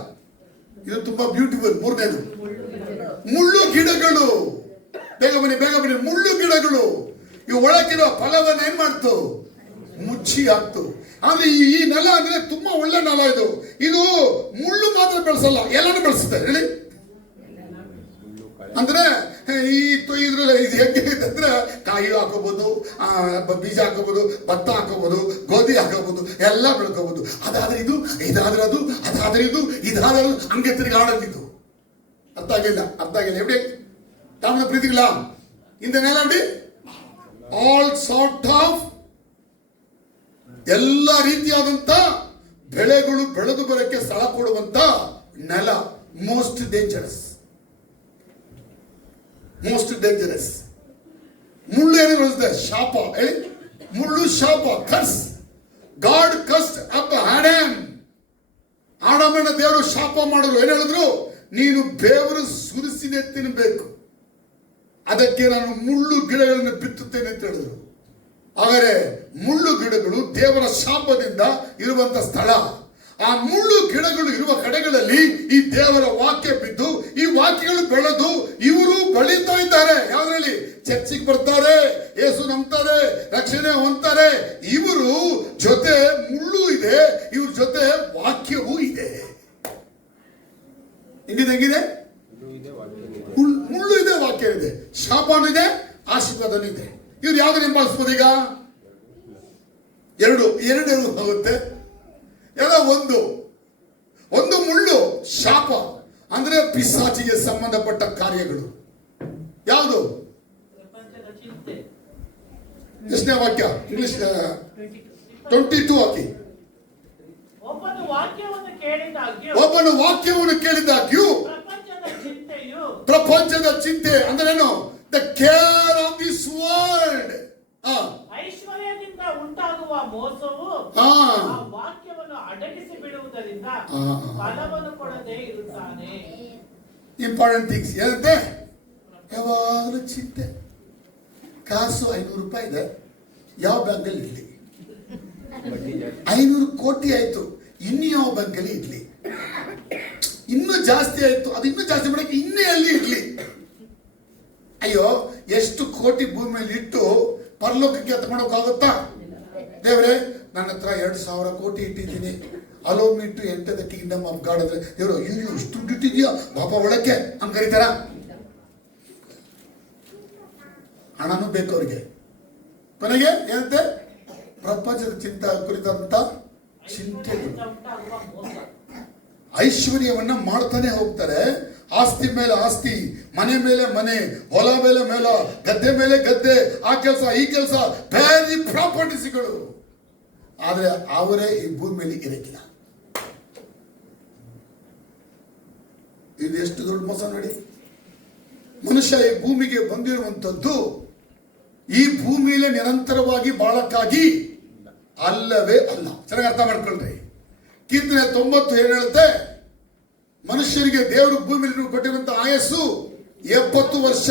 ಇದು ತುಂಬಾ ಬ್ಯೂಟಿಫುಲ್. ಮೂರನೇದು, ಮುಳ್ಳು ಗಿಡಗಳು. ಬೇಗ ಬನ್ನಿ. ಮುಳ್ಳು ಗಿಡಗಳು ಇವು ಒಳಗಿರೋ ಫಲವನ್ನ ಏನ್ ಮಾಡ್ತು? ಮುಚ್ಚಿ ಹಾಕ್ತು. ಆದ್ರೆ ಈ ನೆಲ ಅಂದ್ರೆ ತುಂಬಾ ಒಳ್ಳೆ ನೆಲ. ಇದು ಮುಳ್ಳು ಮಾತ್ರ ಬೆಳೆಸಲ್ಲ, ಎಲ್ಲಾನು ಬೆಳೆಸುತ್ತೆ. ಹೇಳಿ, ಅಂದ್ರೆ ಇದು ಹೆಂಗೆ ಅಂದ್ರೆ ಕಾಯಿ ಹಾಕೋಬಹುದು, ಬೀಜ ಹಾಕೋಬಹುದು, ಭತ್ತ ಹಾಕೋಬಹುದು, ಗೋಧಿ ಹಾಕೋಬಹುದು, ಎಲ್ಲ ಬೆಳ್ಕೋಬಹುದು. ಅದಾದ್ರೆ ಇದು, ಇದಾದ್ರೆ ಅದು, ಅದಾದ್ರೆ ಇದು, ಇದಾದ್ರೆ ಅದು, ಹಂಗೆ ತಿರುಗಾಡೋದಿದ್ದು. ಅರ್ಥ ಆಗಿಲ್ಲ. ಎവിടെ ತಾಮದ ಪ್ರೀತಿಗಳ ಇಂದ ನೆಲ ನೋಡಿ, ಆಲ್ ಸಾರ್ಟ್ ಆಫ್ ಎಲ್ಲ ರೀತಿಯಾದಂತ ಬೆಳೆಗಳು ಬೆಳೆದು ಬರಕ್ಕೆ ಸ್ಥಳ ಕೊಡುವಂತ ನೆಲ. Most dangerous. ಮುಳ್ಳು ಏನು ಬೆಳೆಸಿದೆ? ಶಾಪ. ಹೇಳಿ, ಮುಳ್ಳು ಶಾಪ. Curse. God cursed up Adam. ಆಡಮನ ದೇವರು ಶಾಪ ಮಾಡಲು ಏನ್ ಹೇಳಿದ್ರು? ನೀನು ಬೇವರು ಸುರಿಸಿನೇ ತಿನ್ನಬೇಕು, ಅದಕ್ಕೆ ನಾನು ಮುಳ್ಳು ಗಿಡಗಳನ್ನು ಬಿತ್ತುತ್ತೇನೆ ಅಂತ ಹೇಳಿದ್ರು. ಆದರೆ ಮುಳ್ಳು ಗಿಡಗಳು ದೇವರ ಶಾಪದಿಂದ ಇರುವಂತ ಸ್ಥಳ. ಆ ಮುಳ್ಳು ಗಿಡಗಳು ಇರುವ ಕಡೆಗಳಲ್ಲಿ ಈ ದೇವರ ವಾಕ್ಯ ಬಿದ್ದು, ಈ ವಾಕ್ಯಗಳು ಬೆಳೆದು ಇವರು ಬೆಳೀತಾ ಇದ್ದಾರೆ. ಯಾವ್ದ್ರಲ್ಲಿ? ಚರ್ಚಿಗೆ ಬರ್ತಾರೆ, ಯೇಸು ನಂಬ್ತಾರೆ, ರಕ್ಷಣೆ ಹೊಂದ್ತಾರೆ. ಇವರು ಜೊತೆ ಮುಳ್ಳು ಇದೆ, ಇವ್ರ ಜೊತೆ ವಾಕ್ಯವೂ ಇದೆ. ಹೆಂಗಿದೆ? ಮುಳ್ಳು ಇದೆ, ವಾಕ್ಯ ಇದೆ, ಶಾಪನೂ ಇದೆ, ಆಶೀರ್ವಾದನೂ ಇದೆ. ಇವ್ರು ಯಾವ್ದು ನಿಂಬಾಲಿಸ್ಬೋದು? ಈಗ ಎರಡು ಆಗುತ್ತೆ. ಎಲ್ಲ ಒಂದು ಮುಳ್ಳು ಶಾಪ ಅಂದ್ರೆ ಪಿಶಾಚಿಗೆ ಸಂಬಂಧಪಟ್ಟ ಕಾರ್ಯಗಳು. ಯಾವುದು? ಎಷ್ಟನೇ ವಾಕ್ಯ? ಇಂಗ್ಲಿಷ್ 22 ಹಾಕಿ. ಒಬ್ಬನು ವಾಕ್ಯವನ್ನು ಕೇಳಿದಾಗ್ಯೂ ಪ್ರಪಂಚದ ಚಿಂತೆ ಅಂದ್ರೇನು? The care of this world. ಐಶ್ವರ್ಯದಿಂದ ಉಂಟಾಗುವ ಮೋಸವು ವಾಕ್ಯವನ್ನು ಅಡಗಿಸಿ ಬಿಡುವುದರಿಂದ ಫಲವನ್ನು ಕೊಡದೆ ಇರುತ್ತಾನೆ. ಇಂಪಾರ್ಟೆಂಟ್ ಥಿಂಗ್ಸ್ ಏನಂತೆ? ಯಾವಾಗಲೂ ಚಿಂತೆ. ಕಾಸು 500 ರೂಪಾಯಿ ಇದೆ, ಯಾವ ಬ್ಯಾಂಕಲ್ಲಿ ಇರ್ಲಿ? 500 ಕೋಟಿ ಆಯ್ತು, ಇನ್ನು ಯಾವ ಬ್ಯಾಂಕಲ್ಲಿ ಇರ್ಲಿ? ಇನ್ನೂ ಜಾಸ್ತಿ ಆಯ್ತು, ಅದು ಇನ್ನೂ ಜಾಸ್ತಿ ಮಾಡಕ್ಕೆ ಇನ್ನೇ ಅಲ್ಲಿ ಇರ್ಲಿ? ಅಯ್ಯೋ, ಎಷ್ಟು ಕೋಟಿ ಭೂಮಿಯಲ್ಲಿ ಇಟ್ಟು ಪರಲೋಕಕ್ಕೆ ತಗೊಂಡೋಗಾಗುತ್ತಾ? ದೇವರೇ, ನನ್ನ ಹತ್ರ 2,000 ಕೋಟಿ ಇಟ್ಟಿದ್ದೀನಿ, allow me to enter the kingdom of God ಅಂದ್ರೆ ದೇವರು ಅಯ್ಯೋ ಇಷ್ಟು ದುಡ್ಡು ಇಟ್ಟಿದ್ಯಾ ಪಾಪ ಒಳಕ್ಕೆ ಹಂಗ ಕರೀತಾರ? ಹಣನೂ ಬೇಕು ಅವ್ರಿಗೆ. ಕೊನೆಗೆ ಏನಂತೆ? ಪ್ರಪಂಚದ ಕುರಿತಂತ ಚಿಂತೆಗಳು, ಐಶ್ವರ್ಯವನ್ನ ಮಾಡ್ತಾನೆ ಹೋಗ್ತಾರೆ. ಆಸ್ತಿ ಮೇಲೆ ಆಸ್ತಿ, ಮನೆ ಮೇಲೆ ಮನೆ, ಹೊಲ ಮೇಲೆ ಮೇಲ, ಗದ್ದೆ ಮೇಲೆ ಗದ್ದೆ, ಆ ಕೆಲಸ ಈ ಕೆಲಸ, ಬೇರೆ ಪ್ರಾಪರ್ಟೀಸ್ಗಳು. ಆದ್ರೆ ಅವರೇ ಈ ಭೂಮಿ ಮೇಲೆ ಇರಕ್ಕಿಲ್ಲ. ಇದು ಎಷ್ಟು ದೊಡ್ಡ ಮೋಸ ನೋಡಿ. ಮನುಷ್ಯ ಈ ಭೂಮಿಗೆ ಬಂದಿರುವಂತದ್ದು ಈ ಭೂಮಿಯಲ್ಲಿ ನಿರಂತರವಾಗಿ ಬಾಳಕ್ಕಾಗಿ ಅಲ್ಲವೇ ಅಲ್ಲ. ಚೆನ್ನಾಗಿ ಅರ್ಥ ಮಾಡ್ಕೊಳ್ರಿ. ಕೀರ್ತನೆ 90 ಏನ್ ಹೇಳುತ್ತೆ? ಮನುಷ್ಯರಿಗೆ ದೇವರು ಭೂಮಿಯಲ್ಲಿ ಕೊಟ್ಟಿರುವಂತ ಆಯಸ್ಸು 70 ವರ್ಷ.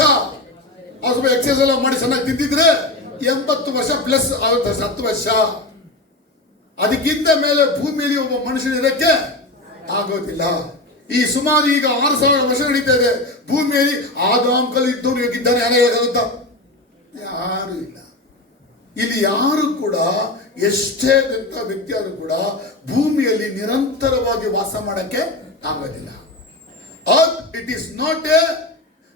ಅವ್ರು ಸ್ವಲ್ಪ ಎಕ್ಸರ್ಸೈಸ್ ಎಲ್ಲ ಮಾಡಿ ಚೆನ್ನಾಗಿ ತಿಂದಿದ್ರೆ 80 ವರ್ಷ ಪ್ಲಸ್ 10 ವರ್ಷ. ಅದಕ್ಕಿಂತ ಮೇಲೆ ಭೂಮಿಯಲ್ಲಿ ಒಬ್ಬ ಮನುಷ್ಯನಿರಕ್ಕೆ ಆಗೋದಿಲ್ಲ. ಈ ಸುಮಾರು ಈಗ 6,000 ವರ್ಷ ನಡೀತಾ ಇದೆ ಭೂಮಿಯಲ್ಲಿ. ಆದಾಂಕಲ್ ಇದ್ದವನು ಹೇಗಿದ್ದಾನೆ ಯಾರು ಹೇಳೋಗುತ್ತಾ? ಯಾರು ಇಲ್ಲ. ಇಲ್ಲಿ ಯಾರು ಕೂಡ ಎಷ್ಟೇ ವ್ಯಕ್ತಿ ಆದ್ರೂ ಕೂಡ ಭೂಮಿಯಲ್ಲಿ ನಿರಂತರವಾಗಿ ವಾಸ ಮಾಡಕ್ಕೆ ಆಗೋದಿಲ್ಲ. It is not A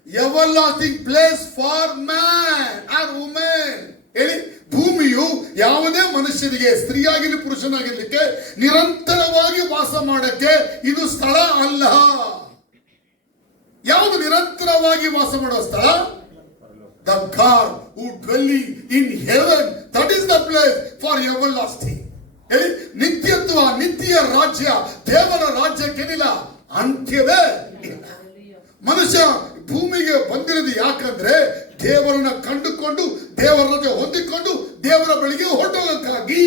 everlasting place for man or women. ಹೇಳಿ, ಭೂಮಿಯು ಯಾವುದೇ ಮನುಷ್ಯನಿಗೆ, ಸ್ತ್ರೀಯಾಗಿರಲಿ ಪುರುಷನಾಗಿರ್ಲಿಕ್ಕೆ, ನಿರಂತರವಾಗಿ ವಾಸ ಮಾಡಕ್ಕೆ ಇದು ಸ್ಥಳ ಅಲ್ಲ. ಯಾವುದು ನಿರಂತರವಾಗಿ ವಾಸ ಮಾಡುವ ಸ್ಥಳ? The God who dwelling in heaven, that is the place for everlasting. ಹೇಳಿ, ನಿತ್ಯತ್ವ, ನಿತ್ಯ ರಾಜ್ಯ, ದೇವರ ರಾಜ್ಯಕ್ಕೆನಿಲ್ಲ, ಅಂತ್ಯವೇ ಇಲ್ಲ. ಮನುಷ್ಯ ಭೂಮಿಗೆ ಬಂದಿರೋದು ಯಾಕಂದ್ರೆ ದೇವರನ್ನ ಕಂಡುಕೊಂಡು, ದೇವರ ಜೊತೆ ಹೊಂದಿಕೊಂಡು, ದೇವರ ಬಳಿಗೆ ಹೊರಟೋಗಕ್ಕಾಗಿ.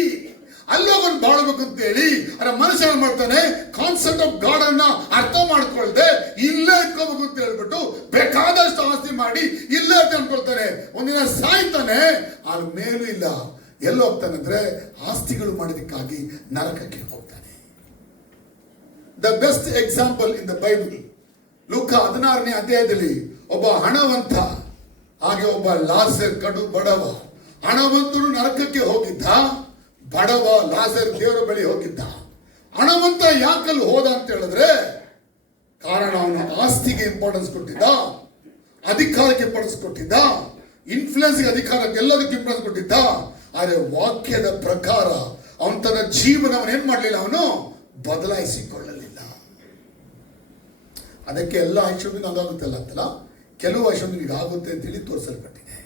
ಅಲ್ಲೋಗೊಂದು ಬಾಳ್ಬೇಕು ಅಂತ ಹೇಳಿ ಅದ್ರ ಮನುಷ್ಯ ಮಾಡ್ತಾನೆ, ಕಾನ್ಸೆಪ್ಟ್ ಆಫ್ ಗಾಡ್ ಅನ್ನ ಅರ್ಥ ಮಾಡ್ಕೊಳ್ದೆ ಇಲ್ಲೇ ಇಟ್ಕೋಬೇಕು ಅಂತ ಹೇಳ್ಬಿಟ್ಟು ಬೇಕಾದಷ್ಟು ಆಸ್ತಿ ಮಾಡಿ ಇಲ್ಲೇ ಅಂತ ಅನ್ಕೊಳ್ತಾನೆ. ಒಂದಿನ ಸಾಯ್ತಾನೆ, ಅದ್ರ ಮೇಲೂ ಇಲ್ಲ. ಎಲ್ಲಿ ಹೋಗ್ತಾನಂದ್ರೆ ಆಸ್ತಿಗಳು ಮಾಡೋದಕ್ಕಾಗಿ ನರಕಕ್ಕೆ ಹೋಗ್ತಾನೆ. The best example in the Bible, ಲೂಕ 16ನೇ ಅಧ್ಯಾಯದಲ್ಲಿ ಒಬ್ಬ ಹಣವಂತ, ಹಾಗೆ ಒಬ್ಬ ಲಾಜರ್ ಕಡು ಬಡವ. ಹಣವಂತನು ನರಕಕ್ಕೆ ಹೋಗಿದ್ದ, ಬಡವ ಲಾಜರ್ ದೇವರ ಬಳಿ ಹೋಗಿದ್ದ. ಹಣವಂತ ಯಾಕಲ್ಲಿ ಹೋದ ಅಂತ ಹೇಳಿದ್ರೆ, ಕಾರಣ ಅವನು ಆಸ್ತಿಗೆ ಇಂಪಾರ್ಟೆನ್ಸ್ ಕೊಟ್ಟಿದ್ದ, ಅಧಿಕಾರಕ್ಕೆ ಇಂಪಾರ್ಟೆನ್ಸ್ ಕೊಟ್ಟಿದ್ದ, ಇನ್ಫ್ಲುಯೆನ್ಸ್ಗೆ, ಅಧಿಕಾರಕ್ಕೆ, ಎಲ್ಲದಕ್ಕೆ ಇಂಪಾರ್ಟೆನ್ಸ್ ಕೊಟ್ಟಿದ್ದ. ಆದರೆ ವಾಕ್ಯದ ಪ್ರಕಾರ ಅವನ ತನ್ನ ಜೀವನವನ್ನು ಏನ್ ಮಾಡಲಿಲ್ಲ, ಅವನು ಬದಲಾಯಿಸಿಕೊಳ್ಳಲಿಲ್ಲ. ಅದಕ್ಕೆ ಎಲ್ಲ ಐಶ್ವರ್ಯ ಅದಾಗುತ್ತಲ್ಲ ಅಂತಲ್ಲ, ಕೆಲವು ಐಶ್ವರ್ಯ ಆಗುತ್ತೆ ಅಂತೇಳಿ ತೋರಿಸಲ್ಪಟ್ಟಿದೆ.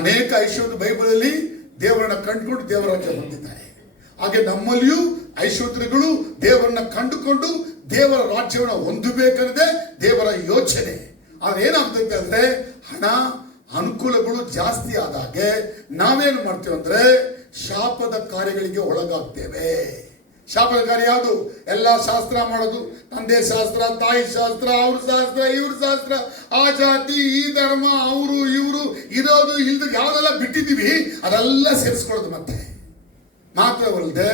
ಅನೇಕ ಐಶ್ವರ್ಯ ಬೈಬಲಲ್ಲಿ ದೇವರನ್ನ ಕಂಡುಕೊಂಡು ದೇವರ ರಾಜ್ಯ ಹೊಂದಿದ್ದಾರೆ. ಹಾಗೆ ನಮ್ಮಲ್ಲಿಯೂ ಐಶ್ವರ್ಯಗಳು ದೇವರನ್ನ ಕಂಡುಕೊಂಡು ದೇವರ ರಾಜ್ಯವನ್ನು ಹೊಂದಬೇಕನ್ನದೇ ದೇವರ ಯೋಚನೆ. ಆದ್ರೆ ಏನಾಗ್ತೈತೆ ಅಂದ್ರೆ, ಹಣ ಅನುಕೂಲಗಳು ಜಾಸ್ತಿ ಆದಾಗೆ ನಾವೇನು ಮಾಡ್ತೇವೆ ಅಂದ್ರೆ ಶಾಪದ ಕಾರ್ಯಗಳಿಗೆ ಒಳಗಾಗ್ತೇವೆ. ಶಾಪದ ಕಾರ್ಯ ಯಾವುದು? ಎಲ್ಲ ಶಾಸ್ತ್ರ ಮಾಡೋದು, ತಂದೆ ಶಾಸ್ತ್ರ, ತಾಯಿ ಶಾಸ್ತ್ರ, ಅವ್ರ ಶಾಸ್ತ್ರ, ಇವ್ರ ಶಾಸ್ತ್ರ, ಆ ಜಾತಿ, ಈ ಧರ್ಮ, ಅವರು ಇವರು ಇರೋದು ಇಲ್ದು ಯಾವ್ದೆಲ್ಲ ಬಿಟ್ಟಿದ್ದೀವಿ ಅದೆಲ್ಲ ಸೇರಿಸ್ಕೊಳ್ಳೋದು. ಮತ್ತೆ ಮಾತ್ರವಲ್ಲದೆ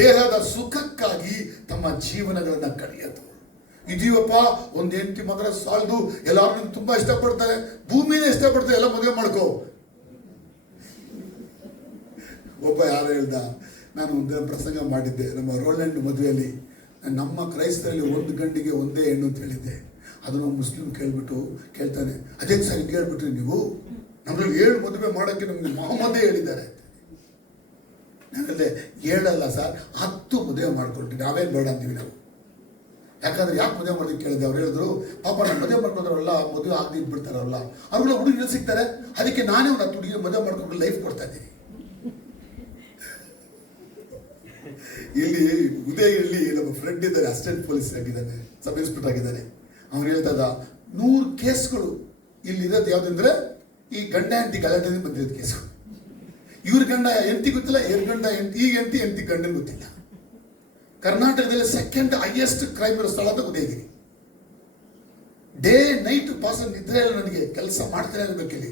ದೇಹದ ಸುಖಕ್ಕಾಗಿ ತಮ್ಮ ಜೀವನಗಳನ್ನ ಕಳೆಯೋದು. ಇದೀವಪ್ಪ ಒಂದು ಹೆಂಡತಿ ಮಗನ ಸಾಲದು, ಎಲ್ಲಾರು ತುಂಬಾ ಇಷ್ಟಪಡ್ತಾರೆ, ಭೂಮಿನೇ ಇಷ್ಟಪಡ್ತಾರೆ, ಎಲ್ಲ ಮದುವೆ ಮಾಡ್ಕೋ. ಒಬ್ಬ ಯಾರು ಹೇಳ್ದ, ನಾನು ಒಂದೇ ಪ್ರಸಂಗ ಮಾಡಿದ್ದೆ ನಮ್ಮ ರೋಲ್ಯಾಂಡ್ ಮದುವೆಯಲ್ಲಿ, ನಮ್ಮ ಕ್ರೈಸ್ತರಲ್ಲಿ ಒಂದು ಗಂಡಿಗೆ ಒಂದೇ ಹೆಣ್ಣು ಅಂತ ಹೇಳಿದ್ದೆ. ಅದನ್ನು ಮುಸ್ಲಿಂ ಕೇಳ್ತಾನೆ, ಅದೇ ಸರ್ ಹಿಂಗೆ ಹೇಳ್ಬಿಟ್ರಿ ನೀವು, ನಮ್ಮಲ್ಲಿ 7 ಮದುವೆ ಮಾಡೋಕ್ಕೆ ನಮ್ಗೆ ಮೊಹಮ್ಮದೇ ಹೇಳಿದ್ದಾರೆ. ನಾನಲ್ಲೇ 7 ಅಲ್ಲ ಸರ್, 10 ಮದುವೆ ಮಾಡ್ಕೊಳ್ತೀವಿ, ನಾವೇನು ಬೇಡ ಅಂತೀವಿ ನಾವು. ಯಾಕಂದ್ರೆ ಯಾಕೆ ಮದುವೆ ಮಾಡೋದಕ್ಕೆ ಕೇಳಿದೆ. ಅವ್ರು ಹೇಳಿದ್ರು, ಪಾಪ ನಾನು ಮದುವೆ ಮಾಡ್ಕೊಂಡ್ರಲ್ಲ, ಮದುವೆ ಆಗದೆ ಇದ್ಬಿಡ್ತಾರಲ್ಲ, ಅವ್ರುಗಳ ಹುಡುಗಿಗಳು ಸಿಗ್ತಾರೆ, ಅದಕ್ಕೆ ನಾನೇ ಒಂದು 10 ಹುಡುಗಿ ಮದುವೆ ಮಾಡ್ಕೊಂಡು ಲೈಫ್ ಕೊಡ್ತಾ ಇದ್ದೀನಿ. ಇಲ್ಲಿ ಉದಯದಲ್ಲಿ ನಮ್ಮ ಫ್ರೆಂಡ್ ಇದ್ದಾರೆ, ಅಸಿಸ್ಟೆಂಟ್ ಪೊಲೀಸ್ ಆಗಿದ್ದಾನೆ, ಸಬ್ ಇನ್ಸ್ಪೆಕ್ಟರ್ ಆಗಿದ್ದಾನೆ. ಅವ್ನು ಹೇಳ್ತದ 100 ಕೇಸ್ಗಳು ಇಲ್ಲಿ ಇರೋದು ಯಾವ್ದಂದ್ರೆ ಈ ಗಂಡ ಹೆಂಡತಿ ಗಲಾಟೆಯಿಂದ ಬಂದಿರೋದು ಕೇಸ್ಗಳು. ಇವ್ರ ಗಂಡ ಹೆಂಡತಿ ಗೊತ್ತಿಲ್ಲ, ಗಂಡ ಹೆಂಡತಿ, ಈಗ ಹೆಂಡತಿ ಗಂಡನ ಗೊತ್ತಿಲ್ಲ. ಕರ್ನಾಟಕದಲ್ಲಿ ಸೆಕೆಂಡ್ ಹೈಯೆಸ್ಟ್ ಕ್ರೈಮ್ ಇರೋ ಸ್ಥಳ ಅಂತ ಉದಯಗಿರಿ. ಡೇ ನೈಟ್ ಪಾಸ್ ನಿದ್ರೆ ಇಲ್ಲ, ನನಗೆ ಕೆಲಸ ಮಾಡ್ತಾನೆ ಇರ್ಬೇಕಿಲ್ಲಿ.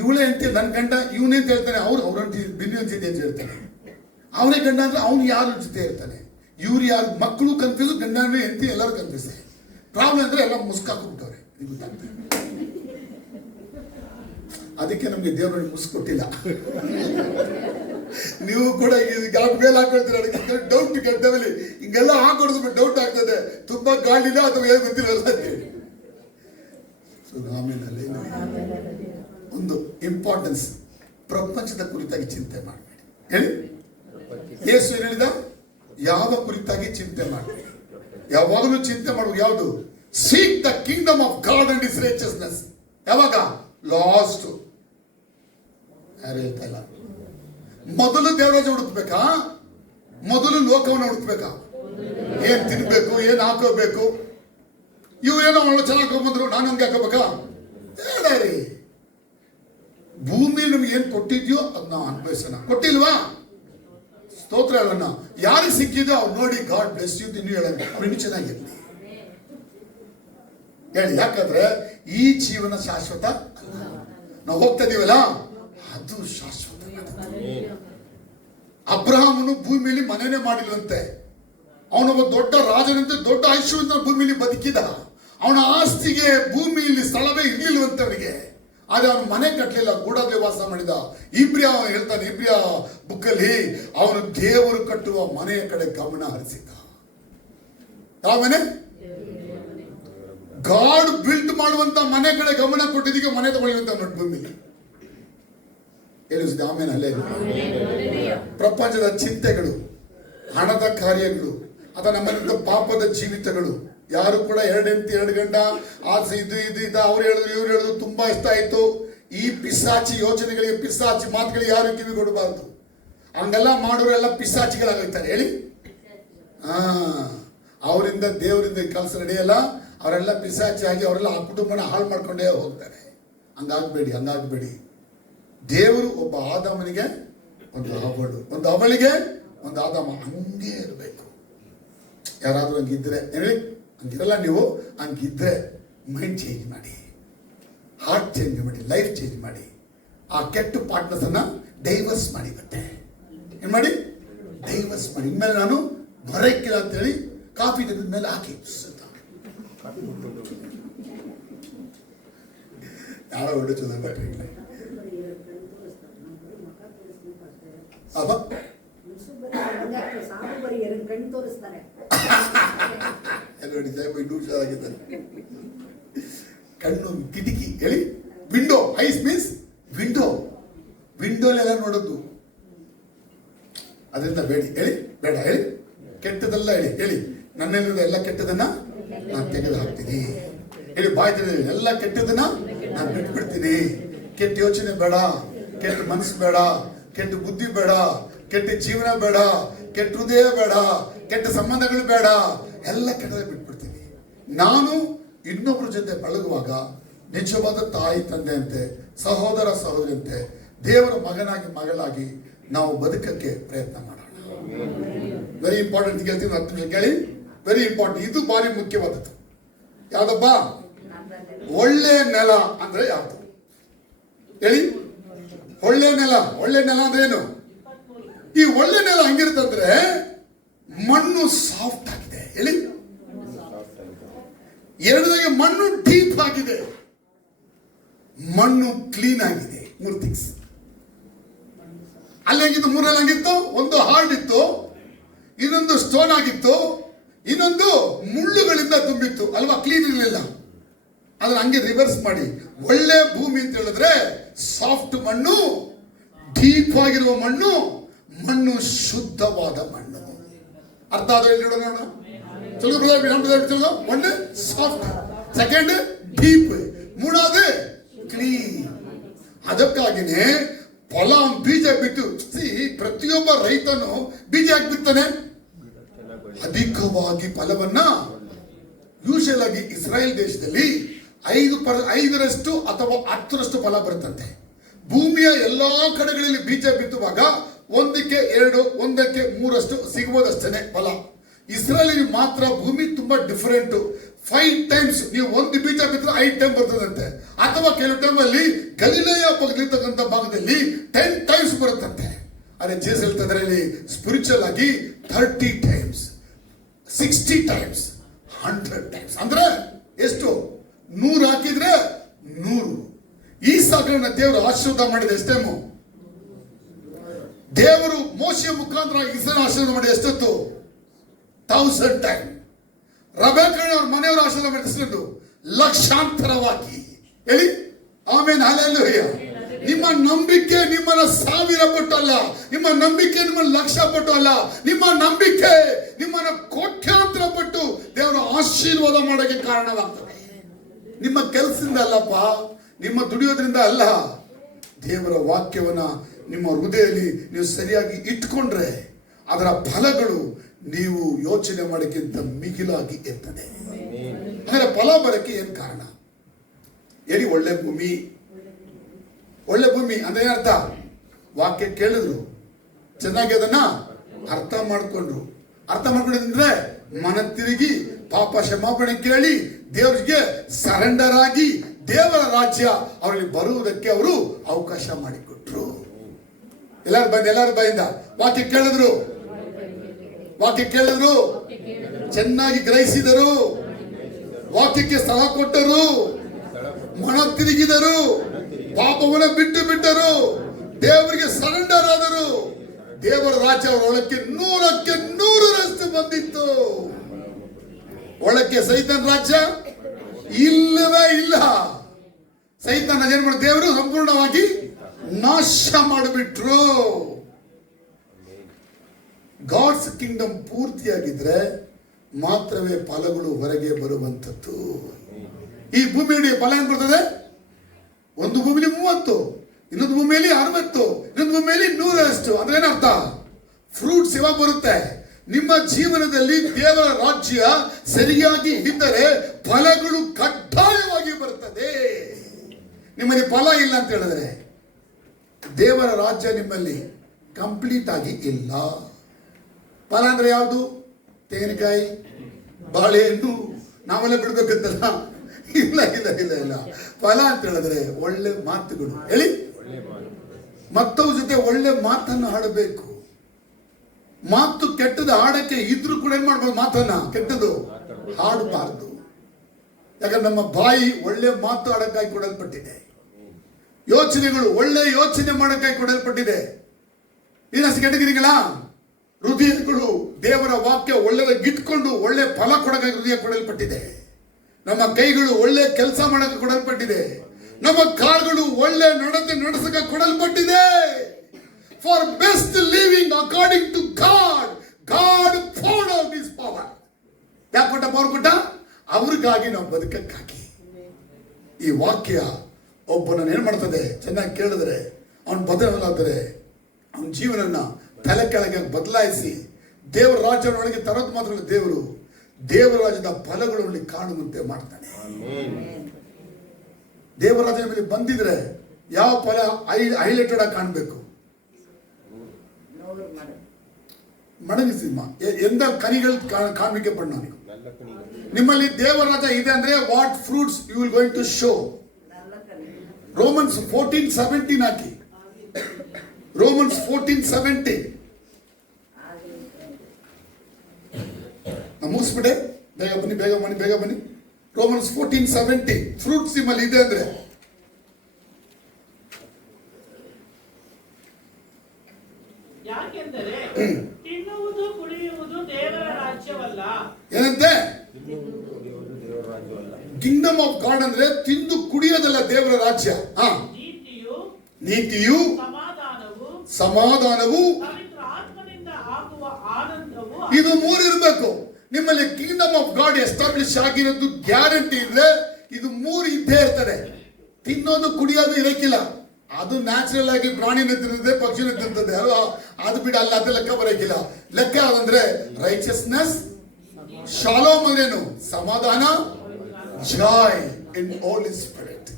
ಇವಳೇ ಹೆಂಡತಿ, ನನ್ನ ಗಂಡ ಇವನೇ ಅಂತ ಹೇಳ್ತಾನೆ, ಅವ್ರ ಹೆಂಡತಿ ಬಿನ್ನಿ ಜೊತೆ ಅಂತ ಹೇಳ್ತಾನೆ. ಅವನೇ ಗಂಡ ಅಂದ್ರೆ ಅವ್ನು ಯಾರ ಜೊತೆ ಇರ್ತಾನೆ, ಇವ್ರು ಯಾರು, ಮಕ್ಕಳು ಕನ್ಫ್ಯೂಸ್, ಗಂಡ ಹೆಂಡತಿ ಎಲ್ಲರೂ ಕನ್ಫ್ಯೂಸ್. ಪ್ರಾಬ್ಲಮ್ ಅಂದ್ರೆ ಎಲ್ಲ ಮುಸ್ಕಾಕ್ಬಿಟ್ಟವ್ರೆ. ಅದಕ್ಕೆ ನಮ್ಗೆ ದೇವರಲ್ಲಿ ಮುಸ್ಕೊಟ್ಟಿಲ್ಲ. ನೀವು ಕೂಡ ಮೇಲೆ ಹಾಕೊಳ್ತೀರ, ಡೌಟ್ ಗಡ್ಡದಲ್ಲಿ ಹಿಂಗೆಲ್ಲ ಹಾಕೊಡೋದು ಡೌಟ್ ಆಗ್ತದೆ, ತುಂಬಾ ಗಾಳಿಲ್ಲ ಅಥವಾ ಏನು ಗೊತ್ತಿರಲ್ಲ ಅಂತೇಳಿ. ಸೊ ಆಮೇಲೆ ಒಂದು ಇಂಪಾರ್ಟೆನ್ಸ್, ಪ್ರಪಂಚದ ಕುರಿತಾಗಿ ಚಿಂತೆ ಮಾಡಬೇಡಿ. ಹೇಳಿ, ಯೇಸು ಹೇಳಿದ, ಯಾವ ಕುರಿತಾಗಿ ಚಿಂತೆ ಮಾಡಬೇಡಿ. ಯಾವಾಗಲೂ ಚಿಂತೆ ಮಾಡುವುದು ಯಾವುದು? Seek the kingdom of god and his righteousness. ಯಾವಾಗ? ಲಾಸ್ಟ್. ಯಾರು ಹೇಳ್ತಾ ಇಲ್ಲ. ಮೊದಲು ದೇವರಾಜ ಹುಡುಕ್ಬೇಕಾ, ಮೊದಲು ಲೋಕವನ್ನು ಹುಡುಕ್ಬೇಕಾ? ಏನ್ ತಿನ್ಬೇಕು, ಏನ್ ಹಾಕೋಬೇಕು, ಇವು ಏನೋ ಒಳ್ಳೆ ಚೆನ್ನಾಗಿ ಹಾಕೊಂಡ್ಬಂದ್ರು, ನಾನು ಹಂಗೆ ಹಾಕೋಬೇಕಾ? ಹೇಳಿ, ಭೂಮಿ ನಮ್ಗೆ ಏನ್ ಕೊಟ್ಟಿದ್ಯೋ ಅದನ್ನ ಅನ್ಭವಿಸೋಣ. ಕೊಟ್ಟಿಲ್ವಾ? ಸ್ತೋತ್ರ ಹೇಳೋಣ. ಯಾರಿಗೆ ಸಿಕ್ಕಿದೋ ಅವ್ರು ನೋಡಿ ಗಾಡ್ ಬ್ಲೆಸ್ ಯು ಇನ್ನು ಹೇಳೋಣ, ಇನ್ನು ಚೆನ್ನಾಗಿರ್ಲಿ ಹೇಳಿ. ಯಾಕಂದ್ರೆ ಈ ಜೀವನ ಶಾಶ್ವತ ಅಲ್ಲ. ನಾವು ಹೋಗ್ತಾ ಇದೀವಲ್ಲ, ಅದು ಶಾಶ್ವತ. ಅಬ್ರಹಾಮನು ಭೂಮಿಯಲ್ಲಿ ಮನೆನೇ ಮಾಡಿಲ್ವಂತೆ, ಅವನೊಬ್ಬ ದೊಡ್ಡ ರಾಜನಂತೆ ದೊಡ್ಡ ಐಶ್ವರ್ಯ ಭೂಮಿಯಲ್ಲಿ ಬದುಕಿದ. ಅವನ ಆಸ್ತಿಗೆ ಭೂಮಿಯಲ್ಲಿ ಸ್ಥಳವೇ ಇರ್ಲಿಲ್ವಂತೆ ಅವನಿಗೆ. ಆದ್ರೆ ಅವನು ಮನೆ ಕಟ್ಟಲಿಲ್ಲ, ಗೂಡಾದಲ್ಲಿ ವಾಸ ಮಾಡಿದ. ಇಬ್ರಿಯ ಹೇಳ್ತಾನೆ, ಇಬ್ರಿಯ ಬುಕ್ಕಲ್ಲಿ ಅವನು ದೇವರು ಕಟ್ಟುವ ಮನೆಯ ಕಡೆ ಗಮನ ಹರಿಸಿದ್ದ. ಯಾವ ಮನೆ? ಗಾಡ್ ಬಿಲ್ಡ್ ಮಾಡುವಂತ ಮನೆ ಕಡೆ ಗಮನ ಕೊಟ್ಟಿದ್ದಕ್ಕೆ ಮನೆ ತಗೊಳ್ಳುವಂತ ನೋಡಿ ಭೂಮಿಲಿ. ಹೇಳಿಸಿದೆ ಆಮೇಲೆ ಅಲ್ಲೇ ಪ್ರಪಂಚದ ಚಿಂತೆಗಳು, ಹಣದ ಕಾರ್ಯಗಳು, ಅಥವಾ ನಮ್ಮಲ್ಲಿದ್ದ ಪಾಪದ ಜೀವಿತಗಳು. ಯಾರು ಕೂಡ 2 ಹೆಂಡತಿ 2 ಗಂಡ ಆಸೆ ಇದು ಅವ್ರು ಹೇಳಿದ್ರು ಇವ್ರು ಹೇಳಿದ್ರು ತುಂಬಾ ಇಷ್ಟ ಆಯ್ತು. ಈ ಪಿಸಾಚಿ ಯೋಚನೆಗಳಿಗೆ, ಪಿಸಾಚಿ ಮಾತುಗಳಿಗೆ ಯಾರು ಕಿವಿ ಕೊಡಬಾರ್ದು. ಹಂಗೆಲ್ಲ ಮಾಡೋರೆಲ್ಲ ಪಿಸಾಚಿಗಳಾಗ್ತಾರೆ. ಹೇಳಿ, ಅವರಿಂದ ದೇವರಿಂದ ಕೆಲಸ ನಡೆಯಲ್ಲ. ಅವರೆಲ್ಲ ಪಿಸಾಚಿ ಆಗಿ ಅವರೆಲ್ಲ ಆ ಕುಟುಂಬನ ಹಾಳು ಮಾಡ್ಕೊಂಡೇ ಹೋಗ್ತಾರೆ. ಹಂಗಾಗಬೇಡಿ. ದೇವರು ಒಬ್ಬ ಆದಾಮನಿಗೆ ಒಂದು ಅವಳು, ಒಂದು ಅವಳಿಗೆ ಒಂದು ಆದಾಮ, ಹಂಗೆ ಇರಬೇಕು. ಯಾರಾದ್ರೂ ಹಂಗಿದ್ರೆ ಹೇಳಿ, ಹಂಗಿರಲ್ಲ ನೀವು. ಹಂಗಿದ್ರೆ ಮೈಂಡ್ ಚೇಂಜ್ ಮಾಡಿ, ಹಾರ್ಟ್ ಚೇಂಜ್ ಮಾಡಿ, ಲೈಫ್ ಚೇಂಜ್ ಮಾಡಿ. ಆ ಕೆಟ್ಟ ಪಾರ್ಟ್ನರ್ಸ್ ಅನ್ನ ಡೈವರ್ಸ್ ಮಾಡಿ. ಮತ್ತೆ ಏನ್ ಮಾಡಿ? ಡೈವರ್ಸ್ ಮಾಡಿ. ಇನ್ಮೇಲೆ ನಾನು ಬರಕ್ಕಿಲ್ಲ ಅಂತೇಳಿ ಕಾಫಿ ತೆಗೆದ ಮೇಲೆ ಹಾಕಿ ಯಾರೋ ಒಳ್ಳೆ ಚಂದ ಬ್ಯಾಟ್ರಿ ಕಣ್ಣು ಕಿಟಕಿ. ಹೇಳಿ, ವಿಂಡೋ. Eyes means window. ವಿಂಡೋಲೆಲ್ಲ ನೋಡೋದು. ಅದರಿಂದ ಬೇಡಿ. ಹೇಳಿ, ಬೇಡ. ಹೇಳಿ, ಕೆಟ್ಟದಲ್ಲ. ಹೇಳಿ ನನ್ನೆಲ್ಲ ಎಲ್ಲ ಕೆಟ್ಟದನ್ನ ನಾನು ತೆಗೆದು ಹಾಕ್ತೀನಿ. ಹೇಳಿ, ಬಾಯ್ತೀನಿ ಎಲ್ಲ ಕೆಟ್ಟದನ್ನ ನಾನು ಬಿಟ್ಬಿಡ್ತೀನಿ. ಕೆಟ್ಟ ಯೋಚನೆ ಬೇಡ, ಕೆಟ್ಟ ಮನಸ್ಸು ಬೇಡ, ಕೆಟ್ಟ ಬುದ್ಧಿ ಬೇಡ, ಕೆಟ್ಟ ಜೀವನ ಬೇಡ, ಕೆಟ್ಟ ಹೃದಯ ಬೇಡ, ಕೆಟ್ಟ ಸಂಬಂಧಗಳು ಬೇಡ, ಎಲ್ಲ ಕೆಟ್ಟದ ಬಿಟ್ಬಿಡ್ತೀನಿ. ನಾನು ಇನ್ನೊಬ್ಬರ ಜೊತೆ ಬೆಳಗುವಾಗ ನಿಜವಾದ ತಾಯಿ ತಂದೆಯಂತೆ, ಸಹೋದರ ಸಹೋದರಿಯಂತೆ, ದೇವರ ಮಗನಾಗಿ ಮಗಳಾಗಿ ನಾವು ಬದುಕಕ್ಕೆ ಪ್ರಯತ್ನ ಮಾಡೋಣ. ವೆರಿ ಇಂಪಾರ್ಟೆಂಟ್ ಕೇಳ್ತೀನಿ, 10 ನಿಮಿಷ ಕೇಳಿ. Very important. ಇದು ಭಾರಿ ಮುಖ್ಯವಾದದ್ದು. ಯಾವ್ದಪ್ಪ? ಒಳ್ಳೆ ನೆಲ ಅಂದ್ರೆ ಯಾವ್ದು? ಹೇಳಿ, ಒಳ್ಳೆ ನೆಲ. ಒಳ್ಳೆ ನೆಲ ಅಂದ್ರೆ ಏನು? ಈ ಒಳ್ಳೆ ನೆಲ ಹಂಗಿರ್ತಂದ್ರೆ ಮಣ್ಣು ಸಾಫ್ಟ್ ಆಗಿದೆ. ಹೇಳಿ, ಎರಡನೇಗೆ ಮಣ್ಣು ಡೀಪ್ ಆಗಿದೆ, ಮಣ್ಣು ಕ್ಲೀನ್ ಆಗಿದೆ. 3 ಥಿಂಗ್ಸ್. ಅಲ್ಲಿ ಹೆಂಗಿತ್ತು? 3 ಹಂಗಿತ್ತು. ಒಂದು ಹಾರ್ಡ್ ಇತ್ತು, ಇನ್ನೊಂದು ಸ್ಟೋನ್ ಆಗಿತ್ತು, ಇನ್ನೊಂದು ಮುಳ್ಳುಗಳಿಂದ ತುಂಬಿತ್ತು ಅಲ್ವಾ? ಕ್ಲೀನ್ ಇರಲಿಲ್ಲ. ಅದನ್ನ ಹಂಗೆ ರಿವರ್ಸ್ ಮಾಡಿ. ಒಳ್ಳೆ ಭೂಮಿ ಅಂತ ಹೇಳಿದ್ರೆ ಸಾಫ್ಟ್ ಮಣ್ಣು, ಡೀಪ್ ಆಗಿರುವ ಮಣ್ಣು, ಮಣ್ಣು ಶುದ್ಧವಾದ ಮಣ್ಣು. ಅರ್ಥ ಆದ್ರೆ ಹೇಳಿ ನೋಡೋಣ. ಒಂದು ಸಾಫ್ಟ್, ಸೆಕೆಂಡ್ ಡೀಪ್, ಮೂರನೇ ಕ್ಲೀನ್. ಅದಕ್ಕಾಗಿನೇ ಫಲ ಬೀಜ ಬಿಟ್ಟು ಪ್ರತಿಯೊಬ್ಬ ರೈತನು ಬೀಜ ಹಾಕಿ ಬಿತ್ತಾನೆ, ಅಧಿಕವಾಗಿ ಫಲವನ್ನ. ಯೂಶಲ್ ಆಗಿ ಇಸ್ರಾಯೇಲ್ ದೇಶದಲ್ಲಿ 5% ಅಥವಾ 10% ಫಲ ಬರುತ್ತಂತೆ. ಭೂಮಿಯ ಎಲ್ಲಾ ಕಡೆಗಳಲ್ಲಿ ಬೀಜ ಬಿತ್ತುವಾಗ 1ಕ್ಕೆ 2, 1ಕ್ಕೆ 3 ಸಿಗುವುದಷ್ಟೇ ಫಲ. ಇಸ್ರಾಯೇಲ್ ಮಾತ್ರ ಭೂಮಿ ತುಂಬಾ ಡಿಫರೆಂಟ್. 5 ಟೈಮ್ಸ್ ನೀವು ಒಂದು ಬೀಜ ಬಿತ್ತರೆ 5 ಟೈಮ್ ಬರ್ತದಂತೆ. ಅಥವಾ ಕೆಲವು ಟೈಮ್ ಅಲ್ಲಿ ಗಲಿಲೆಯ ಪಕ್ಕದಲ್ಲಿರ್ತಕ್ಕಂಥ ಭಾಗದಲ್ಲಿ 10 ಟೈಮ್ಸ್ ಬರುತ್ತಂತೆ. ಅದೇ ಜೇಸ್ ಹೇಳ್ತದ್ರಲ್ಲಿ ಸ್ಪಿರಿಚುವಲ್ ಆಗಿ 30 ಟೈಮ್ಸ್, 60 ಟೈಮ್ಸ್, 100 ಟೈಮ್ಸ್. ಅಂದ್ರೆ ಎಷ್ಟು? 100 ಹಾಕಿದ್ರೆ 100. ಈ ಸಾಗರನ್ನ ದೇವರು ಆಶೀರ್ವಾದ ಮಾಡಿದ ಎಷ್ಟು ಟೈಮು? ದೇವರು ಮೋಶೆಯ ಮುಖಾಂತರ ಇಸ್ರಾಯೇಲ್ ಆಶೀರ್ವಾದ ಮಾಡಿದ ಎಷ್ಟೊತ್ತು? 1000 ಟೈಮ್. ರಬೇಕನ ಅವ್ರ ಮನೆಯವರು ಆಶೀರ್ವಾದ ಮಾಡಿದ ಎಷ್ಟೊಂದು? ಲಕ್ಷಾಂತರವಾಗಿ. ಹೇಳಿ ಆಮೆನ್, ಹಲ್ಲೆಲೂಯಾ. ನಿಮ್ಮ ನಂಬಿಕೆ ನಿಮ್ಮನ್ನ 1000 ಪಟ್ಟು ಅಲ್ಲ, ನಿಮ್ಮ ನಂಬಿಕೆ ನಿಮ್ಮನ್ನ 1,00,000 ಪಟ್ಟು ಅಲ್ಲ, ನಿಮ್ಮ ನಂಬಿಕೆ ನಿಮ್ಮನ್ನ ಕೋಟ್ಯಾಂತರ ಪಟ್ಟು ದೇವರ ಆಶೀರ್ವಾದ ಮಾಡೋಕೆ ಕಾರಣವಾಗ್ತದೆ. ನಿಮ್ಮ ಕೆಲಸದಿಂದ ಅಲ್ಲಪ್ಪ, ನಿಮ್ಮ ದುಡಿಯೋದ್ರಿಂದ ಅಲ್ಲ. ದೇವರ ವಾಕ್ಯವನ್ನ ನಿಮ್ಮ ಹೃದಯದಲ್ಲಿ ನೀವು ಸರಿಯಾಗಿ ಇಟ್ಕೊಂಡ್ರೆ ಅದರ ಫಲಗಳು ನೀವು ಯೋಚನೆ ಮಾಡೋಕ್ಕಿಂತ ಮಿಗಿಲಾಗಿ ಇರ್ತದೆ. ಅಂದ್ರೆ ಫಲ ಬರಕ್ಕೆ ಏನ್ ಕಾರಣ? ಹೇಳಿ, ಒಳ್ಳೆ ಭೂಮಿ. ಒಳ್ಳೆ ಭೂಮಿ ಅಂದ್ರೆ ಏನರ್ಥ? ವಾಕ್ಯ ಕೇಳಿದ್ರು, ಚೆನ್ನಾಗಿ ಅದನ್ನ ಅರ್ಥ ಮಾಡ್ಕೊಂಡಿದ್ರೆ ಮನ ತಿರುಗಿ ಪಾಪ ಕ್ಷಮಾಪಣೆ ಕೇಳಿ ದೇವರಿಗೆ ಸರೆಂಡರ್ ಆಗಿ ದೇವರ ರಾಜ್ಯ ಅವರಲ್ಲಿ ಬರುವುದಕ್ಕೆ ಅವರು ಅವಕಾಶ ಮಾಡಿಕೊಟ್ರು. ಎಲ್ಲರೂ ಬಾಯಿಂದ ವಾಕ್ಯ ಕೇಳಿದ್ರು, ಚೆನ್ನಾಗಿ ಗ್ರಹಿಸಿದರು, ವಾಕ್ಯಕ್ಕೆ ಸ್ಥಳ ಕೊಟ್ಟರು, ಮನ ತಿರುಗಿದರು, ಪಾಪವನ್ನು ಬಿಟ್ಟರು, ದೇವರಿಗೆ ಸರೆಂಡರ್ ಆದರು. ದೇವರ ರಾಜ್ಯ ಅವರ ಒಳಕ್ಕೆ 100ಕ್ಕೆ 100ರಷ್ಟು ಬಂದಿತ್ತು. ಒಳಕ್ಕೆ ಸೈತಾನ್ ರಾಜ್ಯ ಇಲ್ಲವೇ ಇಲ್ಲ. ಸೈತಾನ್ ಏನ್ ಮಾಡಿ ದೇವರು ಸಂಪೂರ್ಣವಾಗಿ ನಾಶ ಮಾಡಿಬಿಟ್ರು. ಗಾಡ್ಸ್ ಕಿಂಗ್ಡಮ್ ಪೂರ್ತಿಯಾಗಿದ್ರೆ ಮಾತ್ರವೇ ಫಲಗಳು ಹೊರಗೆ ಬರುವಂತದ್ದು. ಈ ಭೂಮಿಯಲ್ಲಿ ಫಲ ಏನ್ ಬರ್ತದೆ? ಒಂದು ಭೂಮಿಲಿ 30, ಇನ್ನೊಂದು ಭೂಮಿಯಲ್ಲಿ 60, ಇನ್ನೊಂದು ಭೂಮಿಯಲ್ಲಿ 100. ಅಂದ್ರೆ ಏನರ್ಥ? ಫ್ರೂಟ್ಸ್ ಯಾವಾಗ ಬರುತ್ತೆ? ನಿಮ್ಮ ಜೀವನದಲ್ಲಿ ದೇವರ ರಾಜ್ಯ ಸರಿಯಾಗಿ ಇದ್ದರೆ ಫಲಗಳು ಕಡ್ಡಾಯವಾಗಿ ಬರ್ತದೆ. ನಿಮ್ಮಲ್ಲಿ ಫಲ ಇಲ್ಲ ಅಂತ ಹೇಳಿದ್ರೆ ದೇವರ ರಾಜ್ಯ ನಿಮ್ಮಲ್ಲಿ ಕಂಪ್ಲೀಟ್ ಆಗಿ ಇಲ್ಲ. ಫಲ ಅಂದ್ರೆ ಯಾವುದು? ತೆಂಗಿನಕಾಯಿ, ಬಾಳೆಹಣ್ಣು ನಾವೆಲ್ಲ ಬಿಡ್ಬೇಕಂತಲ್ಲ. ಇಲ್ಲ ಇಲ್ಲ ಇಲ್ಲ ಇಲ್ಲ. ಫಲ ಅಂತ ಹೇಳಿದ್ರೆ ಒಳ್ಳೆ ಮಾತುಗಳು ಹೇಳಿ, ಮತ್ತವ್ರ ಜೊತೆ ಒಳ್ಳೆ ಮಾತನ್ನು ಆಡಬೇಕು. ಮಾತು ಕೆಟ್ಟದ್ದು ಆಡಕ್ಕೆ ಇದ್ರೂ ಕೂಡ ಏನ್ ಮಾಡ್ಬೋದು? ಮಾತನ್ನ ಕೆಟ್ಟದ್ದು ಆಡಬಾರ್ದು. ಯಾಕಂದ್ರೆ ನಮ್ಮ ಬಾಯಿ ಒಳ್ಳೆ ಮಾತು ಆಡಕ್ಕಾಗಿ ಕೊಡಲ್ಪಟ್ಟಿದೆ. ಯೋಚನೆಗಳು ಒಳ್ಳೆ ಯೋಚನೆ ಮಾಡಕ್ಕಾಗಿ ಕೊಡಲ್ಪಟ್ಟಿದೆ. ಇನ್ನಷ್ಟು ಕೆಟ್ಟಗಿರಿಗಳ ಹೃದಯಗಳು ದೇವರ ವಾಕ್ಯ ಒಳ್ಳೆದಾಗಿಟ್ಕೊಂಡು ಒಳ್ಳೆ ಫಲ ಕೊಡಕ್ಕಾಗಿ ಹೃದಯ ಕೊಡಲ್ಪಟ್ಟಿದೆ. ನಮ್ಮ ಕೈಗಳು ಒಳ್ಳೆ ಕೆಲಸ ಮಾಡಕ್ಕೆ ಕೊಡಲ್ಪಟ್ಟಿದೆ. ನಮ್ಮ ಕಾಲುಗಳು ಒಳ್ಳೆ ನಡತೆ ನಡೆಸಕ್ಕೆ ಕೊಡಲ್ಪಟ್ಟಿದೆ. For best living according to God, God poured out his power. ಯಾಕೆ ಕೊಟ್ಟ ಪವರ್ ಕೊಟ್ಟ? ಅವ್ರಿಗಾಗಿ ನಾವು ಬದುಕಕ್ಕಾಗಿ. ಈ ವಾಕ್ಯ ಒಬ್ಬನನ್ನು ಏನ್ ಮಾಡ್ತದೆ? ಚೆನ್ನಾಗಿ ಕೇಳಿದ್ರೆ ಅವನು ಬದಲಾದರೆ ಅವನ ಜೀವನನ ತಲೆ ಕೆಳಗೆ ಬದಲಾಯಿಸಿ ದೇವರ ರಾಜ್ಯದೊಳಗೆ ತರೋದು ಮಾತ್ರ ದೇವರು ದೇವರ ರಾಜ್ಯದ ಫಲಗಳಲ್ಲಿ ಕಾಣುವಂತೆ ಮಾಡ್ತಾನೆ. ದೇವರ ರಾಜ್ಯದ ಮೇಲೆ ಬಂದಿದ್ರೆ ಯಾವ ಫಲ ಹೈಲೈಟೆಡ್ ಆಗಿ ಕಾಣಬೇಕು? ಮಡಗಿಸಿಮ್ಮ ಎಂದ ಕನಿಗಳು ಕಾಣಲಿಕ್ಕೆ ಪಡ. ನಿಮ್ಮಲ್ಲಿ ದೇವರ ರಾಜ್ಯ ಇದೆ ಅಂದ್ರೆ what fruits you will going to show? Romans 14:17 ಹಾಕಿ. ರೋಮನ್ಸ್ 14:17 ಮುಗಿಸ್ಬಿಟ್ಟೆ. ಬೇಗ ಬನ್ನಿ ಬೇಗ ಬನ್ನಿ ಬೇಗ ಬನ್ನಿ. ರೋಮನ್ಸ್ 14:17 ಫ್ರೂಟ್ಸ್ ನಿಮ್ಮಲ್ಲಿ ಇದೆ ಅಂದ್ರೆ ಯಾಕೆಂದರೆ ತಿನ್ನುವುದು ಕುಡಿಯುವುದು ದೇವರ ರಾಜ್ಯವಲ್ಲ. ಏನಂತೆ? ಕಿಂಗ್ಡಮ್ ಆಫ್ ಗಾಡ್ ಅಂದ್ರೆ ತಿಂದು ಕುಡಿಯೋದಲ್ಲ ದೇವರ ರಾಜ್ಯ. ನೀತಿಯು ಸಮಾಧಾನವು ಪವಿತ್ರ ಆತ್ಮನಿಂದ ಆಗುವ ಆನಂದವು ಇದು 3 ಇರಬೇಕು. ನಿಮ್ಮಲ್ಲಿ ಕಿಂಗ್ಡಮ್ ಆಫ್ ಗಾಡ್ ಎಸ್ಟಾಬ್ಲಿಷ್ ಆಗಿರೋದು ಗ್ಯಾರಂಟಿ ಇದ್ರೆ ಇದು 3 ಇದ್ದೇ ಇರ್ತದೆ. ತಿನ್ನೋದು ಕುಡಿಯೋದು ಇರಕ್ಕಿಲ್ಲ. ಅದು ನ್ಯಾಚುರಲ್ ಆಗಿ ಪ್ರಾಣಿನ ತಿಂತದೆ, ಪಕ್ಷಿನ ತಿಂತದೆ ಅಲ್ವಾ? ಅದು ಬಿಡ ಅಲ್ಲ, ಅದು ಲೆಕ್ಕ ಬರೋಕಿಲ್ಲ. ಲೆಕ್ಕ ಅಂದ್ರೆ ರೈಚಸ್ನೆಸ್, ಶಾಲೋಮ್ ಅಂದ್ರೇನು? ಸಮಾಧಾನ, ಜಾಯ್ ಇನ್ ಹೋಲಿ ಸ್ಪಿರಿಟ್.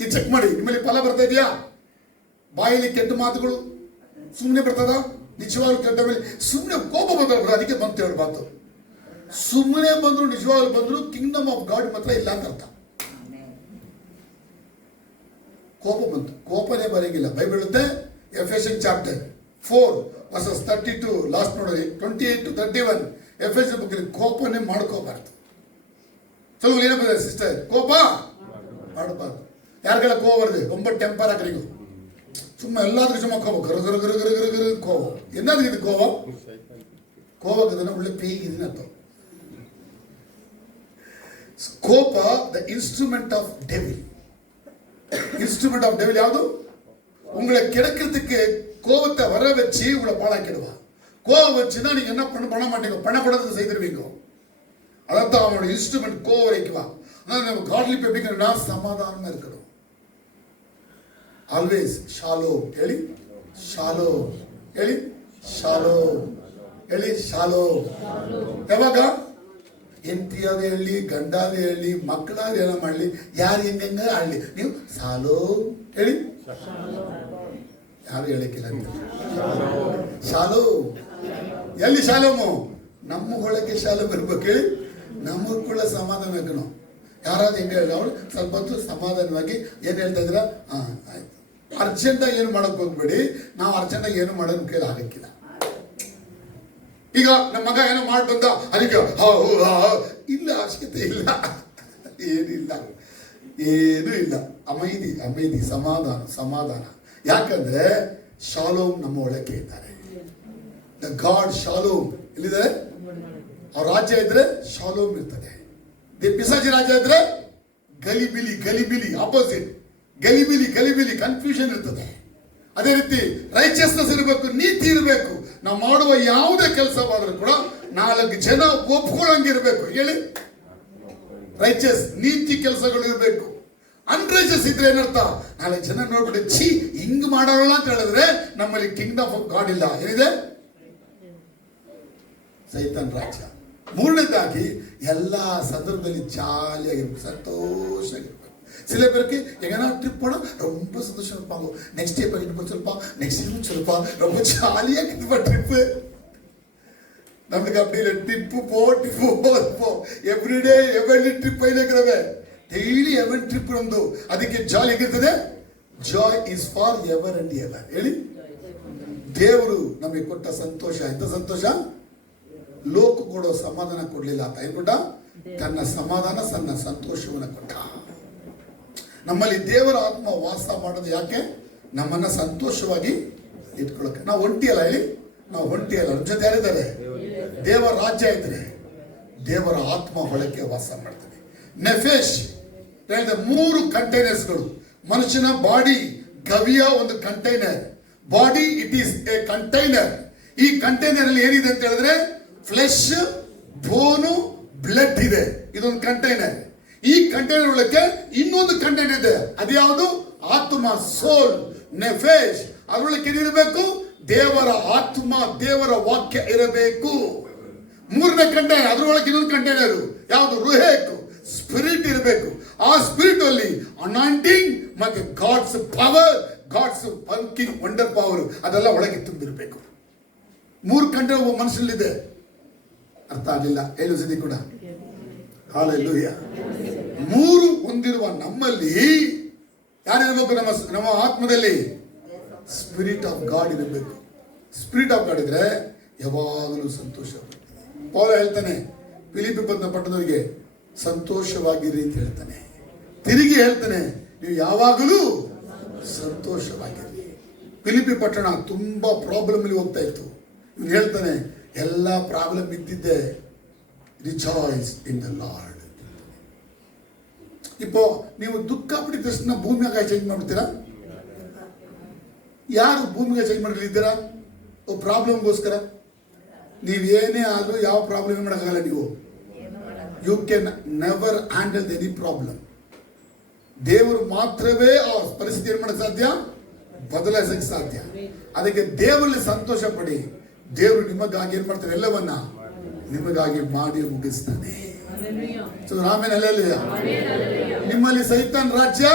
ಇದು ಚೆಕ್ ಮಾಡಿ. ನಿಮ್ಮಲ್ಲಿ ಫಲ ಬರ್ತಾ ಇದೆಯಾ? ಬಾಯಲ್ಲಿ ಕೆಟ್ಟ ಮಾತುಗಳು ಸುಮ್ಮನೆ ಬರ್ತದ? ನಿಜವಾಗ್ಲೂ ಕೆಟ್ಟ ಮೇಲೆ ಸುಮ್ಮನೆ ಕೋಪ ಬಂದ್ರು ಅದಕ್ಕೆ ಬಂತು ಹೇಳ್ಬಾರ್ದು. ಸುಮ್ಮನೆ ಬಂದ್ರು ನಿಜವಾಗ್ಲೂ ಬಂದ್ರು ಕಿಂಗ್ಡಮ್ ಆಫ್ ಗಾಡ್ ಮಾತ್ರ ಇಲ್ಲ ಅಂತ ಅರ್ಥ. ಕೋಪ ಬಂತು, ಕೋಪನೇ ಬರಂಗಿಲ್ಲ. ಬೈಬಲ್ ಹೇಳುತ್ತೆ ಎಫೆಸಿಯನ್ ಚಾಪ್ಟರ್ 4:32 ಲಾಸ್ಟ್ ನೋಡ್ರಿ 28 to 31 ಎಫೆಸಿಯನ್ ಬುಕ್ ಅಲ್ಲಿ ಕೋಪನೇ ಮಾಡ್ಕೋಬಾರ್ದು. ಸ್ವಲ್ಪ ಏನ ಬಂದ ಸಿಸ್ಟರ್? ಕೋಪ ಮಾಡಬಾರ್ದು. ಯಾರಿಗೆಲ್ಲ ಕೋಪ ಬರ್ತದೆ? ரொம்ப ಟೆಂಪರ್ ಆಗಿ ಸುಮ್ಮ ಎಲ್ಲಾದ್ರೂ ಸುಮ್ಮ ಕೋಪ ಗರ ಗರ ಗರ ಗರ ಗರ ಗರ ಕೋಪ. ಏನಾದ್ರೂ ಇದು ಕೋಪ ಕೋಪಕ್ಕದನ್ನ ಒಳ್ಳೆ ಪೇಗಿದಿನ ಅರ್ಥ. ಕೋಪ the instrument of devil. Instrument of devil யாவது? உங்களை கிடைக்கிறதுக்கு கோபத்தை வர வச்சு உங்களை பாழாக்கிடுவா. கோபம் வச்சுன்னா நீங்க என்ன பண்ண மாட்டீங்க, பண்ணக்கூடாது செய்திருவீங்க. அதான் அவனோட இன்ஸ்ட்ருமெண்ட் கோவம் வைக்குவா. ஆனால் நம்ம காட்லி எப்படின்னா சமாதானமா இருக்கணும். ಆಲ್ವೇಸ್ ಶಾಲೋ ಹೇಳಿ, ಶಾಲೋ ಹೇಳಿ, ಶಾಲೋ ಹೇಳಿ, ಶಾಲೋ. ಯಾವಾಗ ಹೆಂಡತಿಯಾದ ಹೇಳಿ, ಗಂಡಾದ ಹೇಳಿ, ಮಕ್ಕಳಾದ ಏನೋ ಮಾಡಲಿ, ಯಾರು ಹೆಂಗ ಆಡಲಿ, ನೀವು ಸಾಲೋ ಹೇಳಿ. ಯಾರು ಹೇಳಕ್ಕಿಲ್ಲ ಅಂತ ಶಾಲೋ. ಎಲ್ಲಿ ಶಾಲೋಮು? ನಮ್ಮ ಒಳಗೆ ಶಾಲೋ ಬರ್ಬೇಕು ಹೇಳಿ. ನಮ್ಮ ಕೂಡ ಸಮಾಧಾನ ಬೇಕು. ನಾವು ಯಾರಾದ್ರೂ ಹೆಂಗ ಹೇಳಿ ಅವಳು ಸ್ವಲ್ಪ ಹೊತ್ತು ಸಮಾಧಾನವಾಗಿ ಏನು ಹೇಳ್ತಾ ಇದ್ರ? ಆಯ್ತು. ಅರ್ಜೆಂಟಾಗಿ ಏನು ಮಾಡಕ್ ಹೋಗ್ಬೇಡಿ. ನಾವು ಅರ್ಜೆಂಟಾಗಿ ಏನು ಮಾಡೋದು ಕೈಲಿ ಆಗಕ್ಕಿಲ್ಲ. ಈಗ ನಮ್ಮ ಮಗ ಏನೋ ಮಾಡಿ ಬಂದ ಅದಕ್ಕೆ ಇಲ್ಲ, ಅವಶ್ಯಕತೆ ಇಲ್ಲ, ಏನಿಲ್ಲ, ಏನೂ ಇಲ್ಲ. ಅಮೈದಿ ಅಮೈದಿ, ಸಮಾಧಾನ ಸಮಾಧಾನ. ಯಾಕಂದ್ರೆ ಶಾಲೋಮ್ ನಮ್ಮ ಒಳಗೆ ಇದ್ದಾರೆ. ದ ಗಾಡ್ ಶಾಲೋಮ್ ಎಲ್ಲಿದ್ದಾರೆ? ಅವ್ರ ರಾಜ್ಯ ಇದ್ರೆ ಶಾಲೋಮ್ ಇರ್ತದೆ. ಪಿಸಾಚಿ ರಾಜ್ಯ ಇದ್ರೆ ಗಲಿಬಿಲಿ, ಗಲಿಬಿಲಿ ಆಪೋಸಿಟ್. ಗಲಿಬಿಲಿ ಕನ್ಫ್ಯೂಷನ್ ಇರ್ತದೆ. ಅದೇ ರೀತಿ ರೈಚಸ್ನೆಸ್ ಇರಬೇಕು, ನೀತಿ ಇರಬೇಕು. ನಾವು ಮಾಡುವ ಯಾವುದೇ ಕೆಲಸವಾದರೂ ಕೂಡ 4 ಜನ ಒಪ್ಕೊಳ್ಳಂಗಿರ್ಬೇಕು. ಹೇಳಿ, ರೈಚಸ್ ನೀತಿ ಕೆಲಸಗಳು ಇರಬೇಕು. ಅನ್ರೈಚಸ್ ಇದ್ರೆ ಏನರ್ಥ? 4 ಜನ ನೋಡ್ಬಿಟ್ಟು ಛೀ ಹಿಂಗ್ ಮಾಡೋಲ್ಲ ಅಂತ ಹೇಳಿದ್ರೆ ನಮ್ಮಲ್ಲಿ ಕಿಂಗ್ಡಮ್ ಆಫ್ ಗಾಡ್ ಇಲ್ಲ. ಏನಿದೆ? ಸೈತಾನ್ ರಾಜ್ಯ. ಮೂರನೇದಾಗಿ ಎಲ್ಲ ಸಂದರ್ಭದಲ್ಲಿ ಜಾಲಿಯಾಗಿರ್ಬೇಕು, ಸಂತೋಷವಾಗಿರ್ಬೇಕು. சில பேருக்கு எங்கன்னா ட்ரிப் போனா ரொம்ப சந்தோஷம் இருப்பாங்க. நெக்ஸ்ட் டே போயிட்டு கொஞ்சம் இருப்பா, நெக்ஸ்ட் டே சொல்லுப்பா, ரொம்ப ஜாலியா இருப்பா ட்ரிப்பு. நம்மளுக்கு அப்படி இல்லை, ட்ரிப்பு போ ಎವ್ರಿಡೇ ಎವರಿ ಟ್ರಿಪ್ ಐದಕ್ರವೆ ಡೈಲಿ ಎವರಿ ಟ್ರಿಪ್ ನಮ್ದು. ಅದಕ್ಕೆ ಜಾಲಿ ಹೇಗಿರ್ತದೆ? Joy is for ever and ever. ಹೇಳಿ, ದೇವರು ನಮಗೆ ಕೊಟ್ಟ ಸಂತೋಷ ಎಂತ ಸಂತೋಷ? ಲೋಕ ಕೊಡೋ ಸಮಾಧಾನ ಕೊಡ್ಲಿಲ್ಲ ಅಂತ ಏನ್ ಕೊಟ್ಟ? ತನ್ನ ಸಮಾಧಾನ, ತನ್ನ ಸಂತೋಷವನ್ನ ಕೊಟ್ಟ. ನಮ್ಮಲ್ಲಿ ದೇವರ ಆತ್ಮ ವಾಸ ಮಾಡೋದು ಯಾಕೆ? ನಮ್ಮನ್ನ ಸಂತೋಷವಾಗಿ ಇಟ್ಕೊಳ್ಳೋಕೆ. ನಾವು ಒಂಟಿ ಅಲ್ಲ. ಹೇಳಿ, ನಾವು ಒಂಟಿ ಅಲ್ಲ. ನಮ್ಮ ಜೊತೆ ಯಾರಿದ್ದಾರೆ? ದೇವರ ರಾಜ್ಯ ಇದ್ರೆ ದೇವರ ಆತ್ಮ ಹೊಳಕ್ಕೆ ವಾಸ ಮಾಡ್ತದೆ. ನೆಫೇಶ್ ಹೇಳಿದ 3 ಕಂಟೈನರ್ಸ್ಗಳು. ಮನುಷ್ಯನ ಬಾಡಿ ಗವಿಯ ಒಂದು container. Body it is A container. ಈ ಕಂಟೈನರ್ ಅಲ್ಲಿ ಏನಿದೆ ಅಂತ ಹೇಳಿದ್ರೆ ಫ್ಲೆಶ್, ಬೋನು, ಬ್ಲಡ್ ಇದೆ. ಇದೊಂದು ಕಂಟೈನರ್. ಈ ಕಂಟೈನರ್ ಒಳಗೆ ಇನ್ನೊಂದು ಕಂಟೈನರ್ ಇದೆ. ಅದ್ಯಾವುದು? ಆತ್ಮ, ಸೋಲ್, ನೆಫೇಶ್. ಅದರೊಳಗೆ ಏನಿರಬೇಕು? ದೇವರ ಆತ್ಮ, ದೇವರ ವಾಕ್ಯ ಇರಬೇಕು. 3ನೇ ಕಂಟೈನರ್. ಅದರೊಳಗೆ ಇನ್ನೊಂದು ಕಂಟೈನರ್ ಯಾವುದು? ರುಹೇಕ್, ಸ್ಪಿರಿಟ್ ಇರಬೇಕು. ಆ ಸ್ಪಿರಿಟ್ ಅಲ್ಲಿ ಅನಾಯಿಂಟಿಂಗ್ ಮತ್ತೆ God's power, God's working wonder power ಅದೆಲ್ಲ ಒಳಗೆ ತುಂಬಿರಬೇಕು. 3 ಕಂಟೈನರ್ ಒಬ್ಬ ಮನುಷ್ಯನಲ್ಲಿದೆ. ಅರ್ಥ ಆಗಲಿಲ್ಲ? ಹೇಳು ಸದಿ ಕೂಡ. ಹಾಲೆಲೂಯಾ. 3 ಹೊಂದಿರುವ ನಮ್ಮಲ್ಲಿ ಯಾರಿರಬೇಕು? ನಮ್ಮ ಆತ್ಮದಲ್ಲಿ ಸ್ಪಿರಿಟ್ ಆಫ್ ಗಾಡ್ ಇರಬೇಕು. ಸ್ಪಿರಿಟ್ ಆಫ್ ಗಾಡ್ ಇದ್ರೆ ಯಾವಾಗಲೂ ಸಂತೋಷ. ಪೌಲ ಹೇಳ್ತಾನೆ ಫಿಲಿಪ್ಪಿ ಪಟ್ಟಣದವರಿಗೆ ಸಂತೋಷವಾಗಿರಿ ಅಂತ ಹೇಳ್ತಾನೆ. ತಿರುಗಿ ಹೇಳ್ತಾನೆ ನೀವು ಯಾವಾಗಲೂ ಸಂತೋಷವಾಗಿರಿ. ಫಿಲಿಪ್ಪಿ ಪಟ್ಟಣ ತುಂಬಾ ಪ್ರಾಬ್ಲಮ್ ಅಲ್ಲಿ ಹೋಗ್ತಾ ಇತ್ತು. ಇವ್ನು ಹೇಳ್ತಾನೆ ಎಲ್ಲ ಪ್ರಾಬ್ಲಮ್ ಇದ್ದಿದ್ದೆ, ರಿಜಾಯ್ಸ್ ಇನ್ ದ ಲಾರ್ಡ್. இப்போ ನೀವು ದುಃಖ ಪಡಿದ ತಕ್ಷಣ ಭೂಮಿಯಾಗ ಚೇಂಜ್ ಮಾಡ್ತೀರಾ? ಯಾರು ಭೂಮಿಗೆ ಚೇಂಜ್ ಮಾಡಲಿದ್ದೀರಾ? ಪ್ರಾಬ್ಲಮ್ಗೋಸ್ಕರ. ನೀವೇನೇ ಆದ್ರೂ ಯಾವ ಪ್ರಾಬ್ಲಮ್ ಮಾಡೋಕ್ಕಾಗಲ್ಲ. ನೀವು you can never handle any problem. ದೇವರು ಮಾತ್ರವೇ ಆ ಪರಿಸ್ಥಿತಿ ಏನ್ ಮಾಡಕ್ಕೆ ಸಾಧ್ಯ? ಬದಲಾಯಿಸಕ್ಕೆ ಸಾಧ್ಯ. ಅದಕ್ಕೆ ದೇವರಲ್ಲಿ ಸಂತೋಷ ಪಡಿ. ದೇವರು ನಿಮಗಾಗಿ ಏನ್ ಮಾಡ್ತಾರೆ? ಎಲ್ಲವನ್ನ ನಿಮಗಾಗಿ ಮಾಡಿ ಮುಗಿಸ್ತಾನೆ. ಆಮೇಲೆ ಅಲ್ಲೆಲ್ಲ ನಿಮ್ಮಲ್ಲಿ ಸೈತಾನ್ ರಾಜ್ಯ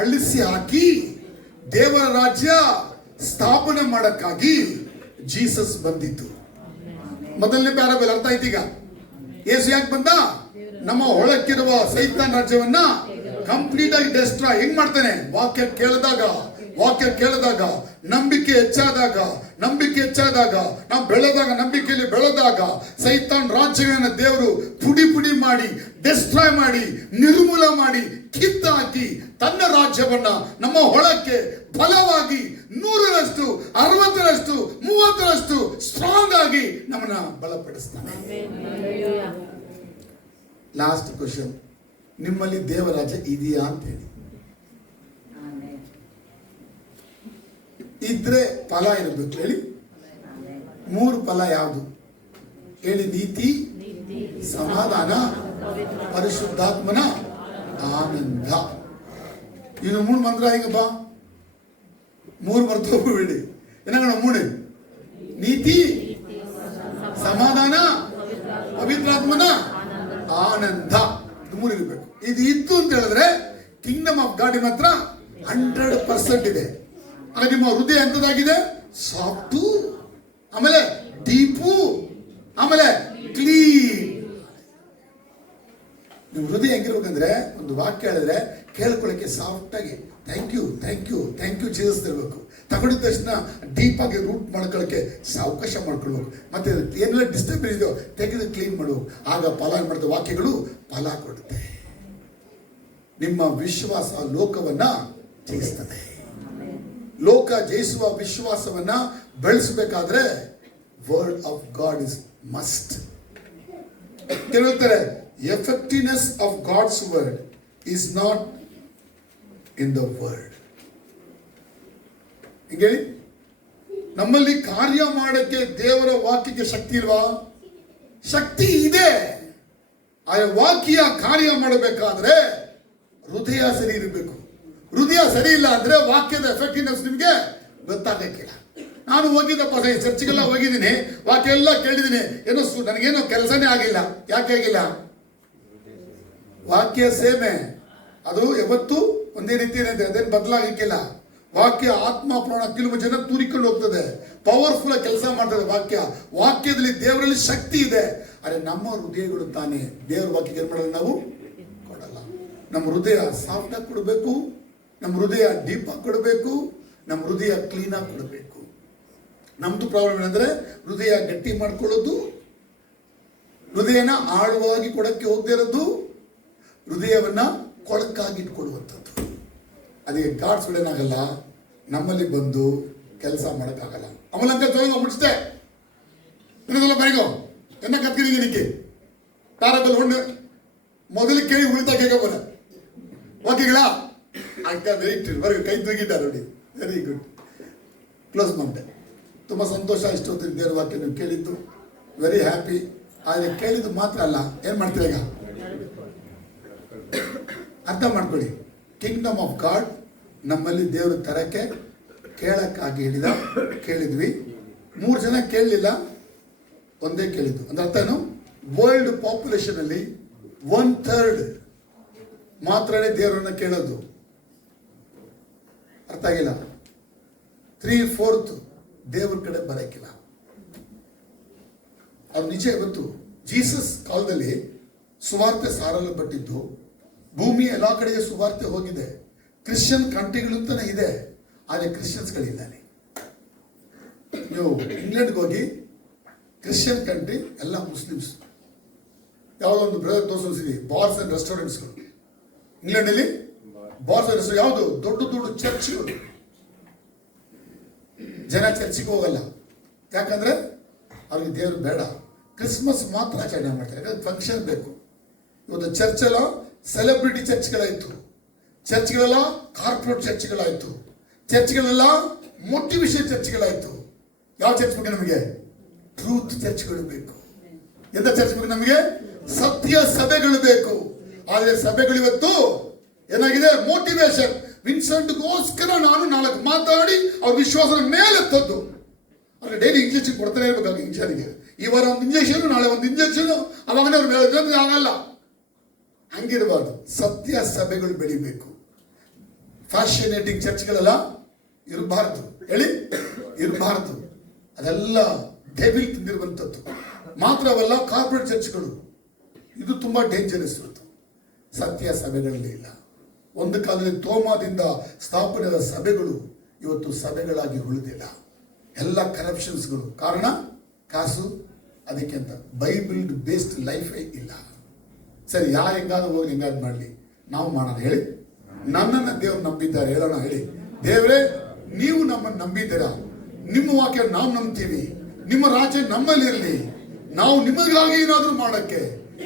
ಅಳಿಸಿ ಹಾಕಿ ದೇವರ ರಾಜ್ಯ ಸ್ಥಾಪನೆ ಮಾಡಕ್ಕಾಗಿ ಜೀಸಸ್ ಬಂದಿತ್ತು. ಮೊದಲನೇ ಪ್ಯಾರಾಬಲ್ ಅರ್ಥ ಆಯ್ತು ಈಗ. ಯೇಸು ಯಾಕೆ ಬಂದ? ನಮ್ಮ ಒಳಕ್ಕಿರುವ ಸೈತಾನ್ ರಾಜ್ಯವನ್ನ ಕಂಪ್ಲೀಟ್ ಆಗಿ ಡೆಸ್ಟ್ರಾಯ್ ಹೆಂಗ್ ಮಾಡ್ತಾನೆ? ವಾಕ್ಯ ಕೇಳಿದಾಗ ನಂಬಿಕೆ ಹೆಚ್ಚಾದಾಗ ನಾವು ಬೆಳೆದಾಗ, ನಂಬಿಕೆಯಲ್ಲಿ ಬೆಳೆದಾಗ ಸೈತಾನ್ ರಾಜ್ಯಗಳನ್ನ ದೇವರು ಪುಡಿ ಮಾಡಿ ಡೆಸ್ಟ್ರಾಯ್ ಮಾಡಿ ನಿರ್ಮೂಲ ಮಾಡಿ ಕಿತ್ತಾಕಿ ತನ್ನ ರಾಜ್ಯವನ್ನ ನಮ್ಮ ಹೊಳಕ್ಕೆ ಬಲವಾಗಿ 100ರಷ್ಟು 60ರಷ್ಟು 30ರಷ್ಟು ಸ್ಟ್ರಾಂಗ್ ಆಗಿ ನಮ್ಮನ್ನ ಬಲಪಡಿಸ್ತಾನೆ. ಲಾಸ್ಟ್ ಕ್ವಶನ್, ನಿಮ್ಮಲ್ಲಿ ದೇವರಾಜ್ಯ ಇದೆಯಾ ಅಂತ ಹೇಳಿ. ಇದ್ರೆ ಫಲ ಇರಬೇಕು. ಹೇಳಿ, 3 ಫಲ ಯಾವುದು ಹೇಳಿ? ನೀತಿ, ಸಮಾಧಾನ, ಪರಿಶುದ್ಧಾತ್ಮನ ಆನಂದ. ಇನ್ನು 3 ಮಂತ್ರ ಹೆಂಗಪ್ಪ? 3 ಮರ್ತು ಹೋಗ್ಬೇಡಿ. ಏನಾಗೋಣ? 3 ನೀತಿ, ಸಮಾಧಾನ, ಪವಿತ್ರಾತ್ಮನ ಆನಂದ. 3 ಇರಬೇಕು. ಇದು ಇತ್ತು ಅಂತ ಹೇಳಿದ್ರೆ ಕಿಂಗ್ಡಮ್ ಆಫ್ ಗಾಡ್ ಮಾತ್ರ 100% ಇದೆ. ಆಗ ನಿಮ್ಮ ಹೃದಯ ಎಂತದಾಗಿದೆ? ಸಾಫ್ಟು, ಆಮೇಲೆ ಡೀಪು, ಆಮೇಲೆ ಕ್ಲೀನ್. ನಿಮ್ಮ ಹೃದಯ ಹೆಂಗಿರ್ಬೇಕಂದ್ರೆ ಒಂದು ವಾಕ್ಯ ಹೇಳಿದ್ರೆ ಕೇಳ್ಕೊಳ್ಳಕ್ಕೆ ಸಾಫ್ಟ್ ಆಗಿ ಥ್ಯಾಂಕ್ ಯು ಜೀಸಸ್ ಇರಬೇಕು. ತಗೊಂಡಿದ ತಕ್ಷಣ ಡೀಪ್ ಆಗಿ ರೂಟ್ ಮಾಡ್ಕೊಳ್ಳೋಕೆ ಅವಕಾಶ ಮಾಡ್ಕೊಳ್ಬೇಕು. ಮತ್ತೆ ಏನೆಲ್ಲ ಡಿಸ್ಟರ್ಬೆನ್ಸ್ ಇದೆಯೋ ತೆಗೆದು ಕ್ಲೀನ್ ಮಾಡುವ. ಆಗ ಫಲ ಮಾಡಿದ ವಾಕ್ಯಗಳು ಫಲ ಕೊಡುತ್ತೆ. ನಿಮ್ಮ ವಿಶ್ವಾಸ ಲೋಕವನ್ನ ಜಯಿಸ್ತದೆ. ಲೋಕ ಜಯಿಸುವ ವಿಶ್ವಾಸವನ್ನ ಬೆಳೆಸಬೇಕಾದ್ರೆ word of God is must. ಹೇಳ್ತಾರೆ effectiveness of God's word is not in the world. ಹೇಳಿ, ನಮ್ಮಲ್ಲಿ ಕಾರ್ಯ ಮಾಡಕ್ಕೆ ದೇವರ ವಾಕ್ಯಕ್ಕೆ ಶಕ್ತಿ ಇಲ್ವಾ? ಶಕ್ತಿ ಇದೆ. ಆ ವಾಕ್ಯ ಕಾರ್ಯ ಮಾಡಬೇಕಾದ್ರೆ ಹೃದಯ ಸರಿ ಇರಬೇಕು. ಹೃದಯ ಸರಿ ಇಲ್ಲ ಅಂದ್ರೆ ವಾಕ್ಯದ ಎಫೆಕ್ಟಿವ್ನೆಸ್ ನಿಮಗೆ ಗೊತ್ತಾಗಕ್ಕಿಲ್ಲ. ನಾನು ಹೋಗಿದ್ದಪ್ಪ ಚರ್ಚ್ಗೆಲ್ಲ ಹೋಗಿದ್ದೀನಿ, ವಾಕ್ಯ ಎಲ್ಲ ಕೇಳಿದ್ದೀನಿ, ಏನೋ ನನಗೇನೋ ಕೆಲಸನೇ ಆಗಿಲ್ಲ. ಯಾಕೆ ಆಗಿಲ್ಲ? ವಾಕ್ಯ ಸೇಮೆ, ಅದು ಯಾವತ್ತೂ ಒಂದೇ ರೀತಿ ಇದೆ, ಅದೇನು ಬದಲಾಗಕ್ಕಿಲ್ಲ. ವಾಕ್ಯ ಆತ್ಮ ಪ್ರಾಣ ಕೆಲವು ಜನ ತೂರಿಕೊಂಡು ಹೋಗ್ತದೆ, ಪವರ್ಫುಲ್ ಆಗಿ ಕೆಲಸ ಮಾಡ್ತದೆ ವಾಕ್ಯ. ವಾಕ್ಯದಲ್ಲಿ ದೇವರಲ್ಲಿ ಶಕ್ತಿ ಇದೆ. ಅರೆ ನಮ್ಮ ಹೃದಯಗಳು ತಾನೇ ದೇವರ ವಾಕ್ಯಕ್ಕೆ ಏನ್ ಮಾಡಲ್ಲ, ನಾವು ಕೊಡಲ್ಲ. ನಮ್ಮ ಹೃದಯ ಸಾಫ್ಟ್ ಆಗಿ ಕೊಡಬೇಕು, ನಮ್ಮ ಹೃದಯ ಡೀಪ್ ಆಗಿ ಕೊಡಬೇಕು, ನಮ್ಮ ಹೃದಯ ಕ್ಲೀನ್ ಆಗಿ ಕೊಡಬೇಕು. ನಮ್ದು ಪ್ರಾಬ್ಲಮ್ ಏನಂದ್ರೆ ಹೃದಯ ಗಟ್ಟಿ ಮಾಡ್ಕೊಳ್ಳೋದು, ಹೃದಯನ ಆಳವಾಗಿ ಕೊಡಕ್ಕೆ ಹೋಗದೆ ಇರೋದು, ಹೃದಯವನ್ನ ಕೊಳಕಾಗಿ ಇಟ್ಕೊಳ್ಳುವಂಥದ್ದು. ಅದಕ್ಕೆ ಗಾಡ್ಸ್ ಏನಾಗಲ್ಲ, ನಮ್ಮಲ್ಲಿ ಬಂದು ಕೆಲಸ ಮಾಡೋಕ್ಕಾಗಲ್ಲ. ಅಮಲಂಕ ಜೋಗ ಮುಡಿಸ್ತೆ ಇನ್ನೊಂದಲ್ಲ ಬರಿಗೋ ಎನ್ನ ಕತ್ಕಿದೀನಿ ನಿಕ್ಕೆ ತಾರಬಲ್ ಹೊಂಡು ಮೊದಲು ಕೇಳಿ ಉಳಿತಾ ಕೇಳಬೋದ ಓಕೆಗಳಾ? ಆಗ್ತಾ ವೆರಿ ಬರೀ ಕೈ ತೂಗಿದ್ದಾರೆ ನೋಡಿ. Very good. ಕ್ಲೋಸ್ ಮಾಡ್ತೆ. ತುಂಬ ಸಂತೋಷ ಇಷ್ಟೊತ್ತಿನ ದೇವರ ವಾಕ್ಯ ನೀವು ಕೇಳಿದ್ದು, ವೆರಿ ಹ್ಯಾಪಿ. ಆದರೆ ಕೇಳಿದ್ದು ಮಾತ್ರ ಅಲ್ಲ, ಏನು ಮಾಡ್ತೀರ ಈಗ ಅರ್ಥ ಮಾಡ್ಕೊಳ್ಳಿ. ಕಿಂಗ್ಡಮ್ ಆಫ್ ಗಾಡ್ ನಮ್ಮಲ್ಲಿ ದೇವರು ತರಕ್ಕೆ ಕೇಳಕ್ಕಾಗಿ ಕೇಳಿದ್ವಿ. 3 ಜನ ಕೇಳಲಿಲ್ಲ, ಒಂದೇ ಕೇಳಿದ್ದು. ಅಂದ್ರೆ ಅರ್ಥ ಏನು? ವರ್ಲ್ಡ್ ಪಾಪ್ಯುಲೇಷನ್ ಅಲ್ಲಿ 1/3 ಮಾತ್ರನೇ ದೇವರನ್ನ ಕೇಳೋದು. ಅರ್ಥ ಆಗಿಲ್ಲ? 3/4 ದೇವರ ಕಡೆ ಬರಕ್ಕಿಲ್ಲ. ಅದು ನಿಜ. ಇವತ್ತು ಜೀಸಸ್ ಕಾಲದಲ್ಲಿ ಸುವಾರ್ತೆ ಸಾರಲ್ಪಟ್ಟಿದ್ದು, ಭೂಮಿಯ ಎಲ್ಲಾ ಕಡೆಗೆ ಸುವಾರ್ತೆ ಹೋಗಿದೆ. ಕ್ರಿಶ್ಚಿಯನ್ ಕಂಟ್ರಿಗಳಂತಾನೆ ಇದೆ, ಆದರೆ ಕ್ರಿಶ್ಚಿಯನ್ಸ್ಗಳಿಲ್ಲ. ನೀವು ಇಂಗ್ಲೆಂಡ್ಗೆ ಹೋಗಿ ಕ್ರಿಶ್ಚಿಯನ್ ಕಂಟ್ರಿ ಎಲ್ಲ ಮುಸ್ಲಿಮ್ಸ್. ಯಾವುದೋ ಒಂದು ಬ್ರದರ್ ತೋರಿಸಿದ್ವಿ, ಬಾರ್ಸ್ ಅಂಡ್ ರೆಸ್ಟೋರೆಂಟ್ಸ್ಗಳು ಇಂಗ್ಲೆಂಡಲ್ಲಿ. ಬಾರ್ಸ್ ಅಂಡ್ ರೆಸ್ಟೋರೆಂಟ್ ಯಾವುದು? ದೊಡ್ಡ ದೊಡ್ಡ ಚರ್ಚ್ಗಳು. ಜನ ಚರ್ಚಿಗೆ ಹೋಗಲ್ಲ, ಯಾಕಂದ್ರೆ ಅವ್ರಿಗೆ ದೇವರು ಬೇಡ. ಕ್ರಿಸ್ಮಸ್ ಮಾತ್ರ ಆಚರಣೆ ಮಾಡ್ತಾರೆ, ಯಾಕಂದ್ರೆ ಫಂಕ್ಷನ್ ಬೇಕು. ಇವತ್ತು ಚರ್ಚ್ ಎಲ್ಲ ಸೆಲೆಬ್ರಿಟಿ ಚರ್ಚ್ಗಳಾಯ್ತು, ಚರ್ಚ್ಗಳೆಲ್ಲ ಕಾರ್ಪೊರೇಟ್ ಚರ್ಚ್ಗಳಾಯ್ತು, ಚರ್ಚ್ಗಳೆಲ್ಲ ಮೋಟಿವೇಶನ್ ಚರ್ಚ್ಗಳಾಯ್ತು. ಯಾವ ಚರ್ಚ್ ಬೇಕು ನಮಗೆ? ಟ್ರೂತ್ ಚರ್ಚ್ಗಳು ಬೇಕು. ಎಂತ ಚರ್ಚ್ ಬೇಕು ನಮಗೆ? ಸತ್ಯ ಸಭೆಗಳು ಬೇಕು. ಆದರೆ ಸಭೆಗಳು ಇವತ್ತು ಏನಾಗಿದೆ? ಮೋಟಿವೇಶನ್. ವಿನ್ಸೆಂಟ್ಗೋಸ್ಕರ ನಾನು 4 ಮಾತಾಡಿ ಅವ್ರ ವಿಶ್ವಾಸದ ಮೇಲೆತ್ತದ್ದು. ಅಂದ್ರೆ ಡೈಲಿ ಇಂಜೆಕ್ಷನ್ ಕೊಡ್ತಾನೆ ಇರ್ಬೇಕಾಗಿ ಇಂಜನಿಗೆ. ಈ ವಾರ ಒಂದು ಇಂಜೆಕ್ಷನ್, ನಾಳೆ ಒಂದು ಇಂಜೆಕ್ಷನ್, ಅವಾಗನೇ ಅವ್ರು ಮೇಲೆ ಆಗಲ್ಲ. ಹಂಗಿರಬಾರ್ದು. ಸತ್ಯ ಸಭೆಗಳು ಬೆಳಿಬೇಕು. ಫ್ಯಾಷನೇಟಿಂಗ್ ಚರ್ಚ್ಗಳೆಲ್ಲ ಇರಬಾರ್ದು. ಹೇಳಿ, ಇರಬಾರ್ದು. ಅದೆಲ್ಲ ಡೆವಿಲ್ ತಿಂದಿರುವಂಥದ್ದು. ಮಾತ್ರವಲ್ಲ, ಕಾರ್ಪೊರೇಟ್ ಚರ್ಚ್ಗಳು, ಇದು ತುಂಬಾ ಡೇಂಜರಸ್. ಇವತ್ತು ಸತ್ಯ ಸಭೆಗಳಲ್ಲಿ ಇಲ್ಲ. ಒಂದು ಕಾಲದಲ್ಲಿ ತೋಮಾದಿಂದ ಸ್ಥಾಪನೆಯಾದ ಸಭೆಗಳು ಇವತ್ತು ಸಭೆಗಳಾಗಿ ಉಳಿದಿಲ್ಲ. ಎಲ್ಲ ಕರಪ್ಷನ್ಸ್ಗಳು. ಕಾರಣ ಕಾಸು. ಅದಕ್ಕೆ ಅಂತ ಬೈಬಲ್ ಬೇಸ್ಡ್ ಲೈಫೇ ಇಲ್ಲ. ಸರಿ, ಹೆಂಗಾದ್ರೂ ಹೋಗಿ ಹೆಂಗಾದ್ರು ಮಾಡಲಿ, ನಾವು ಮಾಡೋಣ. ಹೇಳಿ, ನನ್ನನ್ನು ದೇವರು ನಂಬಿದ್ದಾರೆ. ಹೇಳೋಣ, ಹೇಳಿ, ದೇವರೇ ನೀವು ನಮ್ಮನ್ನು ನಂಬಿದ್ದೀರಾ, ನಿಮ್ಮ ವಾಕ್ಯ ನಾವು ನಂಬ್ತೀವಿ, ನಿಮ್ಮ ರಾಜ್ಯ ನಮ್ಮಲ್ಲಿರಲಿ, ನಾವು ನಿಮಗಾಗಿ ಏನಾದರೂ ಮಾಡಕ್ಕೆ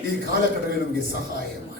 ಈ ಕಾಲಘಟ್ಟದಲ್ಲಿ ನಮಗೆ ಸಹಾಯ ಮಾಡಿ.